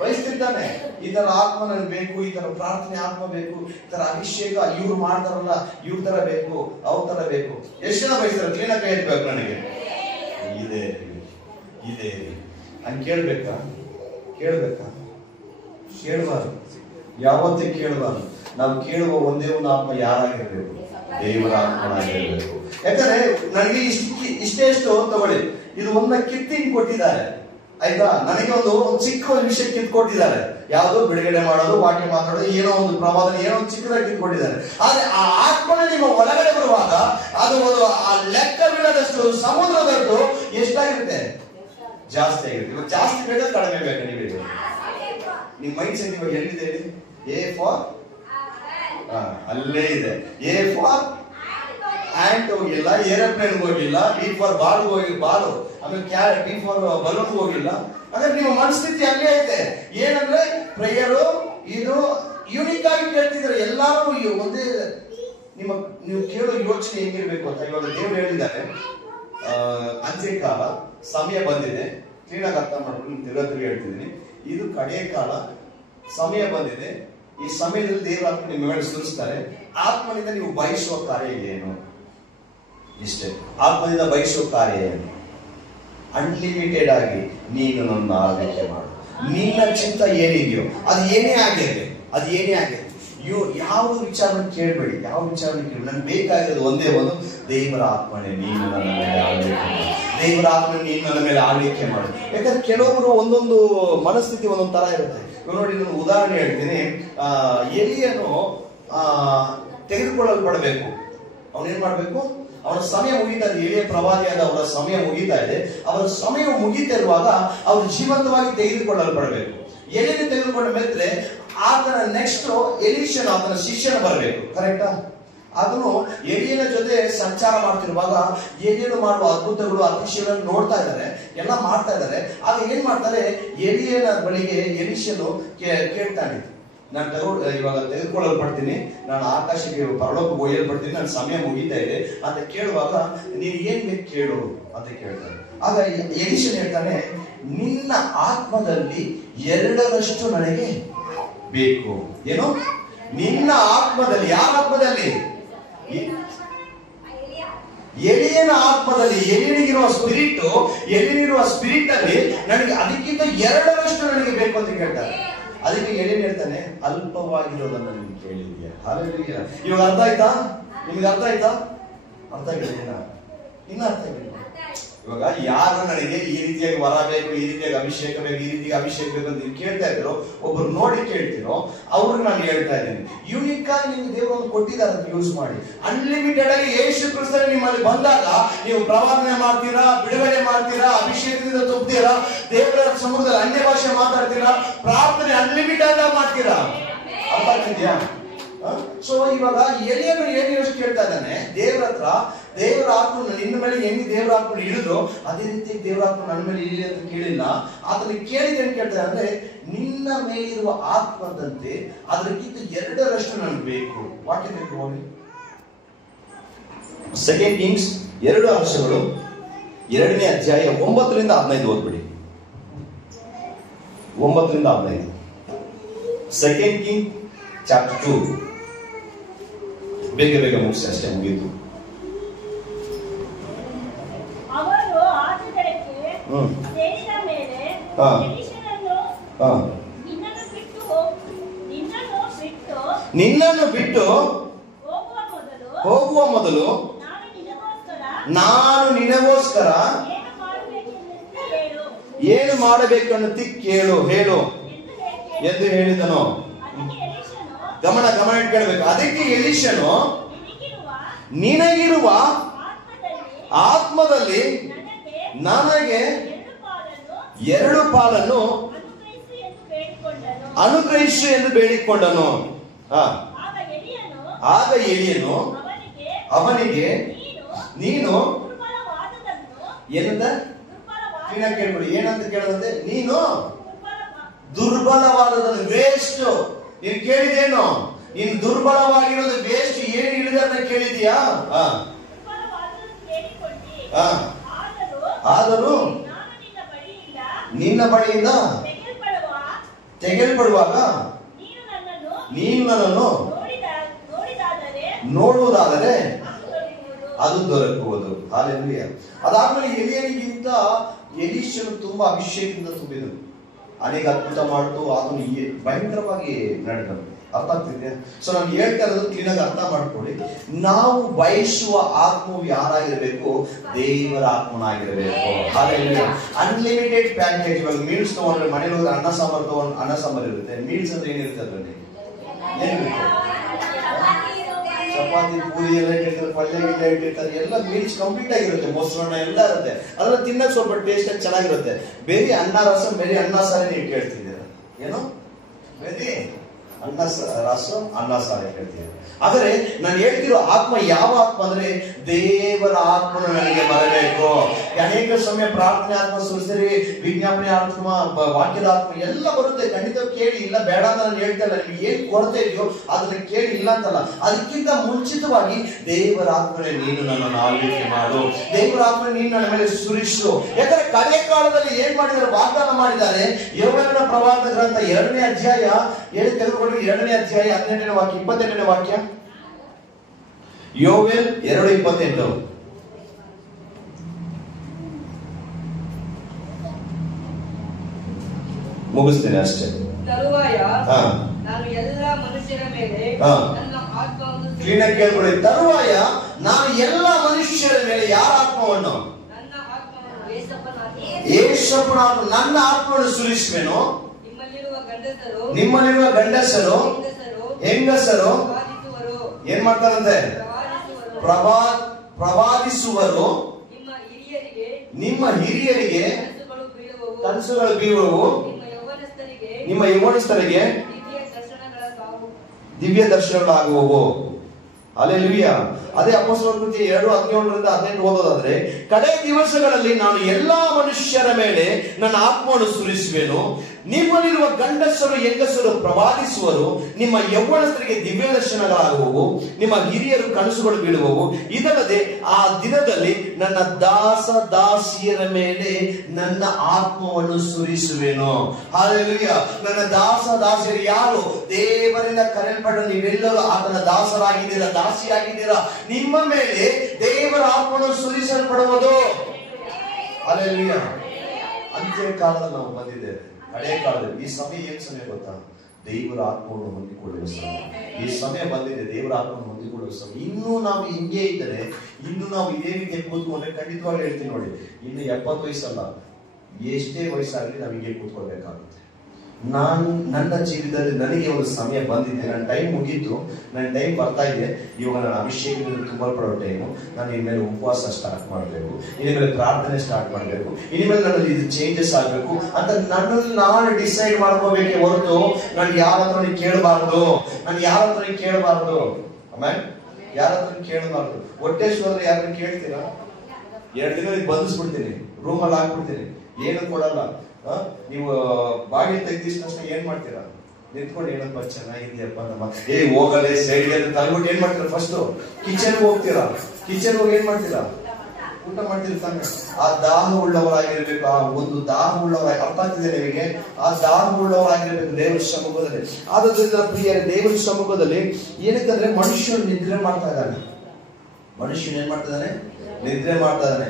ಬಯಸ್ತಿರ್ತಾನೆ. ಈ ತರ ಆತ್ಮ ನನ್ಗೆ ಬೇಕು, ಈ ತರ ಪ್ರಾರ್ಥನೆ ಆತ್ಮ ಬೇಕು, ಈ ತರ ಅಭಿಷೇಕ ಇವ್ರು ಮಾಡ್ತಾರಲ್ಲ ಇವ್ರ ತರ ಬೇಕು, ಅವ್ರ ತರ ಬೇಕು. ಎಷ್ಟು ಜನ ಬಯಸ್ತಾರ? ಕ್ಲೀನ ಕೈ ಇರ್ಬೇಕು ನನಗೆ ಇದೆ ಇದೆ ಹಂಗೆ ಕೇಳ್ಬೇಕಾ? ಕೇಳಬಾರ್ದು, ಯಾವತ್ತೇ ಕೇಳಬಾರ್ದು. ನಾವು ಕೇಳುವ ಒಂದೇ ಒಂದು ಆತ್ಮ ಯಾರಾಗಿರ್ಬೇಕು? ದೇವರ ಆತ್ಮನಾಗಿರ್ಬೇಕು. ಯಾಕಂದ್ರೆ ನನಗೆ ಇಷ್ಟೇ ತಗೊಳ್ಳಿ, ಇದು ಒಂದ ಕಿತ್ತಿಂಗ್ ಕೊಟ್ಟಿದ್ದಾರೆ ಆಯ್ತಾ. ನನಗೆ ಒಂದು ಚಿಕ್ಕ ಒಂದು ವಿಷಯ ಕಿತ್ಕೊಟ್ಟಿದ್ದಾರೆ. ಯಾವುದು? ಬಿಡುಗಡೆ ಮಾಡೋದು, ವಾಕ್ಯ ಮಾತಾಡೋದು, ಏನೋ ಒಂದು ಪ್ರವಾದನೆ, ಏನೋ ಒಂದು ಚಿಕ್ಕದಾಗಿ ಕಿತ್ಕೊಟ್ಟಿದ್ದಾರೆ. ಆದ್ರೆ ಆ ಆತ್ಮನ ನಿಮ್ಮ ಒಳಗಡೆ ಬರುವಾಗ ಅದು ಒಂದು ಆ ಲೆಕ್ಕವಿಲ್ಲದಷ್ಟು ಸಮುದ್ರದಷ್ಟು ಎಷ್ಟಾಗಿರುತ್ತೆ? ಜಾಸ್ತಿ ಆಗಿರುತ್ತೆ. ಇವಾಗ ಜಾಸ್ತಿ ಬೇಕಾ ಕಡಿಮೆ ಬೇಕಾ? ನೀವು ನಿಮ್ ಮೈಂಡ್ ಸೆಟ್ ಇವಾಗ ಎಲ್ಲಿದೆ? ಎ ಫಾರ್ ಅಲ್ಲೇ ಇದೆ. ಎ ಫಾರ್ ಆಂಟ್ ಹೋಗಿಲ್ಲ, ಏರೋಪ್ಲೇನ್ ಹೋಗಿಲ್ಲ, ಬಿ ಫಾರ್ ಬಾಲ್ ಹೋಗಿ ಬಾಲು, ಆಮೇಲೆ ಬಿ ಫಾರ್ ಬಲೂನ್ ಹೋಗಿಲ್ಲ. ಅಂದ್ರೆ ನಿಮ್ಮ ಮನಸ್ಥಿತಿ ಅಲ್ಲೇ ಐತೆ. ಏನಂದ್ರೆ ಪ್ರೇಯರು ಇದು ಯೂನಿಕ್ ಆಗಿ ಕೇಳ್ತಿದ್ರೆ ಎಲ್ಲಾರು ಒಂದೇ. ನೀವು ಕೇಳೋ ಯೋಚನೆ ಹೆಂಗಿರ್ಬೇಕು ಅಂತ ಇವಾಗ ದೇವ್ರು ಹೇಳಿದ್ದಾರೆ. ಅಂತ್ಯಕಾಲ ಸಮಯ ಬಂದಿದೆ. ಕ್ಲೀನಾಗಿ ಅರ್ಥ ಮಾಡ್ಕೊಂಡು ತಿರುಗಿ ಹೇಳ್ತಿದ್ದೀನಿ. ಇದು ಕಡೆಯ ಕಾಲ, ಸಮಯ ಬಂದಿದೆ. ಈ ಸಮಯದಲ್ಲಿ ದೇವರಾತ್ಮ ನಿಮ್ಮ ಮೇಲೆ ಸುರಿಸ್ತಾರೆ. ಆತ್ಮನಿಂದ ನೀವು ಬಯಸುವ ಕಾರ್ಯ ಏನು? ಇಷ್ಟೇ. ಆತ್ಮದಿಂದ ಬಯಸುವ ಕಾರ್ಯ ಏನು? ಅನ್ಲಿಮಿಟೆಡ್ ಆಗಿ ನೀನು ನನ್ನ ಆಳ್ವಿಕೆ ಮಾಡು. ನಿನ್ನ ಚಿಂತ ಏನಿದೆಯೋ ಅದು ಏನೇ ಆಗಿರಲಿ, ಯಾವ ವಿಚಾರವನ್ನು ಕೇಳಬೇಡಿ, ಯಾವ ವಿಚಾರವನ್ನು ಕೇಳಿ. ನನ್ಗೆ ಬೇಕಾಗಿರೋದು ಒಂದೇ ಒಂದು, ದೇವರ ಆತ್ಮನೇ ನೀನು ನನ್ನ ಮೇಲೆ ಆಳ್ವಿಕೆ ಮಾಡು, ದೇವರ ಆತ್ಮ ನೀನು ನನ್ನ ಮೇಲೆ ಆಳ್ವಿಕೆ ಮಾಡು. ಯಾಕಂದ್ರೆ ಕೆಲವೊಬ್ರು ಒಂದೊಂದು ಮನಸ್ಥಿತಿ ಒಂದೊಂದು ತರ ಇರುತ್ತೆ. ಇವಾಗ ನೋಡಿ, ನಾನು ಉದಾಹರಣೆ ಹೇಳ್ತೀನಿ. ಎಲಿಯನ್ನು ತೆಗೆದುಕೊಳ್ಳಲ್ಪಡಬೇಕು. ಅವನೇನ್ ಮಾಡ್ಬೇಕು? ಅವರ ಸಮಯ ಮುಗೀತಾ ಇದೆ. ಎಲಿಯ ಪ್ರವಾದಿಯಾದ ಅವರ ಸಮಯ ಮುಗೀತಾ ಇದೆ. ಅವರ ಸಮಯ ಮುಗೀತಾ ಇರುವಾಗ ಅವರು ಜೀವಂತವಾಗಿ ತೆಗೆದುಕೊಳ್ಳಲ್ಪಡಬೇಕು. ಎಲಿಯನ್ನು ತೆಗೆದುಕೊಂಡ ಮೇಲೆ ಆತನ ನೆಕ್ಸ್ಟ್ ಎಲಿಷನ್, ಆತನ ಶಿಷ್ಯನ ಬರಬೇಕು. ಕರೆಕ್ಟಾ? ಅದನ್ನು ಎಲಿಯನ ಜೊತೆ ಸಂಚಾರ ಮಾಡ್ತಿರುವಾಗ ಎಲಿಯನು ಮಾಡುವ ಅದ್ಭುತಗಳು, ಅತಿಶಯಗಳನ್ನು ನೋಡ್ತಾ ಇದ್ದಾರೆ, ಎಲ್ಲ ಮಾಡ್ತಾ ಇದ್ದಾರೆ. ಆಗ ಏನ್ ಮಾಡ್ತಾರೆ? ಎಲಿಯನ ಬಳಿಗೆ ಎಲಿಷನು ಕೇಳ್ತಾನೆ, ನಾನು ಇವಾಗ ತೆಗೆದುಕೊಳ್ಳಲ್ಪಡ್ತೀನಿ, ನಾನು ಆಕಾಶಕ್ಕೆ ಪರಲೋಕಕ್ಕೆ ಒಯ್ಯಲ್ಪಡ್ತೀನಿ, ನನ್ನ ಸಮಯ ಮುಗೀತಾ ಇದೆ ಅಂತ ಕೇಳುವಾಗ ನೀನು ಏನ್ ಬೇಕು ಕೇಳು ಅಂತ ಕೇಳ್ತಾನೆ. ಆಗ ಎಲಿಷನ್ ಹೇಳ್ತಾನೆ, ನಿನ್ನ ಆತ್ಮದಲ್ಲಿ 2ರಷ್ಟು ನನಗೆ ಬೇಕು. ಏನು? ನಿನ್ನ ಆತ್ಮದಲ್ಲಿ. ಯಾರ ಆತ್ಮದಲ್ಲಿ? ಎಲಿಯನ ಆತ್ಮದಲ್ಲಿ. ಎಲಿಯನಿಗಿರುವ ಸ್ಪಿರಿಟ್ ಅಲ್ಲಿ ನನಗೆ ಅದಕ್ಕಿಂತ 2ರಷ್ಟು ನನಗೆ ಬೇಕು ಅಂತ ಕೇಳ್ತಾರೆ. ಅದಕ್ಕೆ ಎಲಿಯನ್ ಹೇಳ್ತಾನೆ, ಅಲ್ಪವಾಗಿರೋದನ್ನ ನೀವು ಕೇಳಿದ್ಯಾ? ಹಾಲೆಲೂಯಾ. ಇವಾಗ ಅರ್ಥ ಆಯ್ತಾ? ನಿಮ್ಗೆ ಅರ್ಥ ಆಯ್ತಾ? ಅರ್ಥ ಆಗಿಲ್ಲ? ಇನ್ನ ಅರ್ಥ ಆಗಿಲ್ಲ? ಇವಾಗ ಯಾರು ನನಗೆ ಈ ರೀತಿಯಾಗಿ ವರ ಬೇಕು, ಈ ರೀತಿಯಾಗಿ ಅಭಿಷೇಕ ಬೇಕು, ಈ ರೀತಿಯಾಗಿ ಅಭಿಷೇಕ ಬೇಕು ಅಂತ ನೀವು ಕೇಳ್ತಾ ಇದ್ದೀರೋ, ಒಬ್ರು ನೋಡಿ ಕೇಳ್ತಿರೋ, ಅವ್ರಿಗೆ ನಾನು ಹೇಳ್ತಾ ಇದ್ದೀನಿ, ಯೂನಿಕ್ ಆಗಿ ನಿಮ್ಗೆ ದೇವರು ಕೊಟ್ಟಿದ್ದಾರೆ, ಅದನ್ನು ಯೂಸ್ ಮಾಡಿ. ಅನ್ಲಿಮಿಟೆಡ್ ಆಗಿ ಯೇಸು ಕ್ರಿಸ್ತರು ನಿಮ್ಮಲ್ಲಿ ಬಂದಾಗ ನೀವು ಪ್ರವಾದನೆ ಮಾಡ್ತೀರಾ, ಬಿಡುಗಡೆ ಮಾಡ್ತೀರಾ, ಅಭಿಷೇಕದಿಂದ ತುಂಬ್ತೀರಾ, ದೇವರ ಸಮೂಹದಲ್ಲಿ ಅನ್ಯ ಭಾಷೆ ಮಾತಾಡ್ತೀರಾ, ಪ್ರಾರ್ಥನೆ ಅನ್ಲಿಮಿಟೆಡ್ ಆಗಿ ಮಾಡ್ತೀರಾ. ಅರ್ಥ ಆಗ್ತಿದ್ಯಾ? ಸೊ ಇವಾಗ ಎಲಿಯನು ಏನಿರೋಷ್ಟು ಕೇಳ್ತಾ ಇದ್ದಾನೆ ದೇವರ ಹತ್ರ. ದೇವರ ಆತ್ಮ ನಿನ್ನ ಮೇಲೆ ಹೆಂಗೆ ದೇವರ ಆತ್ಮ ಇಳಿದ್ರು ಅದೇ ರೀತಿ ದೇವರ ಆತ್ಮ ನನ್ನ ಮೇಲೆ ಇಳಿ ಅಂತ ಕೇಳಿಲ್ಲ. ಆತನಿಗೆ ಕೇಳಿದ್ದೇನೆ ಕೇಳ್ತಾರೆ ಅಂದ್ರೆ, ನಿನ್ನ ಮೇಲಿರುವ ಆತ್ಮದಂತೆ ಅದಕ್ಕಿಂತ 2ರಷ್ಟು ನನಗೆ ಬೇಕು. ವಾಕ್ಯ ಬೇಕು ಹೋಗಿ. 2 ಕಿಂಗ್ಸ್ 2 ವರ್ಷಗಳು 2ನೇ ಅಧ್ಯಾಯ 9ರಿಂದ 15 ಓದ್ಬಿಡಿ. 9-15. 2 Kings chapter 2. ಬೇಗ ಬೇಗ ಮುಗಿಸಿ, ಅಷ್ಟೇ ಮುಗೀತು. ಅವರು ಆಚರಣೆಗೆ ಸೇರಿದ ಮೇಲೆ ಎಲೀಷನನ್ನು ನಿನ್ನನ್ನು ಬಿಟ್ಟು ಹೋಗುವ ಮೊದಲು ನಾನು ನಿನಗೋಸ್ಕರ ಏನು ಮಾಡಬೇಕನ್ನು ಕೇಳು ಹೇಳು ಎಂದು ಹೇಳಿದನು. ಗಮನ ಇಟ್ಕೊಳ್ಬೇಕು. ಅದಕ್ಕೆ ಎಲೀಷನು ನಿನಗಿರುವ ಆತ್ಮದಲ್ಲಿ ನನಗೆ 2 ಪಾಲನ್ನು ಅನುಗ್ರಹಿಸು ಎಂದು ಬೇಡಿಕೊಂಡನು. ಆಗ ಎಲಿಯನು ಅವನಿಗೆ ನೀನು ಏನಂತ ಕೇಳ್ಬಿಡಿ, ಏನಂತ ಕೇಳದಂತೆ, ನೀನು ದುರ್ಬಲವಾದದನ್ನು ವೇಸ್ಟ್. ನೀನು ಕೇಳಿದೇನು? ನೀನು ದುರ್ಬಲವಾಗಿರೋದು ವೇಸ್ಟ್. ಏನು ಹೇಳಿದ ಕೇಳಿದ್ಯಾ? ಆದರೂ ನಿನ್ನ ಬಳಿಯಿಂದ ತೆಗೆಯಲ್ಪಡುವಾಗ ನೀನು ನನ್ನನ್ನು ನೋಡುವುದಾದರೆ ಅದು ದೊರಕುವುದು. ಹಾಲೆಲೂಯಾ. ಅದಾದ್ಮೇಲೆ ಎಲಿಯನಿಗಿಂತ ಎಲೀಷನು ತುಂಬಾ ಅಭಿಷೇಕದಿಂದ ತುಂಬಿದನು. ಅನೇಕ ಅದ್ಭುತ ಮಾಡ್ತು. ಆತನು ಭಯಂಕರವಾಗಿ ನಡೆದನು. ಅರ್ಥ ಆಗ್ತಿದೆ? ಸೊ ನಾನು ಹೇಳ್ತಾ ಇರೋದು ಕ್ಲೀನ್ ಆಗಿ ಅರ್ಥ ಮಾಡ್ಕೊಳ್ಳಿ. ನಾವು ಬಯಸುವ ಆತ್ಮವು ಯಾರಾಗಿರ್ಬೇಕು? ದೇವರ ಆತ್ಮನಾಗಿರ್ಬೇಕು. ಹಾಲೆಲೂಯಾ. Unlimited package. ಇವಾಗ ಮೀಲ್ಸ್ ತಗೊಂಡ್ರೆ ಮನೇಲಿ ಹೋದ್ರೆ ಅನ್ನ ಸಾಂಬಾರ್ ಇರುತ್ತೆ. ಮೀಲ್ಸ್ ಅಂದ್ರೆ ಏನಿರುತ್ತೆ ಅದರಲ್ಲಿ? ಏನಿರುತ್ತೆ? ಚಪಾತಿ, ಪೂರಿ ಎಲ್ಲ ಇಟ್ಟಿರ್ತಾರೆ, ಪಲ್ಯ ಗಿಲ್ಯ ಇಟ್ಟಿರ್ತಾರೆ. ಎಲ್ಲ ಮೀಲ್ಸ್ ಕಂಪ್ಲೀಟ್ ಆಗಿರುತ್ತೆ. ಮೊಸರನ್ನ ಎಲ್ಲ ಇರುತ್ತೆ. ಅದನ್ನ ತಿನ್ನಕ್ ಸ್ವಲ್ಪ ಟೇಸ್ಟ್ ಆಗಿ ಚೆನ್ನಾಗಿರುತ್ತೆ. ಬೇರೆ ಅನ್ನ ರಸ, ಬೇರೆ ಅನ್ನ ಸಾರೇ ನೀವು ಕೇಳ್ತಿದ್ದೀರ. ಏನು ಬೇರೆ ಅನ್ನ ಸಾರ ಕೇಳ್ತಿದ್ದೀರ. ಆದರೆ ನಾನು ಹೇಳ್ತಿರೋ ಆತ್ಮ ಯಾವ ಆತ್ಮ ಅಂದ್ರೆ ದೇವರ ಆತ್ಮನು ನನಗೆ ಬರಬೇಕು. ಅನೇಕ ಸಮಯ ಪ್ರಾರ್ಥನೆ ಆತ್ಮ, ಸುರಿಸರಿ ವಿಜ್ಞಾಪನೆ ಆತ್ಮ, ವಾಕ್ಯದ ಆತ್ಮ ಎಲ್ಲ ಬರುತ್ತೆ. ಖಂಡಿತ ಕೇಳಿ, ಇಲ್ಲ ಬೇಡ ಅಂತ ನಾನು ಹೇಳ್ತಾ ಇಲ್ಲ. ನಿಮ್ಗೆ ಏನ್ ಕೊರತೆ ಇದೆಯೋ ಅದನ್ನ ಕೇಳಿ, ಇಲ್ಲ ಅಂತಲ್ಲ. ಅದಕ್ಕಿಂತ ಮುಂಚಿತವಾಗಿ ದೇವರ ಆತ್ಮನೇ ನೀನು ನನ್ನನ್ನು ಆಳ್ವಿಕೆ ಮಾಡು. ದೇವರ ಆತ್ಮ ನೀನು ನನ್ನ ಮೇಲೆ ಸುರಿಸು. ಯಾಕಂದ್ರೆ ಕಡೆ ಕಾಲದಲ್ಲಿ ಏನ್ ಮಾಡಿದ್ದಾರೆ? ವಾಗ್ದಾನ ಮಾಡಿದ್ದಾರೆ. ಯೋವೇಲನ ಪ್ರವಾದದ ಗ್ರಂಥ 2ನೇ ಅಧ್ಯಾಯ ತೆಗೆದುಕೊಂಡು 2ನೇ ಅಧ್ಯಾಯ 18ನೇ ವಾಕ್ಯ 28ನೇ ವಾಕ್ಯ. ಯೋವೇಲ್ 2:28. ಮುಗಿಸ್ತೇನೆ ಅಷ್ಟೇ. ತರುವಾಯ ನಾನು ಎಲ್ಲ ಮನುಷ್ಯರ ಮೇಲೆ ನನ್ನ ಆತ್ಮವನ್ನು ಕ್ಲೀನಾಗಿ ಕೇಳ್ಕೊಳ್ಳಿ. ತರುವಾಯ ನಾನು ಎಲ್ಲ ಮನುಷ್ಯರ ಮೇಲೆ ಯಾರ ಆತ್ಮವನ್ನು? ನನ್ನ ಆತ್ಮವನ್ನು ಯೇಸಪ್ಪನಾದ ನನ್ನ ಆತ್ಮವನ್ನು ಸುರಿಸುವೆನು. ನಿಮ್ಮಲ್ಲಿರುವ ಗಂಡಸರು ಹೆಂಗಸರು ಏನ್ ಮಾಡ್ತಾರಂತೆ? ಪ್ರವಾದಿಸುವರು. ನಿಮ್ಮ ಹಿರಿಯರಿಗೆ ಕನಸುಗಳು ಬೀಳುವವು. ನಿಮ್ಮ ಯೌವನಸ್ಥರಿಗೆ ದಿವ್ಯ ದರ್ಶನಗಳಾಗುವವು. ಹಲ್ಲೆಲೂಯಾ. ಅದೇ ಅಪೊಸ್ತಲರ ಕೃತ್ಯ 2:17-18 ಓದೋದಾದ್ರೆ, ಕಡೆ ದಿವಸಗಳಲ್ಲಿ ನಾನು ಎಲ್ಲಾ ಮನುಷ್ಯರ ಮೇಲೆ ನನ್ನ ಆತ್ಮವನ್ನು ಸುರಿಸುವೆನು. ನಿಮ್ಮಲ್ಲಿರುವ ಗಂಡಸರು ಹೆಂಗಸರು ಪ್ರವಾದಿಸುವರು. ನಿಮ್ಮ ಯೌವನಸ್ಥರಿಗೆ ದಿವ್ಯ ದರ್ಶನಗಳಾಗುವವು. ನಿಮ್ಮ ಹಿರಿಯರು ಕನಸುಗಳು ಬೀಳುವವು. ಇದಲ್ಲದೆ ಆ ದಿನದಲ್ಲಿ ನನ್ನ ದಾಸ ದಾಸಿಯರ ಮೇಲೆ ನನ್ನ ಆತ್ಮವನ್ನು ಸುರಿಸುವೆನು. ಹಲ್ಲೆಲೂಯಾ. ನನ್ನ ದಾಸ ದಾಸಿಯರು ಯಾರು? ದೇವರಿಂದ ಕರೆಯಲ್ಪಟ್ಟ ನೀವೆಲ್ಲರೂ ಆತನ ದಾಸರಾಗಿದ್ದೀರಾ, ದಾಸಿಯಾಗಿದ್ದೀರಾ. ನಿಮ್ಮ ಮೇಲೆ ದೇವರ ಆತ್ಮವನ್ನು ಸುರಿಸಲ್ಪಡುವುದು. ಹಲ್ಲೆಲೂಯಾ. ಅಂತ್ಯ ಕಾಲದಲ್ಲಿ ನಾವು ಬಂದಿದ್ದೇವೆ. ಹಳೆಯ ಕಾಲದಲ್ಲಿ ಈ ಸಮಯ ಏನ್ ಸಮಯ ಗೊತ್ತಾ? ದೇವರ ಆತ್ಮವನ್ನು ಹೊಂದಿಕೊಳ್ಳುವ ಸಮಯ. ಈ ಸಮಯ ಬಂದಿದೆ. ದೇವರ ಆತ್ಮವನ್ನು ಹೊಂದಿಕೊಳ್ಳುವ ಸಮಯ. ಇನ್ನೂ ನಾವು ಹಿಂಗೆ ಇದ್ದರೆ, ಇನ್ನು ನಾವು ಇದೇ ರೀತಿ ಕೂತ್ಕೊಂಡ್ರೆ ಖಂಡಿತವಾಗಿ ಹೇಳ್ತೀನಿ ನೋಡಿ, ಇನ್ನು 70 ವಯಸ್ಸಲ್ಲ, ಎಷ್ಟೇ ವಯಸ್ಸಾಗಲಿ ನಾವು ಹಿಂಗೆ ಕೂತ್ಕೊಳ್ಬೇಕಾಗುತ್ತೆ. ನನ್ನ ಜೀವಿತದಲ್ಲಿ ನನಗೆ ಒಂದು ಸಮಯ ಬಂದಿದೆ. ನನ್ನ ಟೈಮ್ ಮುಗೀತು, ನನ್ನ ಟೈಮ್ ಬರ್ತಾ ಇದೆ. ಇವಾಗ ನಾನು ಅಭಿಷೇಕದಿಂದ ತುಂಬಲ್ಪಡೋ ಟೈಮು. ನಾನು ಇನ್ಮೇಲೆ ಉಪವಾಸ ಸ್ಟಾರ್ಟ್ ಮಾಡಬೇಕು, ಇನ್ಮೇಲೆ ಪ್ರಾರ್ಥನೆ ಸ್ಟಾರ್ಟ್ ಮಾಡಬೇಕು, ಇನ್ಮೇಲೆ ನನ್ನಲ್ಲಿ ಇದು ಚೇಂಜಸ್ ಆಗಬೇಕು ಅಂತ ನನ್ನನ್ನು ನಾನು ಡಿಸೈಡ್ ಮಾಡ್ಕೋಬೇಕೆ ಹೊರತು ನಾನು ಯಾರ ಹತ್ರ ಕೇಳಬಾರ್ದು. ಆಮೇಲೆ ಯಾರ ಹತ್ರ ಕೇಳಬಾರ್ದು. ಹೊಟ್ಟೆಶ್ವರ ಯಾರನ್ನ ಕೇಳ್ತೀರಾ? 2 ದಿನ ಬಂಧಿಸ್ಬಿಡ್ತೀನಿ, ರೂಮಲ್ಲಿ ಹಾಕ್ಬಿಡ್ತೀನಿ, ಏನು ಕೊಡಲ್ಲ. ನೀವು ಬಾಗಿಲು ತೆಗ್ದಿದ ತಕ್ಷಣ ಏನ್ ಮಾಡ್ತೀರಾ? ನಿಂತ್ಕೊಂಡು ಏನಪ್ಪ ಚೆನ್ನಾಗಿದ್ಯಪ್ಪ ನಮ್ಮ ಹೋಗಲೇ ಸೈಡ್ ತಂದ್ಬಿಟ್ಟು ಏನ್ ಮಾಡ್ತೀರಾ? ಫಸ್ಟ್ ಕಿಚನ್ ಹೋಗ್ತೀರಾ. ಕಿಚನ್ ಹೋಗಿ ಏನ್ ಮಾಡ್ತೀರಾ? ಊಟ ಮಾಡ್ತಿರ್ತಾನೆ. ಆ ದಾಹ ಉಳ್ಳವರಾಗಿರ್ಬೇಕು. ಆ ಒಂದು ದಾಹ ಉಳ್ಳವರಾಗಿ, ಅರ್ಥ ಆಗ್ತಿದೆ ನಿಮಗೆ? ಆ ದಾಹ ಉಳ್ಳವರಾಗಿರ್ಬೇಕು ದೇವರ ಸಮ್ಮುಖದಲ್ಲಿ. ಆದ್ರಿಂದ ಪ್ರಿಯರೇ, ದೇವರ ಸಮ್ಮುಖದಲ್ಲಿ ಏನಕ್ಕಂದ್ರೆ ಮನುಷ್ಯನು ನಿದ್ರೆ ಮಾಡ್ತಾ ಇದ್ದಾನೆ. ಮನುಷ್ಯನು ಏನ್ ಮಾಡ್ತಿದ್ದಾನೆ? ನಿದ್ರೆ ಮಾಡ್ತಾ ಇದ್ದಾನೆ.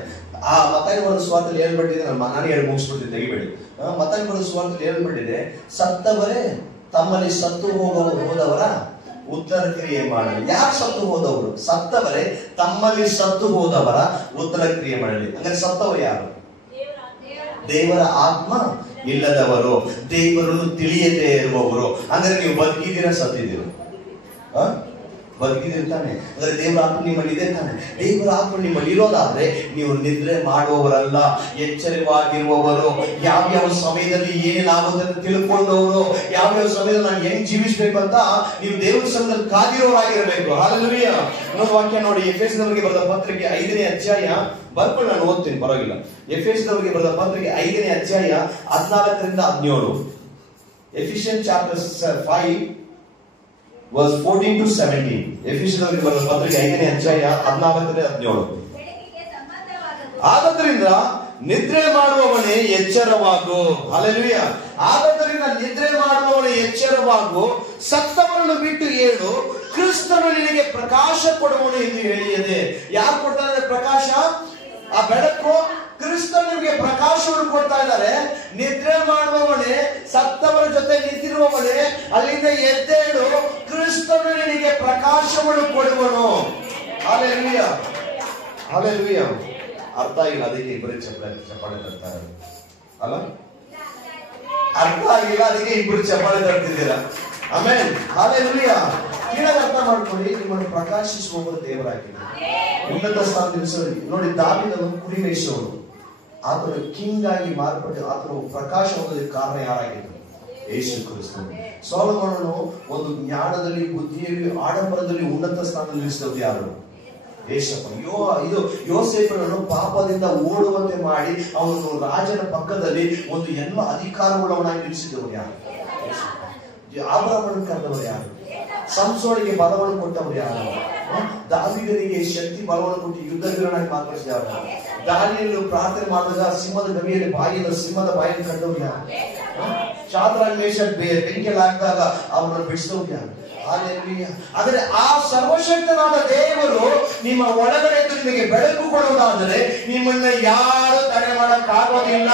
ಆ ಮತ್ತಾಯಿ ಬರೆದ ಸುವಾರ್ತೆಯಲ್ಲಿ ಹೇಳ್ಬಿಟ್ಟಿದೆ, ನಾನು ಹೇಳಿ ಮುಗಿಸ್ಬಿಡ್ತೀನಿ, ತೆಗಿಬೇಡಿ. ಮತ್ತಾಯಿ ಬರೆದ ಸುವಾರ್ತೆಯಲ್ಲಿ ಹೇಳ್ಬಿಟ್ಟಿದೆ, ಸತ್ತವರೇ ತಮ್ಮಲ್ಲಿ ಸತ್ತು ಹೋದವರ ಉತ್ತರ ಕ್ರಿಯೆ ಮಾಡಲಿ. ಯಾರು ಸತ್ತು ಹೋದವರು? ಸತ್ತವರೇ ತಮ್ಮಲ್ಲಿ ಸತ್ತು ಹೋದವರ ಉತ್ತರ ಕ್ರಿಯೆ ಮಾಡಲಿ. ಅಂದ್ರೆ ಸತ್ತವರು ಯಾರು? ದೇವರ ಆತ್ಮ ಇಲ್ಲದವರು, ದೇವರನ್ನು ತಿಳಿಯದೇ ಇರುವವರು. ಅಂದ್ರೆ ನೀವು ಬದುಕಿದ್ದೀರಾ, ಸತ್ತಿದ್ದೀರ? ಬದುಕಿದಿರ್ತಾನೆ. ಅಂದ್ರೆ ದೇವರ ಆತ್ಮ ನಿಮ್ಮಲ್ಲಿ ಇದೆ ತಾನೆ. ದೇವರ ಆತ್ಮ ನಿಮ್ಮಲ್ಲಿ ಇರೋದಾದ್ರೆ ನೀವು ನಿದ್ರೆ ಮಾಡುವವರಲ್ಲ, ಎಚ್ಚರವಾಗಿರುವವರು. ಯಾವ್ಯಾವ ಸಮಯದಲ್ಲಿ ಏನಾಗುತ್ತದೆ ತಿಳ್ಕೊಂಡವರು, ಯಾವ್ಯಾವ ಸಮಯದಲ್ಲಿ ನಾನು ಹೆಂಗ್ ಜೀವಿಸ್ಬೇಕು ಅಂತ ನೀವು ದೇವರ ಸಮಯದಲ್ಲಿ ಕಾದಿರೋರಾಗಿರ್ಬೇಕು. ಹಾಲೆಲೂಯ. ಇನ್ನೊಂದು ವಾಕ್ಯ ನೋಡಿ, ಎಫೆಸದವರಿಗೆ ಬರೆದ ಪತ್ರಿಕೆ 5ನೇ ಅಧ್ಯಾಯ, ಬರ್ಕೊಂಡು ನಾನು ಓದ್ತೀನಿ, ಪರವಾಗಿಲ್ಲ. ಎಫೆಸದವರಿಗೆ ಬರೆದ ಪತ್ರಿಕೆ 5ನೇ ಅಧ್ಯಾಯ 14ರಿಂದ 17. Efficient chapter 5 verse 14 to 17. ಎಫೆಸದವರಿಗೆ ಬರೆದ ಪತ್ರಿಕೆ 5ನೇ ಅಧ್ಯಾಯ 14ರಿಂದ 17. ಆದ್ದರಿಂದ ನಿದ್ರೆ ಮಾಡುವವನೇ ಎಚ್ಚರವಾಗು. ಹಲ್ಲೆಲೂಯ. ಆದ್ದರಿಂದ ನಿದ್ರೆ ಮಾಡುವವನೇ ಎಚ್ಚರವಾಗು, ಸತ್ತವರನ್ನು ಬಿಟ್ಟು ಏಳು, ಕ್ರಿಸ್ತನು ನಿನಗೆ ಪ್ರಕಾಶ ಕೊಡುವನು ಎಂದು ಹೇಳಿದೆ. ಯಾರು ಕೊಡ್ತಾನೆ ಪ್ರಕಾಶ? ಆ ಬೆಳಕು ಕ್ರಿಸ್ತನು ನಿಮಗೆ ಪ್ರಕಾಶವನ್ನು ಕೊಡ್ತಾ ಇದ್ದಾರೆ. ನಿದ್ರೆ ಮಾಡುವವನೇ, ಸತ್ತವರ ಜೊತೆ ನಿಂತಿರುವವನೇ, ಅಲ್ಲಿಂದ ಎದ್ದೇಳು, ಕ್ರಿಸ್ತನು ನಿನಗೆ ಪ್ರಕಾಶವನ್ನು ಕೊಡುವನು. Hallelujah, hallelujah. ಅರ್ಥ ಆಗಿಲ್ಲ, ಅದಕ್ಕೆ ಇಬ್ಬರು ಚಪ್ಪಾಳೆ ತರ್ತಾರೆ ಅಲ್ಲ? ಅರ್ಥ ಆಗಿಲ್ಲ, ಅದಕ್ಕೆ ಇಬ್ಬರು ಚಪ್ಪಾಳೆ ತರ್ತಿದ್ದೀರಾ. ಆಮೇಲೆ ಹಲ್ಲೆಲೂಯ. ಕ್ಲೀನಾಗಿ ಅರ್ಥ ಮಾಡ್ಕೊಳ್ಳಿ, ನಿಮ್ಮನ್ನು ಪ್ರಕಾಶಿಸುವವರು ದೇವರಾಗಿದ್ದಾರೆ. ಉನ್ನತ ಸ್ಥಾನದಲ್ಲಿ ನೋಡಿ, ದಾವೀದನು ಕುರಿ ಮೇಯಿಸುವವನು, ಆತನು ಕಿಂಗ್ ಆಗಿ ಮಾರ್ಪಟ್ಟು ಆತನು ಪ್ರಕಾಶ ಹೊಂದೋದಕ್ಕೆ ಕಾರಣ ಯಾರಾಗಿದ್ದರು? ಯೇಸು ಕ್ರಿಸ್ತನು. ಸೊಲೊಮೋನನು ಒಂದು ಜ್ಞಾನದಲ್ಲಿ, ಬುದ್ಧಿಯಲ್ಲಿ, ಆಡಂಬರದಲ್ಲಿ ಉನ್ನತ ಸ್ಥಾನದಲ್ಲಿ ನಿಲ್ಲಿಸಿದವರು ಯಾರು? ಯೇಸಪ್ಪ. ಇದು ಯೋಸೇಫನನ್ನು ಪಾಪದಿಂದ ಓಡುವಂತೆ ಮಾಡಿ ಅವನು ರಾಜನ ಪಕ್ಕದಲ್ಲಿ ಒಂದು ಎಲ್ಲ ಅಧಿಕಾರವುಳ್ಳವನಾಗಿ ನಿಲ್ಲಿಸಿದವರು ಯಾರು? ಆಬ್ರಹಾಮನನ್ನು ಕರೆದವರು ಯಾರು? ಸಂಸೋನಿಗೆ ಬಲವನ್ನು ಕೊಟ್ಟವರು ಯಾರು? ದಾವೀದನಿಗೆ ಶಕ್ತಿ ಬಲವನ್ನು ಕೊಟ್ಟು ಯುದ್ಧ ವೀರನಾಗಿ ಮಾರ್ಪಡಿಸಿದವರು. ದಾನಿಯೇಲನು ಪ್ರಾರ್ಥನೆ ಮಾಡಿದಾಗ ಸಿಂಹದ ಗವಿಯಲ್ಲಿ ಸಿಂಹದ ಬಾಯಿಯನ್ನು ಕಂಡವರು ಯಾರು? ಶಾದ್ರಾಕ್ ಮೇಷಕ್ ಬೆಂಕಿಯಲ್ಲಿ ಹಾಕಿದಾಗ ಅವರನ್ನು ಬಿಡಿಸಿದವರು ಯಾರು? ಆದರೆ ಆ ಸರ್ವಶಕ್ತನಾದ ದೇವರು ನಿಮ್ಮ ಒಳಗಡೆ ನಿಮಗೆ ಬೆಳಕು ಕೊಡುವುದಾದರೆ ನಿಮ್ಮನ್ನ ಯಾರು ತಡೆ ಮಾಡಕ್ಕಾಗೋದಿಲ್ಲ.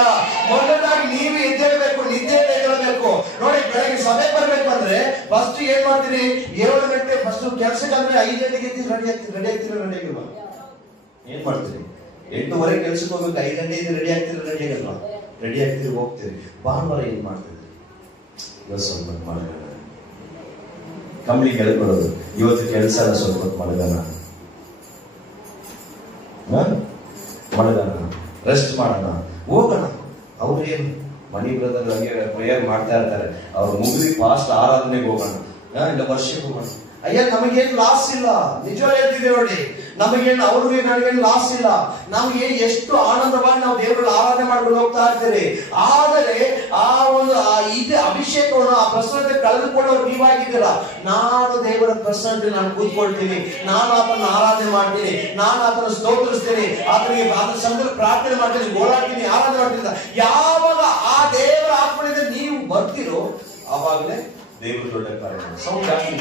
ಮೊದಲಾಗಿ ನೀವು ಎದ್ದೇಳಬೇಕು, ನಿದ್ದೆ ಎದ್ದೇಳಬೇಕು. ನೋಡಿ, ಬೆಳಗ್ಗೆ ಸಭೆ ಬರ್ಬೇಕು ಅಂದ್ರೆ ಫಸ್ಟ್ ಏನ್ ಮಾಡ್ತೀರಿ? 7 ಗಂಟೆ ಫಸ್ಟ್ ಕೆಲಸಕ್ಕೆ ಅಂದ್ರೆ 5 ಗಂಟೆಗೆ ರೆಡಿ ಆಗಿಲ್ವಾ? ಏನ್ ಮಾಡ್ತೀರಿ? 8:30 ಕೆಲ್ಸಕ್ಕೆ ಹೋಗ್ಬೇಕು, 5 ಗಂಟೆಗೆ ರೆಡಿ ಆಗಲ್ವಾ? ರೆಡಿ ಆಗ್ತೀರಿ, ಹೋಗ್ತೀರಿ. ಭಾನುವಾರ ಏನ್ ಮಾಡ್ತಿದ್ರಿ? ಸ್ವಲ್ಪ ಮಾಡಿದ್ರೆ ಕಂಪ್ನಿಗೆ ಹೇಳ್ಕೊಡೋದು, ಇವತ್ತು ಕೆಲಸ ಎಲ್ಲ ಸ್ವಲ್ಪ ಮಲಗಣ, ರೆಸ್ಟ್ ಮಾಡೋಣ, ಹೋಗೋಣ. ಅವ್ರೇನು ಮನಿ ಬ್ರದರ್ ಹಂಗೆ ಪ್ರೇಯರ್ ಮಾಡ್ತಾ ಇರ್ತಾರೆ, ಅವ್ರು ಮುಗಿದು ಫಾಸ್ಟ್ ಆರಾಧನೆಗೆ ಹೋಗೋಣ, ಇಲ್ಲ ವರ್ಷಕ್ಕೆ ಹೋಗೋಣ. ಅಯ್ಯ, ನಮಗೇನು ಲಾಸ್ ಇಲ್ಲ. ನಿಜ ಹೇಳ್ತಿದೆ ನೋಡಿ, ನಮಗೇನು ಅವ್ರಿಗೆ ನನಗೇನು ಲಾಸ್ ಇಲ್ಲ. ನಮಗೆ ಎಷ್ಟು ಆನಂದವಾಗಿ ನಾವು ದೇವರಲ್ಲಿ ಆರಾಧನೆ ಮಾಡ್ಕೊಂಡು ಹೋಗ್ತಾ ಇರ್ತೀರಿ. ಆದರೆ ಆ ಒಂದು ಇದು ಅಭಿಷೇಕವನ್ನು, ಆ ಪ್ರಸನ್ನತೆ ಕಳೆದುಕೊಳ್ಳೋರು ನೀವಾಗಿದ್ದೀರಾ. ನಾನು ದೇವರ ಪ್ರಸನ್ನತೆ ನಾನು ಕೂತ್ಕೊಳ್ತೀನಿ, ನಾನು ಆತನ ಆರಾಧನೆ ಮಾಡ್ತೀನಿ, ನಾನು ಆತನ ಸ್ತೋತ್ರಿಸ್ತೀನಿ, ಆತನಿಗೆ ಆತನ ಸಂಘದಲ್ಲಿ ಪ್ರಾರ್ಥನೆ ಮಾಡ್ತೀನಿ, ಗೋಳಾಡ್ತೀನಿ, ಆರಾಧನೆ ಮಾಡ್ತೀನಿ. ಯಾವಾಗ ಆ ದೇವರ ಆತ್ಮನಿಂದ ನೀವು ಬರ್ತೀರೋ ಆವಾಗಲೇ ದೇವರು ದೊಡ್ಡ ಕಾರ್ಯ. ಸೌಂಡ್ ಜಾಸ್ತಿ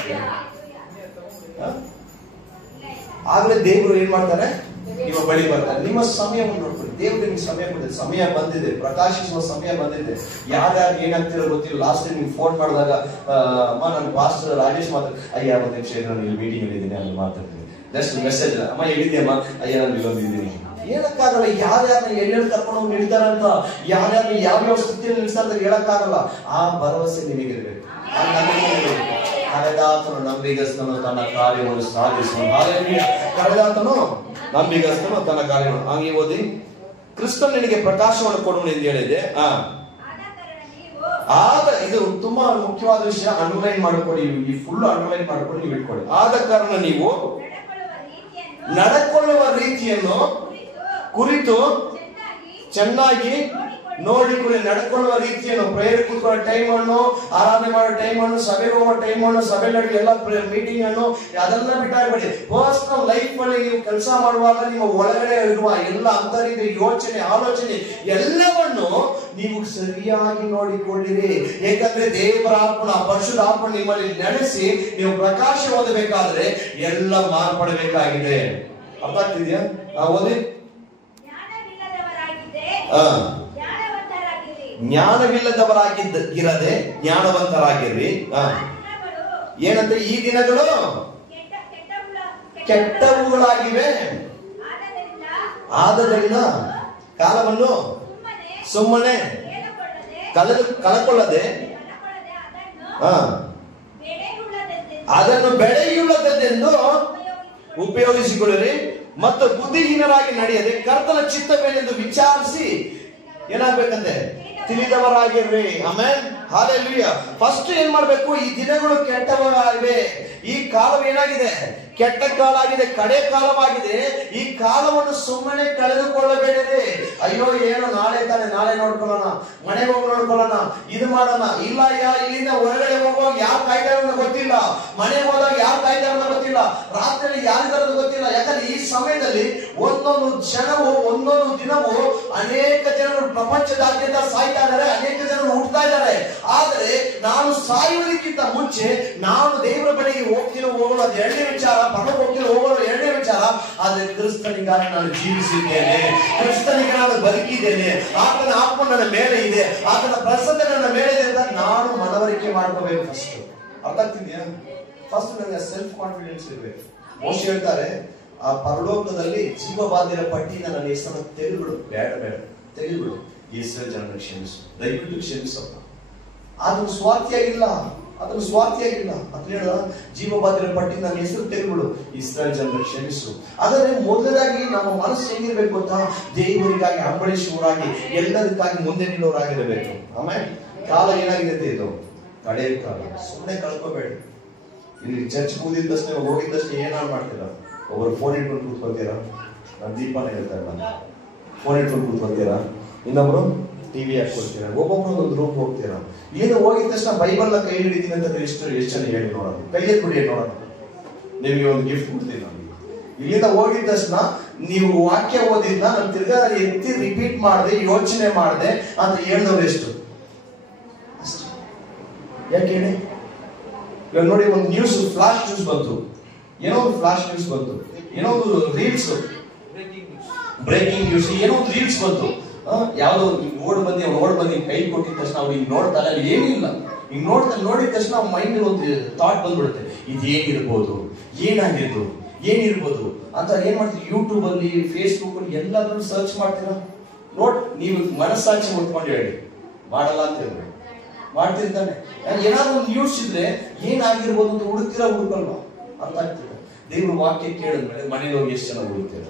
ಆಗಲೇ ದೇವರು ಏನ್ ಮಾಡ್ತಾರೆ? ನಿಮ್ಮ ಬಳಿ ಬರ್ತಾರೆ. ನಿಮ್ಮ ಸಮಯವನ್ನು ನೋಡ್ಕೊಳ್ಳಿ. ದೇವರು ನಿಮ್ಗೆ ಸಮಯ ಕೊಟ್ಟಿದೆ, ಸಮಯ ಬಂದಿದೆ, ಪ್ರಕಾಶಿಸುವ ಸಮಯ ಬಂದಿದೆ. ಯಾರ್ಯಾರು ಏನಾಗ್ತಿರೋ ಗೊತ್ತಿಲ್ಲ. ಲಾಸ್ಟ್ ಟೈಮ್ ನಿಮ್ಗೆ ಫೋನ್ ಮಾಡಿದಾಗ ಅಮ್ಮ ನನ್ನ ಪಾಸ್ಟರ್ ರಾಜೇಶ್ ಅಯ್ಯ ಒಂದು ನಿಮಿಷ ನಾನು ಇಲ್ಲಿ ಮೀಟಿಂಗ್ ಅಲ್ಲಿ ನಾನು ಮಾತಾಡ್ತೀನಿ, ಜಸ್ಟ್ ಮೆಸೇಜ್, ಅಮ್ಮ ಎಲ್ಲಿದೆಯಮ್ಮ? ಅಯ್ಯ ನಾನು ಇಲ್ಲೊಂದಿದ್ದೀನಿ. ಹೇಳಕ್ಕಾಗಲ್ಲ ಯಾರ್ಯಾರನ್ನ ಎಲ್ಲೆಲ್ಲಿ ಕರ್ಕೊಂಡು ಹೋಗಿ ನಿಲ್ತಾರಂತ, ಯಾರ್ಯಾರನ್ನ ಯಾವ್ಯಾವ ಸ್ಥಿತಿಯಲ್ಲಿ ನಿಲ್ಸ್ತಾರೆ ಅಂತ ಹೇಳಕ್ಕಾಗಲ್ಲ. ಆ ಭರವಸೆ ನಿಮಗಿರ್ಬೇಕು, ಆ ನಂಬಿಕೆ ಇರಬೇಕು. ಕರೆದಾತನು ನಂಬಿಗಸ್ತನು ತನ್ನ ಕಾರ್ಯವನ್ನು ಸಾಧಿಸುವನು. ಕರೆದಾತನು ನಂಬಿಗಸ್ತನು ತನ್ನ ಕಾರ್ಯವನ್ನು. ಹಾಗೆ ಓದಿ, ಕ್ರಿಸ್ತನು ನಿನಗೆ ಪ್ರಕಾಶವನ್ನು ಕೊಡುವನು ಎಂದು ಹೇಳಿದೆ. ಆದ ಇದು ತುಂಬಾ ಮುಖ್ಯವಾದ ವಿಷಯ, ಅಂಡರ್ಲೈನ್ ಮಾಡ್ಕೊಳ್ಳಿ. ಈ ಫುಲ್ ಅಂಡರ್ಲೈನ್ ಮಾಡ್ಕೊಂಡು ನೀವು ಇಟ್ಕೊಳ್ಳಿ. ಆದ ಕಾರಣ ನೀವು ನಡ್ಕೊಳ್ಳುವ ರೀತಿಯನ್ನು ಕುರಿತು ಚೆನ್ನಾಗಿ ನೋಡಿಕೊಳ್ಳಿ. ನಡ್ಕೊಳ್ಳುವ ರೀತಿಯನ್ನು, ಪ್ರೇಯರ್ ಕೂತ್ಕೊಳ್ಳೋ ಟೈಮ್ ಅನ್ನು, ಆರಾಧನೆ ಮಾಡೋ ಟೈಮ್ ಅನ್ನು, ಸಭೆಗೆ ಹೋಗೋ ಟೈಮ್ ಅನ್ನು, ಸಭೆ ನಡೆಯುವ ಎಲ್ಲ ಮೀಟಿಂಗ್ ಅನ್ನು ಅದೆಲ್ಲ ಬಿಟ್ಟಾಗಬೇಡಿ. ಪರ್ಸನಲ್ ಲೈಫ್ ಅಲ್ಲಿ ನೀವು ಕೆಲಸ ಮಾಡುವಾಗ ನಿಮ್ಮ ಒಳಗಡೆ ಇರುವ ಎಲ್ಲ ಅಂತರಿದ ಯೋಚನೆ, ಆಲೋಚನೆ ಎಲ್ಲವನ್ನು ನೀವು ಸರಿಯಾಗಿ ನೋಡಿಕೊಳ್ಳಿರಿ. ಏಕೆಂದ್ರೆ ದೇವರ ಆತ್ಮನ, ಪರಿಶುದ್ಧ ಆತ್ಮ ನಿಮ್ಮಲ್ಲಿ ನಡೆಸಿ ನೀವು ಪ್ರಕಾಶ ಹೊಂದಬೇಕಾದ್ರೆ ಎಲ್ಲ ಮಾರ್ಪಡಬೇಕಾಗಿದೆ. ಅರ್ಥ ಆಗ್ತಿದ್ಯಾ? ಓದಿ. ಜ್ಞಾನವಿಲ್ಲದವರಾಗಿರದೆ ಜ್ಞಾನವಂತರಾಗಿರ್ರಿ. ಏನಂದ್ರೆ ಈ ದಿನಗಳು ಕೆಟ್ಟವುಗಳಾಗಿವೆ, ಆದ್ದರಿಂದ ಕಾಲವನ್ನು ಸುಮ್ಮನೆ ಕಳಕೊಳ್ಳದೆ ಅದನ್ನು ಬೆಳೆಯುಳ್ಳದೆಂದು ಉಪಯೋಗಿಸಿಕೊಳ್ಳಿರಿ ಮತ್ತು ಬುದ್ಧಿಹೀನರಾಗಿ ನಡೆಯದೆ ಕರ್ತನ ಚಿತ್ತವೇನೆಂದು ವಿಚಾರಿಸಿ ಏನಾಗ್ಬೇಕಂತೆ ತಿಳಿದವರಾಗಿರ್ರಿ. Amen, hallelujah. ಫಸ್ಟ್ ಏನ್ ಮಾಡ್ಬೇಕು? ಈ ದಿನಗಳು ಕೆಟ್ಟವಾಗಿವೆ, ಈ ಕಾಲವು ಏನಾಗಿದೆ? ಕೆಟ್ಟ ಕಾಲ ಆಗಿದೆ, ಕಡೆ ಕಾಲವಾಗಿದೆ. ಈ ಕಾಲವನ್ನು ಸುಮ್ಮನೆ ಕಳೆದುಕೊಳ್ಳಬೇಡಿರಿ. ಅಯ್ಯೋ ಏನು ನಾಳೆ ತಾನೆ, ನಾಳೆ ನೋಡ್ಕೊಳ್ಳೋಣ, ಮನೆಗೆ ಹೋಗಿ ನೋಡ್ಕೊಳ್ಳೋಣ, ಇದು ಮಾಡೋಣ. ಇಲ್ಲ, ಇಲ್ಲಿಂದ ಹೊರಗಡೆ ಹೋಗುವಾಗ ಯಾರು ಕಾಯ್ತಾರ ಗೊತ್ತಿಲ್ಲ, ಮನೆಗೆ ಹೋದಾಗ ಯಾರು ಕಾಯ್ತಾರ ಗೊತ್ತಿಲ್ಲ, ರಾತ್ರಿ ಯಾರಿಗಾರ ಗೊತ್ತಿಲ್ಲ. ಯಾಕಂದ್ರೆ ಈ ಸಮಯದಲ್ಲಿ ಒಂದೊಂದು ಕ್ಷಣವು, ಒಂದೊಂದು ದಿನವೂ ಅನೇಕ ಜನರು ಪ್ರಪಂಚದಾದ್ಯಂತ ಸಾಯ್ತಾ ಇದ್ದಾರೆ, ಅನೇಕ ಜನರು ಹುಟ್ಟುತ್ತಾ ಇದ್ದಾರೆ. ಆದರೆ ನಾನು ಸಾಯುವುದಕ್ಕಿಂತ ಮುಂಚೆ ನಾನು ದೇವರ ಬಳಿಗೆ ಹೋಗೋದು ಅದು ಎರಡನೇ ವಿಚಾರ, ಪರಲೋಕಕ್ಕೆ ಹೋಗೋದು ಎರಡನೇ ವಿಚಾರ. ಆದ್ರೆ ಕ್ರಿಸ್ತನಿಗಾಗಿ ನಾನು ಜೀವಿಸಿದ್ದೇನೆ, ಕ್ರಿಸ್ತನಿಗೆ ನಾನು ಬದುಕಿದ್ದೇನೆ, ಆತನ ಆತ್ಮ ನನ್ನ ಮೇಲೆ ಇದೆ, ಆತನ ಪ್ರಸನ್ನ ನನ್ನ ಮೇಲೆ ಇದೆ ಅಂತ ನಾನು ಮನವರಿಕೆ ಮಾಡ್ಕೋಬೇಕು. ಫಸ್ಟ್ ಅರ್ಥ ಆಗ್ತಿದ್ಯಾ? ಫಸ್ಟ್ ನನಗೆ ಸೆಲ್ಫ್ ಕಾನ್ಫಿಡೆನ್ಸ್ ಇರಬೇಕು. ಮೋಶೆ ಹೇಳ್ತಾರೆ, ಆ ಪರಲೋಕದಲ್ಲಿ ಜೀವಬಾಧ್ಯರ ಪಟ್ಟಿನ ನನ್ನ ಹೆಸರನ್ನು ತೆಗೆದುಬಿಡು. ಬೇಡ ತೆಗೆದುಬಿಡು, ಈ ಇಸ್ರಾಯೇಲ್ ಜನರನ್ನು ಕ್ಷಮಿಸು, ದಯವಿಟ್ಟು ಕ್ಷಮಿಸಪ್ಪ. ಅದನ್ನು ಸ್ವಾರ್ಥಿಯಾಗಿಲ್ಲ, ಅದನ್ನು ಸ್ವಾರ್ಥಿಯಾಗಿಲ್ಲ ಅಂತ ಹೇಳ, ಜೀವಬಾಧ್ಯರ ಪಟ್ಟಿ ನನ್ನ ಹೆಸರು ತೆಗೆದುಬಿಡು, ಇಸ್ರಾಯೇಲ್ ಜನರನ್ನು ಕ್ಷಮಿಸು. ಆದರೆ ಮೊದಲಾಗಿ ನಮ್ಮ ಮನಸ್ಸು ಹೆಂಗಿರ್ಬೇಕು ಗೊತ್ತಾ? ದೇವರಿಗಾಗಿ ಹಂಬಲಿಸುವವರಾಗಿ, ಎಲ್ಲದಕ್ಕಾಗಿ ಮುಂದೆ ನಿಲ್ಲೋರಾಗಿರಬೇಕು. ಆಮೇಲೆ ಕಾಲ ಏನಾಗಿದೆ? ಇದು ಕಡೆ ಕಾಲ. ಸುಮ್ಮನೆ ಕಳ್ಕೋಬೇಡಿ. ಇಲ್ಲಿ ಚರ್ಚ್ ಕೂದಿದ ತಕ್ಷಣ, ಹೋಗಿದ ತಕ್ಷಣ ಏನಾದ್ರು ಮಾಡ್ತೀರಾ? ಒಬ್ಬರು ಫೋನ್ ಇಟ್ಕೊಂಡು ಕೂತ್ಕೊಳ್ತೀರಾ? ನಾನು ದೀಪಾನ ಹೇಳ್ತಾ ಇಲ್ಲ, ಫೋನ್ ಇಟ್ಕೊಂಡು ಕೂತ್ಕೊಳ್ತೀರಾ? ಇನ್ನೊಬ್ರು ಟಿವಿ ಹಾಕೊಳ್ತೀರಾ? ಒಬ್ಬೊಬ್ರು ಒಂದು ರೂಮ್ ಹೋಗ್ತೀರಾ? ಏನು ಹೋಗಿದ ತಕ್ಷಣ ಬೈಬಲ್ ನ ಕೈ ಹಿಡಿತೀನಿ ಅಂತ ಎಷ್ಟು ಜನ ಹೇಳಿ ನೋಡೋಣ, ಕೈ ಎತ್ಬಿಡಿ ನೋಡೋಣ. ನಿಮಗೆ ಒಂದು ಗಿಫ್ಟ್ ಕೊಡ್ತೀನಿ ನಾನು. ಇಲ್ಲಿಂದ ಹೋಗಿದ ತಕ್ಷಣ ನೀವು ವಾಕ್ಯ ಓದಿದ್ದ ನಾನು ತಿರ್ಗಾ ಎತ್ತಿ ರಿಪೀಟ್ ಮಾಡಿದೆ, ಯೋಚನೆ ಮಾಡಿದೆ ಅಂತ ಹೇಳಿದವ್ರು ಎಷ್ಟು? ಯಾಕೆ ಹೇಳಿ? ಇವಾಗ ನೋಡಿ, ಒಂದು ನ್ಯೂಸ್, ಫ್ಲಾಶ್ ನ್ಯೂಸ್ ಬಂತು, ಏನೋ ಒಂದು ಫ್ಲಾಶ್ ನ್ಯೂಸ್ ಬಂತು, ಏನೋ ಒಂದು ರೀಲ್ಸ್, ಬ್ರೇಕಿಂಗ್ ನ್ಯೂಸ್, ಏನೋ ಒಂದು ರೀಲ್ಸ್ ಬಂತು. ಯಾವ್ದೋ ಓಡ್ ಬಂದಿ ಕೈ ಕೊಟ್ಟಿದ ತಕ್ಷಣ ಅವ್ರು ಹಿಂಗ್ ನೋಡ್ತಾರೆ, ಅಲ್ಲಿ ಏನಿಲ್ಲ, ಹಿಂಗ್ ನೋಡಿದ ತಕ್ಷಣ ಮೈಂಡ್ ಒಂದು ಥಾಟ್ ಬಂದ್ಬಿಡುತ್ತೆ, ಇದೇನಿರ್ಬೋದು, ಏನಿರ್ಬೋದು ಅಂತ ಏನ್ ಮಾಡ್ತೀವಿ? ಯೂಟ್ಯೂಬ್ ಅಲ್ಲಿ, ಫೇಸ್ಬುಕ್ ಅಲ್ಲಿ ಎಲ್ಲಾದ್ರೂ ಸರ್ಚ್ ಮಾಡ್ತೀರಾ? ನೀವು ಮನಸ್ಸಾಕ್ಷಿ ಹೊತ್ಕೊಂಡು ಹೇಳಿ, ಮಾಡಲ್ಲ ಅಂತ ಹೇಳಿದ್ರೆ ಮಾಡ್ತಿರ್ತಾನೆ. ಏನಾದ್ರು ಒಂದು ನ್ಯೂಸ್ ಇದ್ರೆ ಏನಾಗಿರ್ಬೋದು ಅಂತ ಹುಡುಕಲ್ವಾ? ಅರ್ಥ ಆಗ್ತಿದೆ. ದೇವ್ರ ವಾಕ್ಯ ಕೇಳಿದ್ಮೇಲೆ ಮನೇಲಿ ಹೋಗಿ ಎಷ್ಟು ಜನ ಹುಡುಕ್ತೀರ?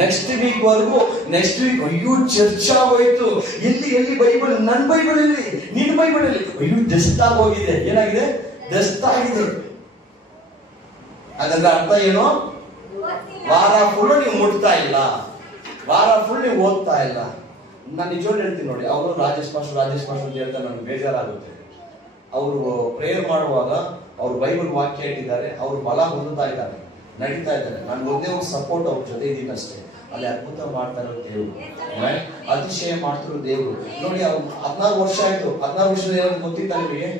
ನೆಕ್ಸ್ಟ್ ವೀಕ್ ಅಯ್ಯೋ ಚರ್ಚ್ ಆಗೋಯ್ತು, ಎಲ್ಲಿ ಬೈಬಲ್, ನನ್ನ ಬೈಬಲ್ ಇಲ್ಲಿ, ನಿನ್ನ ಬೈಬಲ್ ಇಲ್ಲಿ, ಅಯ್ಯೋ ಡೆಸ್ಟ್ ಆಗೋಗಿದೆ. ಏನಾಗಿದೆ? ಡೆಸ್ಟ್ ಆಗಿದೆ. ಅದ್ರ ಅರ್ಥ ಏನು? ವಾರ ಫುಲ್ ನೀವು ಮುಟ್ತಾ ಇಲ್ಲ, ವಾರ ಫುಲ್ ನೀವು ಓದ್ತಾ ಇಲ್ಲ. ನಾನು ನಿಜವಾಗ್ಲೂ ಹೇಳ್ತೀನಿ ನೋಡಿ, ಅವರು ರಾಜೇಶ್ ಮಾಸ್ಟರ್ ಅಂತ ಹೇಳ್ತಾರೆ, ನನಗೆ ಬೇಜಾರಾಗುತ್ತೆ. ಅವರು ಪ್ರೇಯರ್ ಮಾಡುವಾಗ ಅವ್ರು ಬೈಬಲ್ ವಾಕ್ಯ ಇಟ್ಟಿದ್ದಾರೆ, ಅವ್ರು ಬಲ ಹೊಂದುತ್ತಾ ಇದ್ದಾರೆ, ನಡೀತಾ ಇದ್ದಾರೆ. ನಾನು ಒಂದೇ ಒಂದು ಸಪೋರ್ಟ್ ಅವ್ರ ಜೊತೆ ಇದ್ದೀನಿ ಅಷ್ಟೇ. ಅಲ್ಲಿ ಅದ್ಭುತ ಮಾಡ್ತಾರೋ ದೇವ್ರು, ಅತಿಶಯ ಮಾಡ್ತಿರೋ ದೇವ್ರು. ನೋಡಿ, ಅವ್ರು 14 ವರ್ಷ ಆಯ್ತು. 14 ವರ್ಷದ ಏನಾದ್ರು ಗೊತ್ತಿತ್ತ ನಿಮಗೆ?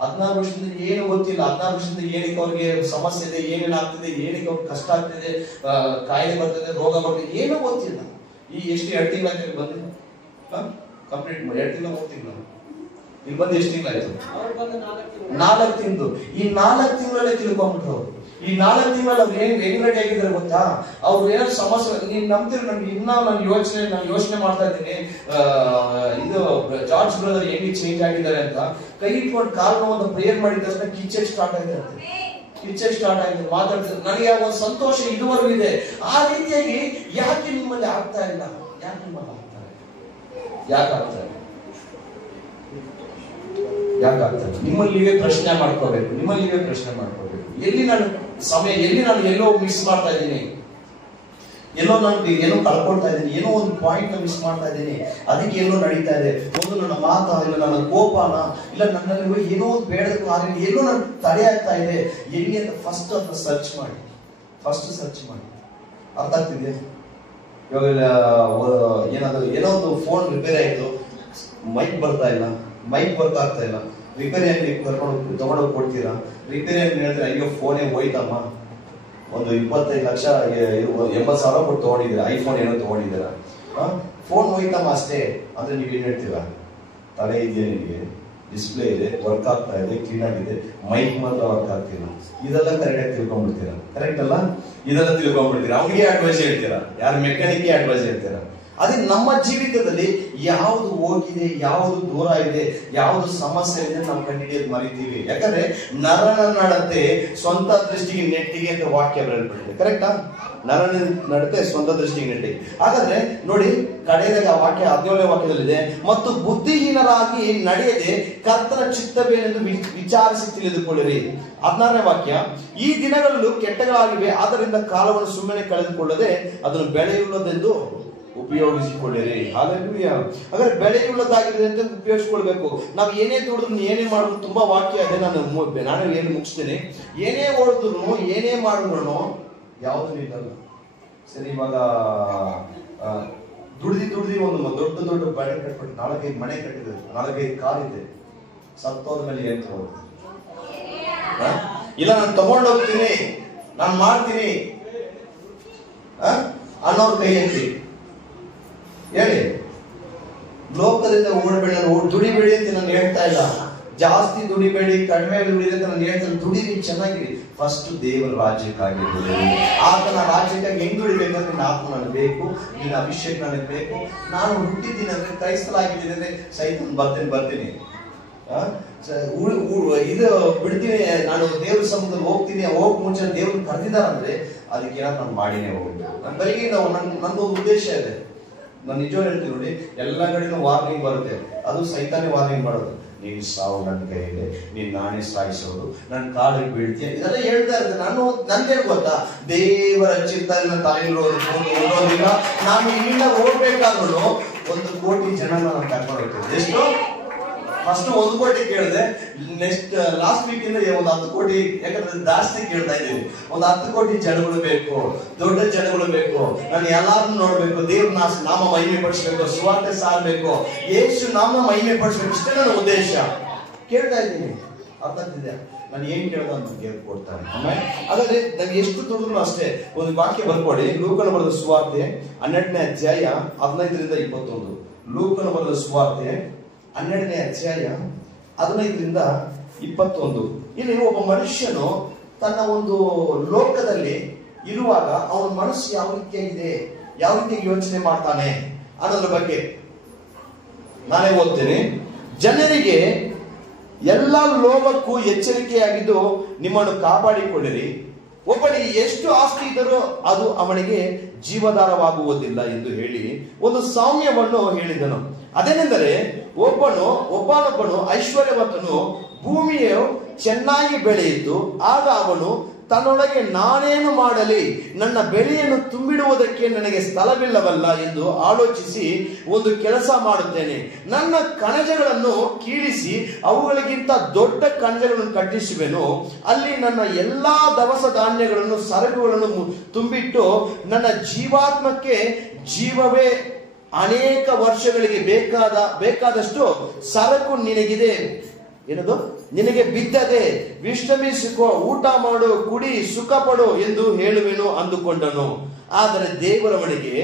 14 ವರ್ಷದಿಂದ ಏನು ಗೊತ್ತಿಲ್ಲ. 14 ವರ್ಷದಿಂದ ಏನಕ್ಕೆ ಅವ್ರಿಗೆ ಸಮಸ್ಯೆ ಇದೆ, ಏನೇನಾಗ್ತಿದೆ, ಏನಕ್ಕೆ ಅವ್ರಿಗೆ ಕಷ್ಟ ಆಗ್ತಿದೆ, ಕಾಯಿಲೆ ಬರ್ತದೆ, ರೋಗ ಬರ್ತದೆ, ಏನೂ ಗೊತ್ತಿಲ್ಲ. ಈ ಎಷ್ಟು 2 ತಿಂಗಳ ಬಂದಿಲ್ಲ, ಕಂಪ್ಲೀಟ್ 2 ತಿಂಗಳ 3 ತಿಂಗಳು ಇಲ್ಲಿ ಬಂದು ಎಷ್ಟು ತಿಂಗಳಾಯ್ತು? 4 ತಿಂಗಳು. ಈ 4 ತಿಂಗಳಲ್ಲೇ ತಿಳ್ಕೊಂಡ್ಬಿಟ್ರು ಅವ್ರು. ಈ 4 ತಿಂಗಳಲ್ಲಿ ಅವ್ರು ಹೆಂಗ್ ರೆಡಿ ಆಗಿದ್ದಾರೆ ಗೊತ್ತಾ? ಅವ್ರು ಏನಾದ್ರು ಸಮಸ್ಯೆ, ನೀನ್ ನಂಬ್ತೀರಿ? ನನ್ಗೆ ಇನ್ನ ನಾನು ಯೋಚನೆ ಮಾಡ್ತಾ ಇದ್ದೀನಿ, ಇದು ಜಾರ್ಜ್ ಬ್ರದರ್ ಹೆಂಗೆ ಚೇಂಜ್ ಆಗಿದ್ದಾರೆ ಅಂತ. ಕೈ ಇಟ್ಕೊಂಡು ಕಾಲ್ ನೋವು ಪ್ರೇಯರ್ ಮಾಡಿದ ತಕ್ಷಣ ಕಿಚ್ಚೆಗೆ ಸ್ಟಾರ್ಟ್ ಆಗಿದೆ, ಮಾತಾಡ್ತಾರೆ. ನನಗೆ ಒಂದು ಸಂತೋಷ ಇದುವರೆಗೂ ಇದೆ. ಆ ರೀತಿಯಾಗಿ ಯಾಕೆ ನಿಮ್ಮಲ್ಲಿ ಆಗ್ತಾ ಇಲ್ಲ? ಯಾಕಾಗ್ತಾರೆ? ನಿಮ್ಮಲ್ಲಿ ನೀವೇ ಪ್ರಶ್ನೆ ಮಾಡ್ಕೋಬೇಕು. ಎಲ್ಲಿ ನಾನು ಎಲ್ಲೋ ಮಿಸ್ ಮಾಡ್ತಾ ಇದ್ದೀನಿ? ಎಲ್ಲೋ ನಾನು ಏನೋ ಕಳ್ಕೊಳ್ತಾ ಇದ್ದೀನಿ, ಏನೋ ಒಂದು ಪಾಯಿಂಟ್ ನ ಮಿಸ್ ಮಾಡ್ತಾ ಇದ್ದೀನಿ, ಅದಕ್ಕೆ ಏನೋ ನಡೀತಾ ಇದೆ. ಒಂದು ನನ್ನ ಮಾತಾ, ಇಲ್ಲ ನನ್ನ ಕೋಪನ, ಇಲ್ಲ ನನ್ನಲ್ಲಿ ಏನೋ ಒಂದು ಬೇಡದ ಕಾರ್ಯ, ಏನೋ ನನ್ನ ತಡೆ ಆಗ್ತಾ ಇದೆ ಎಲ್ಲಿ ಅಂತ ಫಸ್ಟ್ ಅದನ್ನ ಸರ್ಚ್ ಮಾಡಿ. ಅರ್ಥ ಆಗ್ತಿದೆ? ಇವಾಗ ಏನಾದ್ರು ಏನೋ ಒಂದು ಫೋನ್ ರಿಪೇರಿ ಆಯ್ತು, ಮೈಕ್ ಬರ್ತಾ ಇಲ್ಲ, ಮೈಕ್ ವರ್ಕ್ ಆಗ್ತಾ ಇಲ್ಲ, ರಿಪೇರಿ ಅಂಗಡಿ ತಗೊಂಡೋಗಿ ಕೊಡ್ತೀರಾ? ರಿಪೇರಿ ಅಂಗಡಿ ಹೇಳಿದ್ರೆ ಅಯ್ಯೋ ಫೋನೇ ಹೋಯ್ತಮ್ಮ, ಒಂದು 25 ಲಕ್ಷ 80,000 ಕೊಟ್ಟು ತಗೊಂಡಿದ್ದೀರಾ, ಐಫೋನ್ ಏನೋ ತಗೊಂಡಿದ್ದೀರಾ, ಫೋನ್ ಹೋಯ್ತಮ್ಮ ಅಷ್ಟೇ ಅಂದ್ರೆ ನೀವೇನ್ ಹೇಳ್ತೀರಾ? ತಲೆ ಇದೆಯಾ ನಿಮಗೆ, ಡಿಸ್ಪ್ಲೇ ಇದೆ, ವರ್ಕ್ ಆಗ್ತಾ ಇದೆ, ಕ್ಲೀನ್ ಆಗಿದೆ, ಮೈಕ್ ಮಾತ್ರ ವರ್ಕ್ ಆಗ್ತಿಲ್ಲ, ಇದೆಲ್ಲ ಕರೆಕ್ಟ್ ಆಗಿ ತಿಳ್ಕೊಂಡ್ಬಿಡ್ತೀರಾ? ಕರೆಕ್ಟ್ ಅಲ್ಲ? ಇದೆಲ್ಲ ತಿಳ್ಕೊಂಡ್ಬಿಡ್ತೀರಾ, ಅವನಿಗೆ ಅಡ್ವೈಸ್ ಹೇಳ್ತೀರಾ, ಯಾರು ಮೆಕ್ಯಾನಿಕ್ಗೆ ಅಡ್ವೈಸ್ ಹೇಳ್ತೀರಾ? ಅದೇ ನಮ್ಮ ಜೀವಿತದಲ್ಲಿ ಯಾವುದು ಹೋಗಿದೆ, ಯಾವುದು ದೂರ ಇದೆ, ಯಾವುದು ಸಮಸ್ಯೆ ಇದೆ ನಾವು ಕಂಡುಹಿಡಿಯೋದು ಮರಿತೀವಿ. ಯಾಕಂದ್ರೆ ನರನ ನಡತೆ ಸ್ವಂತ ದೃಷ್ಟಿಗೆ ನೆಟ್ಟಿಗೆ ಅಂತ ವಾಕ್ಯ ಬರೆಯಲ್ಪಟ್ಟಿದೆ. ಕರೆಕ್ಟಾ? ನರನ ನಡತೆ ಸ್ವಂತ ದೃಷ್ಟಿಗೆ ನೆಟ್ಟಿಗೆ. ಹಾಗಾದ್ರೆ ನೋಡಿ, ಕಡೆಯಾಗ ಆ ವಾಕ್ಯ 17ನೇ ವಾಕ್ಯದಲ್ಲಿದೆ, ಮತ್ತು ಬುದ್ಧಿಹೀನರಾಗಿ ನಡೆಯದೆ ಕರ್ತನ ಚಿತ್ತವೇನೆಂದು ವಿಚಾರಿಸಿ ತಿಳಿದುಕೊಳ್ಳಿರಿ. 16ನೇ ವಾಕ್ಯ, ಈ ದಿನಗಳಲ್ಲೂ ಕೆಟ್ಟಗಳಾಗಿವೆ, ಆದ್ದರಿಂದ ಕಾಲವನ್ನು ಸುಮ್ಮನೆ ಕಳೆದುಕೊಳ್ಳದೆ ಅದನ್ನು ಬೆಳೆಯುವುದೆಂದು ಉಪಯೋಗಿಸಿಕೊಳ್ಳಿರಿ. ಹಾಲೆಲೂಯಾ. ಹಾಗಾದ್ರೆ ಬೆಳೆಯುಳ್ಳದಾಗಿದೆ ಅಂತ ಉಪಯೋಗಿಸ್ಕೊಳ್ಬೇಕು. ನಾವು ಏನೇ ದುಡಿದ್ರು, ಏನೇ ಮಾಡಿದ್ರು, ತುಂಬಾ ವಾಕ್ಯ ಇದೆ, ನಾನು ಏನು ಮುಗಿಸ್ತೇನೆ. ಏನೇ ಓಡಿದ್ರು, ಏನೇ ಮಾಡಿದ್ರು ಯಾವುದು ನಿಲ್ಲಲ್ಲ. ಸರಿ, ಇವಾಗ ದುಡ್ದಿ ಒಂದು ದೊಡ್ಡ ಮನೆ ಕಟ್ಬಿಟ್ಟು 4-5 ಮನೆ ಕಟ್ಟಿದ್ರು, 4-5 ಕಾರ್ ಇದೆ, ಸತ್ತೋದ ಮೇಲೆ ಏನ್ ತಗೋದು? ಇಲ್ಲ ನಾನು ತಗೊಂಡೋಗ್ತೀನಿ, ನಾನು ಮಾಡ್ತೀನಿ ಅನ್ನೋರ್ ಕೈ ಎತ್ತಿ ಹೇಳಿ. ಲೋಕದಿಂದ ಓಡಬೇಡಿ, ದುಡಿಬೇಡಿ ಅಂತ ನಾನು ಹೇಳ್ತಾ ಇಲ್ಲ. ಜಾಸ್ತಿ ದುಡಿಬೇಡಿ, ಕಡಿಮೆ ದುಡಿರಿ ಅಂತ ನಾನು ಹೇಳ್ತೇನೆ. ದುಡಿರಿ, ಚೆನ್ನಾಗಿರಿ. ಫಸ್ಟ್ ದೇವರ ರಾಜ್ಯಕ್ಕಾಗಿ ದುಡಿರಿ. ಆತನ ರಾಜ್ಯಕ್ಕಾಗಿ ಹೆಂಗ್ ದುಡಿಬೇಕಂದ್ರೆ ನಿನ್ನ ಆತ್ಮ ನನಗೆ ಬೇಕು, ನಿನ್ನ ಅಭಿಷೇಕ ನನಗೆ ಬೇಕು. ನಾನು ಹುಟ್ಟಿದ್ದೀನಿ ಅಂದ್ರೆ, ಕ್ರೈಸ್ತಲಾಗಿದ್ದೀನಿ ಅಂದ್ರೆ ಸೈತನ್ ಬರ್ತೀನಿ ಇದು ಬಿಡ್ತೀನಿ, ನಾನು ದೇವ್ರ ಸಮ್ಮುಖದಲ್ಲಿ ಹೋಗ್ತೀನಿ, ಹೋಗ್ ಮುಂಚೆ ದೇವ್ರು ಕರೆದಿದ್ದಾರಂದ್ರೆ ಅದಕ್ಕೆ ಏನಾದ್ರು ನಾನು ಮಾಡಿನೇ ಹೋಗ್ಬೇಕು. ನನ್ನ ಬರೀ ನಂದು ಉದ್ದೇಶ ಇದೆ. ನಾನು ನಿಜ ಹೇಳ್ತೀನಿ ನೋಡಿ, ಎಲ್ಲ ಕಡೆನೂ ವಾರ್ನಿಂಗ್ ಬರುತ್ತೆ, ಅದು ಸೈತಾನೇ ವಾರ್ನಿಂಗ್ ಮಾಡೋದು. ನೀನು ಸಾವು ನನ್ನ ಕೈಯಿದೆ, ನೀನ್ ನಾನೇ ಸಾಯಿಸೋದು, ನನ್ನ ಕಾಲಿಗೆ ಬೀಳ್ತೀಯ, ಇದೆಲ್ಲ ಹೇಳ್ತಾ ಇರ್ತದೆ. ನನ್ಗೆ ಗೊತ್ತಾ, ದೇವರ ಚಿಂತನೆ ತಲೆಯಿರೋದಿಲ್ಲ. ನಾನು ಇಲ್ಲಿಂದ ಹೋಗ್ಬೇಕಾದ್ರೂ 1 ಕೋಟಿ ಜನ ನಾನು ಕರ್ಕೊಂಡು ಹೋಗ್ತೇನೆ. ಎಷ್ಟು? ಫಸ್ಟ್ 1 ಕೋಟಿ ಕೇಳಿದೆ, ನೆಕ್ಸ್ಟ್ ಲಾಸ್ಟ್ ವೀಕ್ ಇಂದ ಒಂದು 10 ಕೋಟಿ, ಯಾಕಂದ್ರೆ ಜಾಸ್ತಿ ಕೇಳ್ತಾ ಇದ್ದೀವಿ. ಒಂದು 10 ಕೋಟಿ ಜನಗಳು ಬೇಕು, ದೊಡ್ಡ ಜನಗಳು ಬೇಕು. ನಾನು ಎಲ್ಲಾರನ್ನು ನೋಡ್ಬೇಕು, ದೇವ್ರ ನಾಮ ಮಹಿಮೆ ಪಡಿಸ್ಬೇಕು, ಸುವಾರ್ತೆ ಸಾರಬೇಕು, ಯೇಸು ನಾಮ ಮಹಿಮೆ ಪಡಿಸ್ಬೇಕು. ಇಷ್ಟೇ ನನ್ನ ಉದ್ದೇಶ. ಕೇಳ್ತಾ ಇದ್ದೀನಿ, ಅರ್ಥ ಆಗ್ತಿದೆ? ನಾನು ಏನ್ ಕೇಳ್ದ ಅಂತ ದೇವ್ರು ಕೊಡ್ತಾನೆ. ಆಮೇಲೆ ಹಾಗಾದ್ರೆ ನಂಗೆ ಎಷ್ಟು ದುಡಿದ್ರು ಅಷ್ಟೇ. ಒಂದು ವಾಕ್ಯ ಬರ್ಕೊಡಿ, ಲೂಕನ ಬರೆದ ಸುವಾರ್ತೆ 12ನೇ ಅಧ್ಯಾಯ 15ರಿಂದ 21. ಲೂಕನ ಬರೆದ ಸುವಾರ್ತೆ 12ನೇ ಅಧ್ಯಾಯ 15ರಿಂದ 21. ಇಲ್ಲಿ ಒಬ್ಬ ಮನುಷ್ಯನು ತನ್ನ ಒಂದು ಲೋಕದಲ್ಲಿ ಇರುವಾಗ ಅವನ ಮನಸ್ಸು ಯಾವ ರೀತಿಯಾಗಿದೆ, ಯಾವ ರೀತಿ ಯೋಚನೆ ಮಾಡ್ತಾನೆ ಅನ್ನೋದ್ರ ಬಗ್ಗೆ ನಾನೇ ಓದ್ತೇನೆ. ಜನರಿಗೆ ಎಲ್ಲ ಲೋಭಕ್ಕೂ ಎಚ್ಚರಿಕೆಯಾಗಿದ್ದು ನಿಮ್ಮನ್ನು ಕಾಪಾಡಿಕೊಳ್ಳಿರಿ. ಒಬ್ಬನಿಗೆ ಎಷ್ಟು ಆಸ್ತಿ ಇದ್ದರೂ ಅದು ಅವನಿಗೆ ಜೀವಧಾರವಾಗುವುದಿಲ್ಲ ಎಂದು ಹೇಳಿ ಒಂದು ಸಾಮ್ಯವನ್ನು ಹೇಳಿದನು. ಅದೇನೆಂದರೆ, ಒಬ್ಬನೊಬ್ಬನು ಐಶ್ವರ್ಯವಂತನು ಭೂಮಿಯು ಚೆನ್ನಾಗಿ ಬೆಳೆಯಿತು. ಆಗ ಅವನು ತನ್ನೊಳಗೆ ನಾನೇನು ಮಾಡಲಿ, ನನ್ನ ಬೆಳೆಯನ್ನು ತುಂಬಿಡುವುದಕ್ಕೆ ನನಗೆ ಸ್ಥಳವಿಲ್ಲವಲ್ಲ ಎಂದು ಆಲೋಚಿಸಿ ಒಂದು ಕೆಲಸ ಮಾಡುತ್ತೇನೆ. ನನ್ನ ಕಣಜಗಳನ್ನು ಕೀಳಿಸಿ ಅವುಗಳಿಗಿಂತ ದೊಡ್ಡ ಕಣಜಗಳನ್ನು ಕಟ್ಟಿಸುವೆನು. ಅಲ್ಲಿ ನನ್ನ ಎಲ್ಲಾ ದವಸ ಧಾನ್ಯಗಳನ್ನು, ಸರಕುಗಳನ್ನು ತುಂಬಿಟ್ಟು ನನ್ನ ಜೀವಾತ್ಮಕ್ಕೆ ಜೀವವೇ ಅನೇಕ ವರ್ಷಗಳಿಗೆ ಬೇಕಾದಷ್ಟು ಸರಕು ನಿನಗಿದೆ, ಏನದು ನಿನಗೆ ಬಿದ್ದದೆ, ವಿಶ್ರಮಿಸಿಕೋ, ಊಟ ಮಾಡು, ಕುಡಿ, ಸುಖ ಪಡು ಎಂದು ಹೇಳುವೆನು ಅಂದುಕೊಂಡನು. ಆದರೆ ದೇವರವನಿಗೆ,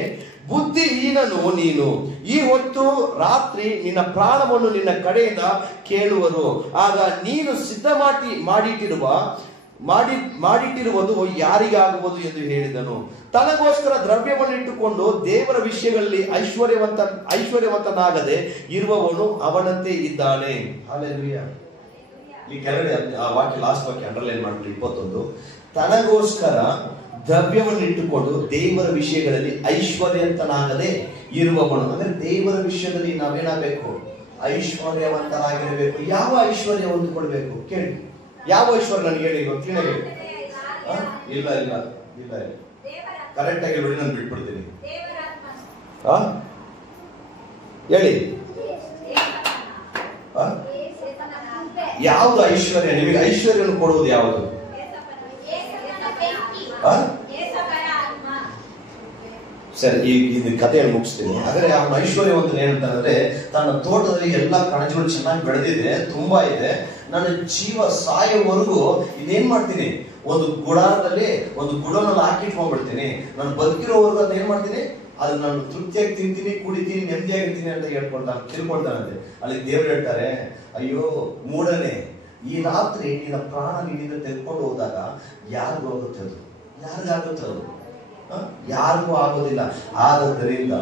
ಬುದ್ಧಿಹೀನನು ನೀನು, ಈ ಹೊತ್ತು ರಾತ್ರಿ ನಿನ್ನ ಪ್ರಾಣವನ್ನು ನಿನ್ನ ಕಡೆಯಿಂದ ಕೇಳುವರು. ಆಗ ನೀನು ಸಿದ್ಧ ಮಾಡಿಟ್ಟಿರುವುದು ಯಾರಿಗಾಗುವುದು ಎಂದು ಹೇಳಿದನು. ತನಗೋಸ್ಕರ ದ್ರವ್ಯವನ್ನು ಇಟ್ಟುಕೊಂಡು ದೇವರ ವಿಷಯಗಳಲ್ಲಿ ಐಶ್ವರ್ಯವಂತನಾಗದೆ ಇರುವವನು ಅವನಂತೆ ಇದ್ದಾನೆ. ಹಲ್ಲೆಲೂಯಾ. ಈ ಕೆಳಗಡೆ ಆ ವಾಕ್ಯ, ಲಾಸ್ಟ್ ವಾಕ್ಯ ಅಂಡರ್ಲೈನ್ ಮಾಡ್ಬಿಟ್ಟು 21. ತನಗೋಸ್ಕರ ದ್ರವ್ಯವನ್ನು ಇಟ್ಟುಕೊಂಡು ದೇವರ ವಿಷಯಗಳಲ್ಲಿ ಐಶ್ವರ್ಯವಂತನಾಗದೆ ಇರುವವನು. ಅಂದ್ರೆ ದೇವರ ವಿಷಯದಲ್ಲಿ ನಾವೇನಾಗಬೇಕು? ಐಶ್ವರ್ಯವಂತನಾಗಿರಬೇಕು. ಯಾವ ಐಶ್ವರ್ಯ ಹೊಂದಿಕೊಳ್ಬೇಕು ಕೇಳಿ? ಯಾವ ಐಶ್ವರ್ಯ ನನಗೆ ಹೇಳಿ, ಗೊತ್ತಿಲ್ಲ. ಇಲ್ಲ ಇಲ್ಲ ಇಲ್ಲ ಇಲ್ಲ ಕರೆಕ್ಟ್ ಆಗಿ ನೋಡಿ, ನಾನು ಬಿಟ್ಬಿಡ್ತೀನಿ. ಹೇಳಿ, ಯಾವುದು ಐಶ್ವರ್ಯ? ನಿಮಗೆ ಐಶ್ವರ್ಯವನ್ನು ಕೊಡುವುದು ಯಾವುದು? ಸರಿ, ಈಗ ಕಥೆಯನ್ನು ಮುಗಿಸ್ತೀನಿ. ಆದರೆ ಅವನ ಐಶ್ವರ್ಯವಂತನ ಏನಂತಂದ್ರೆ, ತನ್ನ ತೋಟದಲ್ಲಿ ಎಲ್ಲ ಕಣಜಗಳು ಚೆನ್ನಾಗಿ ಬೆಳೆದಿದೆ, ತುಂಬಾ ಇದೆ, ನನ್ನ ಜೀವ ಸಾಯೋವರೆಗೂ ಇದೇನ್ ಮಾಡ್ತೀನಿ, ಒಂದು ಗುಡಾರದಲ್ಲಿ ಒಂದು ಗುಡೋನಲ್ಲಿ ಹಾಕಿಟ್ಕೊಂಡ್ಬಿಡ್ತೀನಿ, ನಾನು ಬದುಕಿರೋವರೆಗೂ ಅದನ್ನ ಏನ್ ಮಾಡ್ತೀನಿ, ಅದು ನಾನು ತೃಪ್ತಿಯಾಗಿ ತಿಂತೀನಿ, ಕುಡಿತೀನಿ, ನೆಮ್ಮದಿಯಾಗಿರ್ತೀನಿ ಅಂತ ತಿಳ್ಕೊಳ್ತಾನಂತೆ. ಅಲ್ಲಿ ದೇವ್ರು ಹೇಳ್ತಾರೆ, ಅಯ್ಯೋ ಮೂಢನೆ, ಈ ರಾತ್ರಿ ನಿನ್ನ ಪ್ರಾಣ ನಿನ್ನಿಂದ ತೆಗೆದುಕೊಂಡು ಹೋದಾಗ ಯಾರಿಗೂ ಆಗುತ್ತೆ? ಅದು ಯಾರಿಗಾಗುತ್ತೆ? ಅದು ಯಾರಿಗೂ ಆಗೋದಿಲ್ಲ. ಆದ್ದರಿಂದ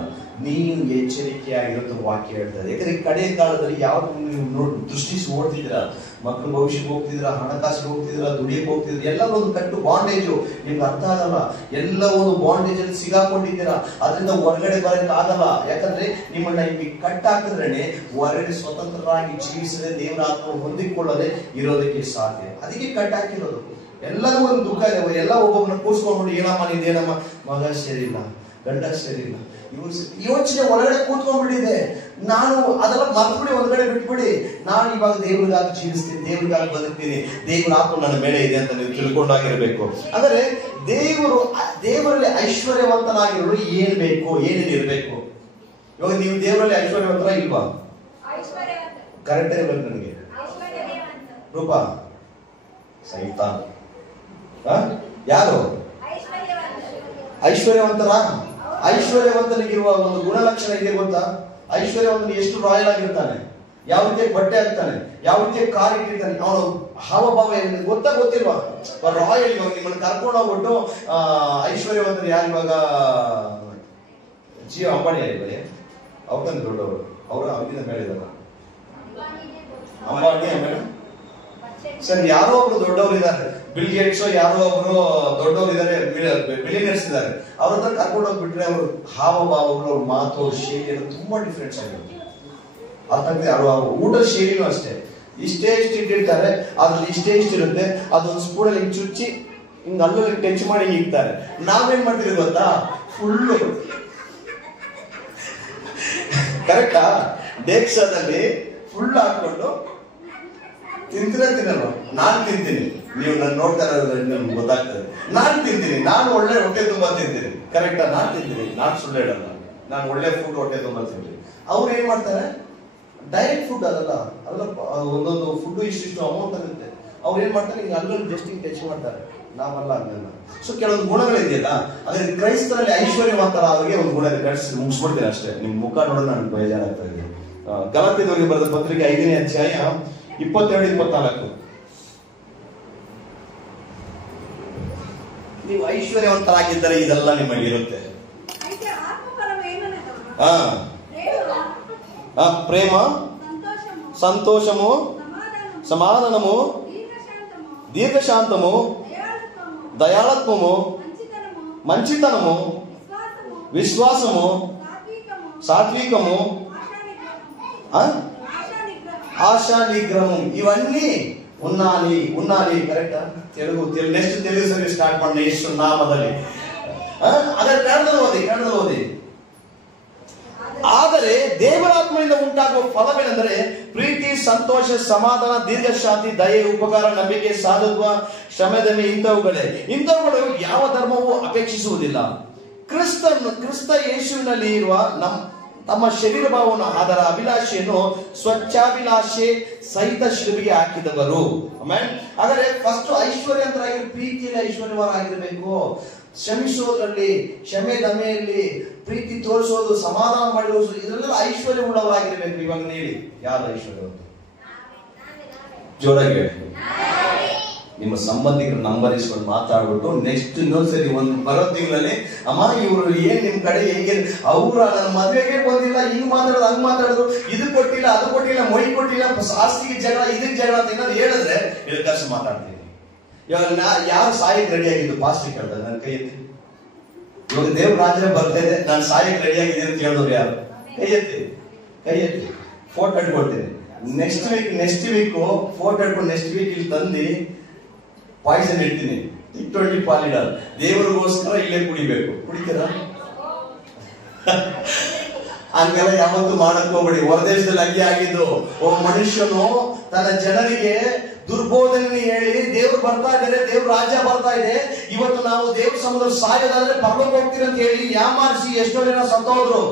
ನೀನು ಎಚ್ಚರಿಕೆಯಾಗಿರೋದು ವಾಕ್ಯ ಹೇಳ್ತದೆ. ಯಾಕಂದ್ರೆ ಕಡೆ ಕಾಲದಲ್ಲಿ ಯಾವ್ದು ನೀವು ದೃಷ್ಟಿಸಿ ಓಡ್ತಿದ್ದೀರಾ, ಮಕ್ಕಳ ಭವಿಷ್ಯಕ್ಕೆ ಹೋಗ್ತಿದ್ದೀರಾ, ಹಣಕಾಸಿಗೆ ಹೋಗ್ತಿದ್ದೀರಾ, ದುಡಿಯಕ್ಕೆ ಹೋಗ್ತಿದ್ದೀರಾ, ಎಲ್ಲ ಒಂದು ಕಟ್ಟು ಬಾಂಡೇಜು, ನಿಮ್ಗೆ ಅರ್ಥ ಆಗಲ್ಲ. ಎಲ್ಲ ಒಂದು ಬಾಂಡೇಜ್ ಅಲ್ಲಿ ಸಿಗಾಕೊಂಡಿದ್ದೀರಾ, ಅದರಿಂದ ಹೊರಗಡೆ ಬರಕ್ ಆಗಲ್ಲ. ಯಾಕಂದ್ರೆ ನಿಮ್ಮನ್ನ ನಿಮಗೆ ಕಟ್ ಹಾಕಿದ್ರೇನೆ ಹೊರಗಡೆ ಸ್ವತಂತ್ರರಾಗಿ ಜೀವಿಸದೆ ದೇವರ ಆತ್ಮ ಹೊಂದಿಕೊಳ್ಳದೆ ಇರೋದಕ್ಕೆ ಸಾಧ್ಯ. ಅದಕ್ಕೆ ಕಟ್ ಹಾಕಿರೋದು. ಎಲ್ಲರೂ ಒಂದು ದುಃಖ ಇದೆ. ಎಲ್ಲ ಒಬ್ಬೊಬ್ಬನ ಕೂರ್ಸ್ಕೊಂಡು, ಏನಮ್ಮ ನಿಂದೇನಮ್ಮ, ಮಗ ಸರಿಯಿಲ್ಲ, ಗಂಡ ಸರಿಯಿಲ್ಲ, ಯೋಚನೆ ಒಳಗಡೆ ಕೂತ್ಕೊಂಡ್ಬಿಟ್ಟಿದೆ. ನಾನು ಅದೆಲ್ಲ ಮರ್ತ್ಬಿಡಿ, ಒಂದ್ಗಡೆ ಬಿಟ್ಬಿಡಿ. ನಾನು ಇವಾಗ ದೇವ್ರಿಗಾಗಿ ಜೀವಿಸ್ತೀನಿ, ದೇವ್ರಿಗಾಗಿ ಬದುಕ್ತೀನಿ, ದೇವ್ರ ಆತ್ಮ ನನ್ನ ಮೇಲೆ ಇದೆ ಅಂತ ನೀವು ತಿಳ್ಕೊಂಡಾಗಿರ್ಬೇಕು. ಅಂದ್ರೆ ದೇವರಲ್ಲಿ ಐಶ್ವರ್ಯವಂತನಾಗಿರೋರು ಏನ್ ಬೇಕು, ಏನೇನು ಇರ್ಬೇಕು? ಇವಾಗ ನೀವು ದೇವರಲ್ಲಿ ಐಶ್ವರ್ಯವಂತರ ಇಲ್ವಾ? ಕರೆಕ್ಟ್ ಇರ್ಬೇಕು ನನಗೆ. ರೂಪಾ ಸೈತಾನ್ ಯಾರು ಐಶ್ವರ್ಯವಂತರ? ಐಶ್ವರ್ಯವಂತನಿಗಿರುವ ಒಂದು ಗುಣಲಕ್ಷಣ ಇದೆ ಗೊತ್ತಾ? ಐಶ್ವರ್ಯವಂತನಿಗೆ ಎಷ್ಟು ರಾಯಲ್ ಆಗಿರ್ತಾನೆ, ಯಾವ ರೀತಿಯ ಬಟ್ಟೆ ಹಾಕ್ತಾನೆ, ಯಾವ ರೀತಿಯ ಕಾರ್ ಇಟ್ಟಿರ್ತಾನೆ, ಅವನು ಹಾವಭಾವ ಏನಿದೆ ಗೊತ್ತಿಲ್ವಾ? ರಾಯಲ್. ಇವಾಗ ನಿಮ್ಮನ್ನು ಕರ್ಕೊಂಡು ಹೋಗ್ಬಿಟ್ಟು ಐಶ್ವರ್ಯವಂತರು ಯಾರು? ಇವಾಗ ಜಿಯೋ ಅಂಬಾನಿ ಆಗಿದ್ದಾರೆ, ಅವ್ರ ದೊಡ್ಡವರು, ಅವರು ಅವ್ರಿಗಿಂತ ಮೇಲೆ ಇದಾರ ಅಂಬಾನಿ ಆಮೇಲೆ ಸರಿ ಯಾರೋ ಒಬ್ರು ದೊಡ್ಡವರು ಇದ್ದಾರೆ, ಬಿಲ್ ಗೇಟ್ಸ್ ಯಾರೋ ಒಬ್ರು ದೊಡ್ಡವರು ಇದ್ದಾರೆ, ಬಿಲಿಯನರ್ಸ್ ಇದ್ದಾರೆ. ಅವ್ರ ಹತ್ರ ಕರ್ಕೊಂಡು ಹೋಗ್ಬಿಟ್ರೆ ಅವರು ಹಾವಭಾವಗಳು, ಅವ್ರ ಮಾತು, ಅವ್ರ ಶೈಲಿ ಎಲ್ಲ ತುಂಬಾ ಡಿಫ್ರೆನ್ಸ್ ಆಗಿರುತ್ತೆ. ಅರ್ಥಾಗ್ತದೆ? ಅವ್ರ ಊಟದ ಶೈಲಿನೂ ಅಷ್ಟೇ. ಇಷ್ಟೇ ಇಷ್ಟು ಇಟ್ಟಿರ್ತಾರೆ, ಅದ್ರಲ್ಲಿ ಇಷ್ಟೇ ಇಷ್ಟು ಇರುತ್ತೆ, ಅದೊಂದು ಸ್ಪೂನಲ್ಲಿ ಹಿಂಗ್ ಚುಚ್ಚಿ ಹಿಂಗ್ ಅಲ್ಲಲ್ಲಿ ಟಚ್ ಮಾಡಿ ಇಕ್ತಾರೆ. ನಾವೇನ್ ಮಾಡ್ತೀವಿ ಗೊತ್ತಾ? ಫುಲ್ಲು ಕರೆಕ್ಟಾ ಡೇಕ್ಸಾದಲ್ಲಿ ಫುಲ್ ಹಾಕೊಂಡು ತಿನ್ನಲ್ಲ. ನಾನ್ ತಿಂತೀನಿ, ನೀವು ನಾನು ನೋಡ್ತಾ ಇರೋದ್ರೆ ನಮ್ಗೆ ಗೊತ್ತಾಗ್ತದೆ. ನಾನ್ ತಿಂತೀನಿ, ನಾನು ಒಳ್ಳೆ ಹೊಟ್ಟೆ ತುಂಬಾ ತಿಂತೀನಿ. ಕರೆಕ್ಟಾ? ನಾನ್ ತಿಂತೀನಿ, ನಾನ್ ಸುಳ್ಳು ಹೇಳಲ್ಲ, ನಾನು ಒಳ್ಳೆ ಫುಡ್ ಹೊಟ್ಟೆ ತುಂಬಾ ತಿಂತೀನಿ. ಅವ್ರು ಏನ್ ಮಾಡ್ತಾರೆ, ಡೈರೆಕ್ಟ್ ಫುಡ್ ಅದಲ್ಲ, ಒಂದೊಂದು ಫುಡ್ ಇಷ್ಟಿಷ್ಟು ಅಮೌಂಟ್ ಆಗುತ್ತೆ. ಅವ್ರು ಏನ್ ಮಾಡ್ತಾರೆ, ಹಿಂಗೆ ಅಲ್ಲಲ್ಲಿ ಜಸ್ಟ್ ಹಿಂಗೆ ಟಚ್ ಮಾಡ್ತಾರೆ. ನಾವಲ್ಲ ಹಂಗಲ್ಲ. ಸೊ ಕೆಲವೊಂದು ಗುಣಗಳಿದೆಯಲ್ಲ, ಅದೇ ಕ್ರೈಸ್ತರಲ್ಲಿ ಐಶ್ವರ್ಯವಂತರ ಅವ್ರಿಗೆ ಒಂದು ಗುಣ ಕಳಿಸಿ ಮುಗಿಸ್ಬಿಡ್ತೀನಿ ಅಷ್ಟೇ. ನಿಮ್ ಮುಖ ನೋಡೋಣ ನನಗೆ ಬೇಜಾರಾಗ್ತಾ ಇದೆ. ಗಲಾತ್ಯದವರಿಗೆ ಬರೆದ ಪತ್ರಿಕೆ 5ನೇ ಅಧ್ಯಾಯ 22-24. ನೀವು ಐಶ್ವರ್ಯವಂತರಾಗಿದ್ದರೆ ಇದೆಲ್ಲ ನಿಮಗಿರುತ್ತೆ. ಪ್ರೇಮ, ಸಂತೋಷము, సమాధానము, దీర్ఘశాంతము, దయాళత్వము, మంచితనము, విశ్వాసము, సాత్వికము, ఆశా నిగ్రహం. ఇవన్నీ ఉన్నాలి. కరెక్టా? తెలుగు నెక్స్ట్ తెలుగు సరి స్టార్ట్ ಮಾಡಿ ಯೇಸು ನಾಮದಲ್ಲಿ. ಅದರ ಕನ್ನಡದಲ್ಲಿ ಓದಿ. ಆದರೆ ದೇವರಾತ್ಮನಿಂದ ಉಂಟಾಗುವ ಫಲವೇನೆಂದರೆ ಪ್ರೀತಿ, ಸಂತೋಷ, ಸಮಾಧಾನ, ದೀರ್ಘಶಾಂತಿ, ದಯೆ, ಉಪಕಾರ, ನಂಬಿಕೆ, ಸಾಧುತ್ವ, ಶ್ರಮದಮೆ ಇಂಥವುಗಳು ಯಾವ ಧರ್ಮವೂ ಅಪೇಕ್ಷಿಸುವುದಿಲ್ಲ. ಕ್ರಿಸ್ತ ಯೇಸುವಿನಲ್ಲಿ ಇರುವ ತಮ್ಮ ಶರೀರ ಭಾವವನ್ನು, ಅದರ ಅಭಿಲಾಷೆಯನ್ನು ಸ್ವಚ್ಛಾಭಿಲಾಷೆ ಸಹಿತ ಶಿಲುಬೆಗೆ ಹಾಕಿದವರು. ಹಾಗಾದ್ರೆ ಫಸ್ಟ್ ಐಶ್ವರ್ಯವಂತರಾಗಿ ಪ್ರೀತಿಯಲ್ಲಿ ಐಶ್ವರ್ಯವರಾಗಿರ್ಬೇಕು. ಶ್ರಮಿಸೋದ್ರಲ್ಲಿ, ಕ್ಷಮೆ ದಮೆಯಲ್ಲಿ, ಪ್ರೀತಿ ತೋರಿಸೋದು, ಸಮಾಧಾನ ಮಾಡುವುದು, ಇದರೆಲ್ಲ ಐಶ್ವರ್ಯ ಉಳ್ಳವರಾಗಿರ್ಬೇಕು. ಇವಾಗ ಹೇಳಿ, ಯಾರು ಐಶ್ವರ್ಯವಂತ? ಜೋರಾಗಿ ಹೇಳಿ. ನಿಮ್ಮ ಸಂಬಂಧಿಕರ ನಂಬರ್ ಇಸ್ಕೊಂಡು ಮಾತಾಡ್ಬಿಟ್ಟು ನೆಕ್ಸ್ಟ್ ಇನ್ನೊಂದ್ಸರಿ ಒಂದು ಬರೋ ತಿಂಗಳಲ್ಲಿ, ಅಮ್ಮ ಇವರು ಏನ್ ನಿಮ್ ಕಡೆ ಹೇಗೆ, ಅವ್ರ ನನ್ನ ಮದ್ವೆಗೆ ಬಂದಿಲ್ಲ, ಹಿಂಗ್ ಮಾತಾಡೋದು, ಹಂಗ್ ಮಾತಾಡೋದು, ಇದು ಕೊಟ್ಟಿಲ್ಲ, ಅದು ಕೊಟ್ಟಿಲ್ಲ, ಮೊಯ್ ಕೊಟ್ಟಿಲ್ಲ, ಆಸ್ತಿಗೆ ಜಗಳ, ಇದಕ್ಕೆ ಜಗಳ ಅಂತ ಏನಾದ್ರು ಹೇಳಿದ್ರೆ ಇಳಕರ್ಸಿ ಮಾತಾಡ್ತೀನಿ. ಇವಾಗ ಯಾರು ಸಾಯಕ್ಕೆ ರೆಡಿ ಆಗಿದ್ದು ಪಾಸ್ಟಿಗೆ ಕೇಳ್ತಾರೆ, ನನ್ನ ಕೈ ಎತ್ತಿ. ಇವಾಗ ದೇವ್ರ ರಾಜ್ಯ ಬರ್ತಾ ಇದೆ, ನಾನು ಸಾಯಕ್ಕೆ ರೆಡಿ ಆಗಿದ್ದೀನಿ ಅಂತ ಹೇಳಿದ್ರು ಯಾರು? ಕೈ ಎತ್ತಿ ಫೋಟೋ ಇಟ್ಕೊಳ್ತೀನಿ. ನೆಕ್ಸ್ಟ್ ವೀಕ್ ಫೋಟೋ ಇಟ್ಕೊಂಡು ನೆಕ್ಸ್ಟ್ ವೀಕ್ ಇಲ್ಲಿ ತಂದು ಪಾಯ್ಸನ್ ಇಡ್ತೀನಿ. T20 ಪಾಲಿಡರ್ ದೇವರಿಗೋಸ್ಕರ ಇಲ್ಲೇ ಕುಡಿಬೇಕು. ಕುಡಿತೀರಾ? ಹಂಗೆಲ್ಲ ಯಾವತ್ತೂ ಮಾಡಕ್ ಹೋಗ್ಬೇಡಿ. ಹೊರದೇಶದಲ್ಲಿ ಹಂಗೆ ಆಗಿದ್ದು. ಒಬ್ಬ ಮನುಷ್ಯನು ತನ್ನ ಜನರಿಗೆ ದುರ್ಬೋಧನೆ ಹೇಳಿ ದೇವ್ರು ಬರ್ತಾ ಇದ್ದಾರೆ, ದೇವ್ರ ರಾಜ್ಯ ಬರ್ತಾ ಇದೆ, ಇವತ್ತು ನಾವು ದೇವ್ರ ಸಮುದ್ರ ಸಾಯೋದಾದ್ರೆ ಪರಲೋಕ ಹೋಗ್ತೀರಿ ಅಂತ ಹೇಳಿ ಯಾಮಾರಿಸಿ ಎಷ್ಟೋ ಜನ ಸತ್ತೋದ್ರು.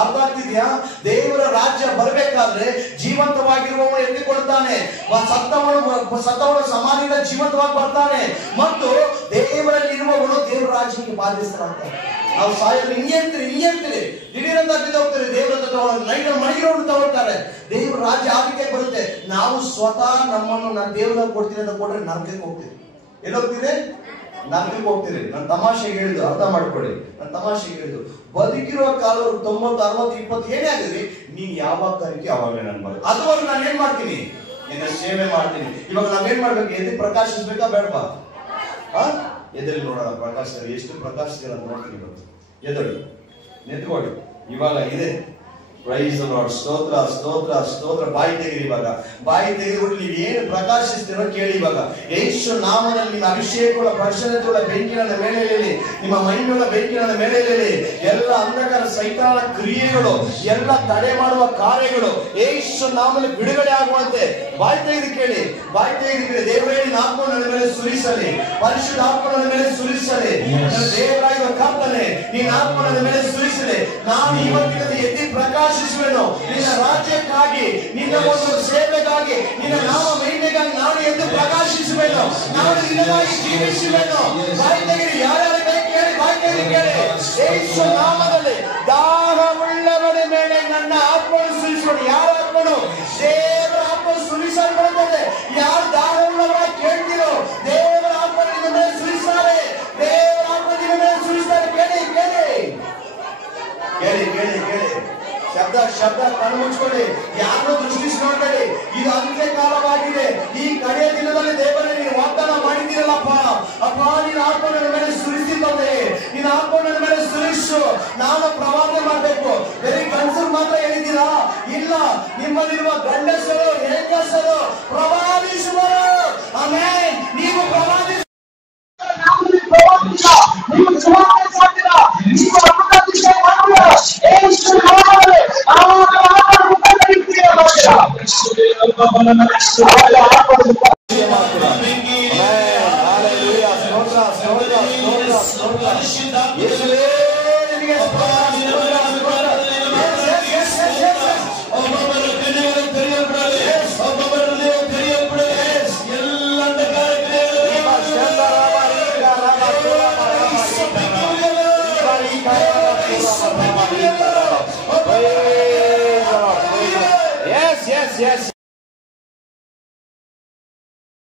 ಅರ್ಥ ಆಗ್ತಿದ್ಯಾ? ದೇವರ ರಾಜ್ಯ ಬರ್ಬೇಕಾದ್ರೆ ಜೀವಂತವಾಗಿರುವವನು ಎತ್ತಿಕೊಳ್ತಾನೆ, ಸತ್ತವನು ಸಮಾಧಿಯಿಂದ ಜೀವಂತವಾಗಿ ಬರ್ತಾನೆ ಮತ್ತು ದೇವರಲ್ಲಿರುವವನು ದೇವರ ರಾಜ್ಯಕ್ಕೆ ಬಾಧಿಸ್ತಾನೆ. ನಾವು ಸಾಯಲು ಹಿಂಗೇಳ್ತೀರಿ ದಿಢೀರಂತ ಹೋಗ್ತಾರೆ, ದೇವರ ನೈಟ್ ಮನೆಗಿರೋರು ತಗೊಳ್ತಾರೆ, ದೇವರ ರಾಜ್ಯ ಆದಿಕೆ ಬರುತ್ತೆ. ನಾವು ಸ್ವತಃ ನಮ್ಮನ್ನು ನಾನು ದೇವರಲ್ಲಿ ಕೊಡ್ತೀನಿ ಅಂತ ಕೊಟ್ರೆ ನರಕಕ್ಕೆ ಹೋಗ್ತೀವಿ. ಎಲ್ಲೋಗ್ತೀರಿ? ನರಕಕ್ಕೆ ಹೋಗ್ತೀರಿ. ನಾನು ತಮಾಷೆಗೆ ಹೇಳಿದ್ದು, ಅರ್ಥ ಮಾಡ್ಕೊಳ್ಳಿ. ನಾನು ತಮಾಷೆಗೆ ಹೇಳಿದ್ದು, ಬದುಕಿರುವ ಕಾಲವರು 90, 60, 20 ಏನೇ ಆಗಿದ್ರಿ, ನೀನ್ ಯಾವಾಗ ಕರಿಕೆ ಅವಾಗಲೇ ನಾನು ಬರೋದು. ಅದುವರೆಗೂ ನಾನು ಏನ್ ಮಾಡ್ತೀನಿ? ನಿನ್ನ ಸೇವೆ ಮಾಡ್ತೀನಿ. ಇವಾಗ ನಾವೇನ್ ಮಾಡ್ಬೇಕು? ಎದ್ದು ಪ್ರಕಾಶಿಸ್ಬೇಕಾ ಬೇಡವಾ? ಎದುರು ನೋಡೋಣ ಪ್ರಕಾಶ ಎಷ್ಟು ಪ್ರಕಾಶಿಸ್ತೀರ ಅಂತ ನೋಡ್ತೀನಿ. ಇವತ್ತು ಎದುರು ನೆತ್ಕೊಳ್ಳಿ. ಇವಾಗ ಇದೆ ಪ್ರೈಸ್ ಲಾರ್ಡ್. ಸ್ತೋತ್ರ ಸ್ತೋತ್ರ ಸ್ತೋತ್ರ. ಬಾಯಿ ತೆಗೀರಿ. ಇವಾಗ ಬಾಯಿ ತೆಗೆದುಬಿಟ್ಟು ನೀವು ಏನು ಪ್ರಕಾಶಿಸ್ತೀರೋ ಕೇಳಿ. ಇವಾಗ ಯೇಸು ನಾಮದಲ್ಲಿ ನಿಮ್ಮ ಅಭಿಷೇಕಗಳ ಪ್ರಸನ್ನತೆಗಳ ಬೆಂಕಿ ನನ್ನ ಮೇಲೆ ಇರಲಿ, ನಿಮ್ಮ ಮೈಂಡುಗಳ ಬೆಂಕಿ ನನ್ನ ಮೇಲೆ ಇರಲಿ. ಎಲ್ಲ ಅಂಧಕಾರ ಸೈತಾನ ಕ್ರಿಯೆಗಳು, ಎಲ್ಲ ತಡೆ ಮಾಡುವ ಕಾರ್ಯಗಳು ಯೇಸು ನಾಮದಲ್ಲಿ ಬಿಡುಗಡೆ ಆಗುವಂತೆ ಬಾಯಿ ತೆಗೆದು ಕೇಳಿ. ಬಾಯಿ ತೆಗೆದು ಕೇಳಿ. ದೇವರೇ ನಿನ್ನ ಆತ್ಮ ನನ್ನ ಮೇಲೆ ಸುರಿಸಲಿ, ಪರಿಶುದ್ಧ ಆತ್ಮ ನನ್ನ ಮೇಲೆ ಸುರಿಸಲಿ. ದೇವರಾಗಿರುವ ಕರ್ತನೇ ನಿನ್ನ ಆತ್ಮ ನನ್ನ ಮೇಲೆ ಸುರಿಸಲಿ. ನಾನು ಇವತ್ತಿನ ಎದ್ದು ಪ್ರಕಾಶಿಸುವೆನು. ನಿನ್ನ ರಾಜ್ಯಕ್ಕಾಗಿ, ನಿನ್ನ ಒಂದು ಸೇವೆಗಾಗಿ, ನಿನ್ನ ನಾಮ ಮಹಿಮೆಗಾಗಿ ನಾನು ಎದ್ದು ಪ್ರಕಾಶಿಸುವೆನು. ನಾನು ನಿನ್ನಗಾಗಿ ಜೀವಿಸುವೆನು. ಬಾಯಿ ತೆಗೆದು ಯಾರ್ಯಾರು ಬೇಕು ಕೇಳಿ. ಬಾಯಿ ತೆಗೆದು ಕೇಳಿ. ಯೇಸು ನಾಮದಲ್ಲಿ ದಾಹವುಳ್ಳವರ ಮೇಲೆ ನನ್ನ ಆತ್ಮವನ್ನು ಸುರಿಸುವನು. ಯಾರ ಆತ್ಮನು? ದೇವರ ಆತ್ಮ ಸುರಿಸಲ್ಪಡುತ್ತದೆ. ಯಾರು ದಾಹವುಳ್ಳವರ ಕೇಳ್ತಿರೋ ದೇವರ ಆತ್ಮ ನಿನ್ನ ಮೇಲೆ ಸುರಿಸ್ತಾರೆ. ದೇವರ ಆತ್ಮ ನಿನ್ನ ಮೇಲೆ ಸುರಿಸ್ತಾರೆ. ಕೇಳಿ ಕೇಳಿ ಕೇಳಿ ಕೇಳಿ ಕೇಳಿ. ಶಬ್ದ ಶಬ್ದ ಕಣ್ಣು ಮುಚ್ಕೊಳ್ಳಿ. ಯಾರು ದೃಷ್ಟಿ ನೋಡಬೇಡಿ. ಇದು ಅಂತ್ಯ ಕಾಲವಾಗಿದೆ. ಈ ಕಡೆಯ ದಿನದಲ್ಲಿ ದೇವರೇ ನೀವು ವಾಗ್ದಾನ ಮಾಡಿದ್ದೀರಲ್ಲಪ್ಪ, ಅಪ್ಪ ನಿನ್ನ ಆತ್ಮ ನನ್ನ ಮೇಲೆ ಸುರಿಸಿದ್ದೆ, ನಿನ್ನ ಆತ್ಮ ನನ್ನ ಮೇಲೆ ಸುರಿಸು. ನಾನು ಪ್ರವಾದನೆ ಮಾಡಬೇಕು. ಬರೀ ಗಂಡಸರು ಮಾತ್ರ ಹೇಳಿದ್ದೀರಾ? ಇಲ್ಲ, ನಿಮ್ಮಲ್ಲಿರುವ ಗಂಡಸರು ಹೆಂಗಸರು ಪ್ರವಾದಿಸುವರು. ಆಮೆನ್. ನೀವು ಪ್ರವಾದಿಸ Yes.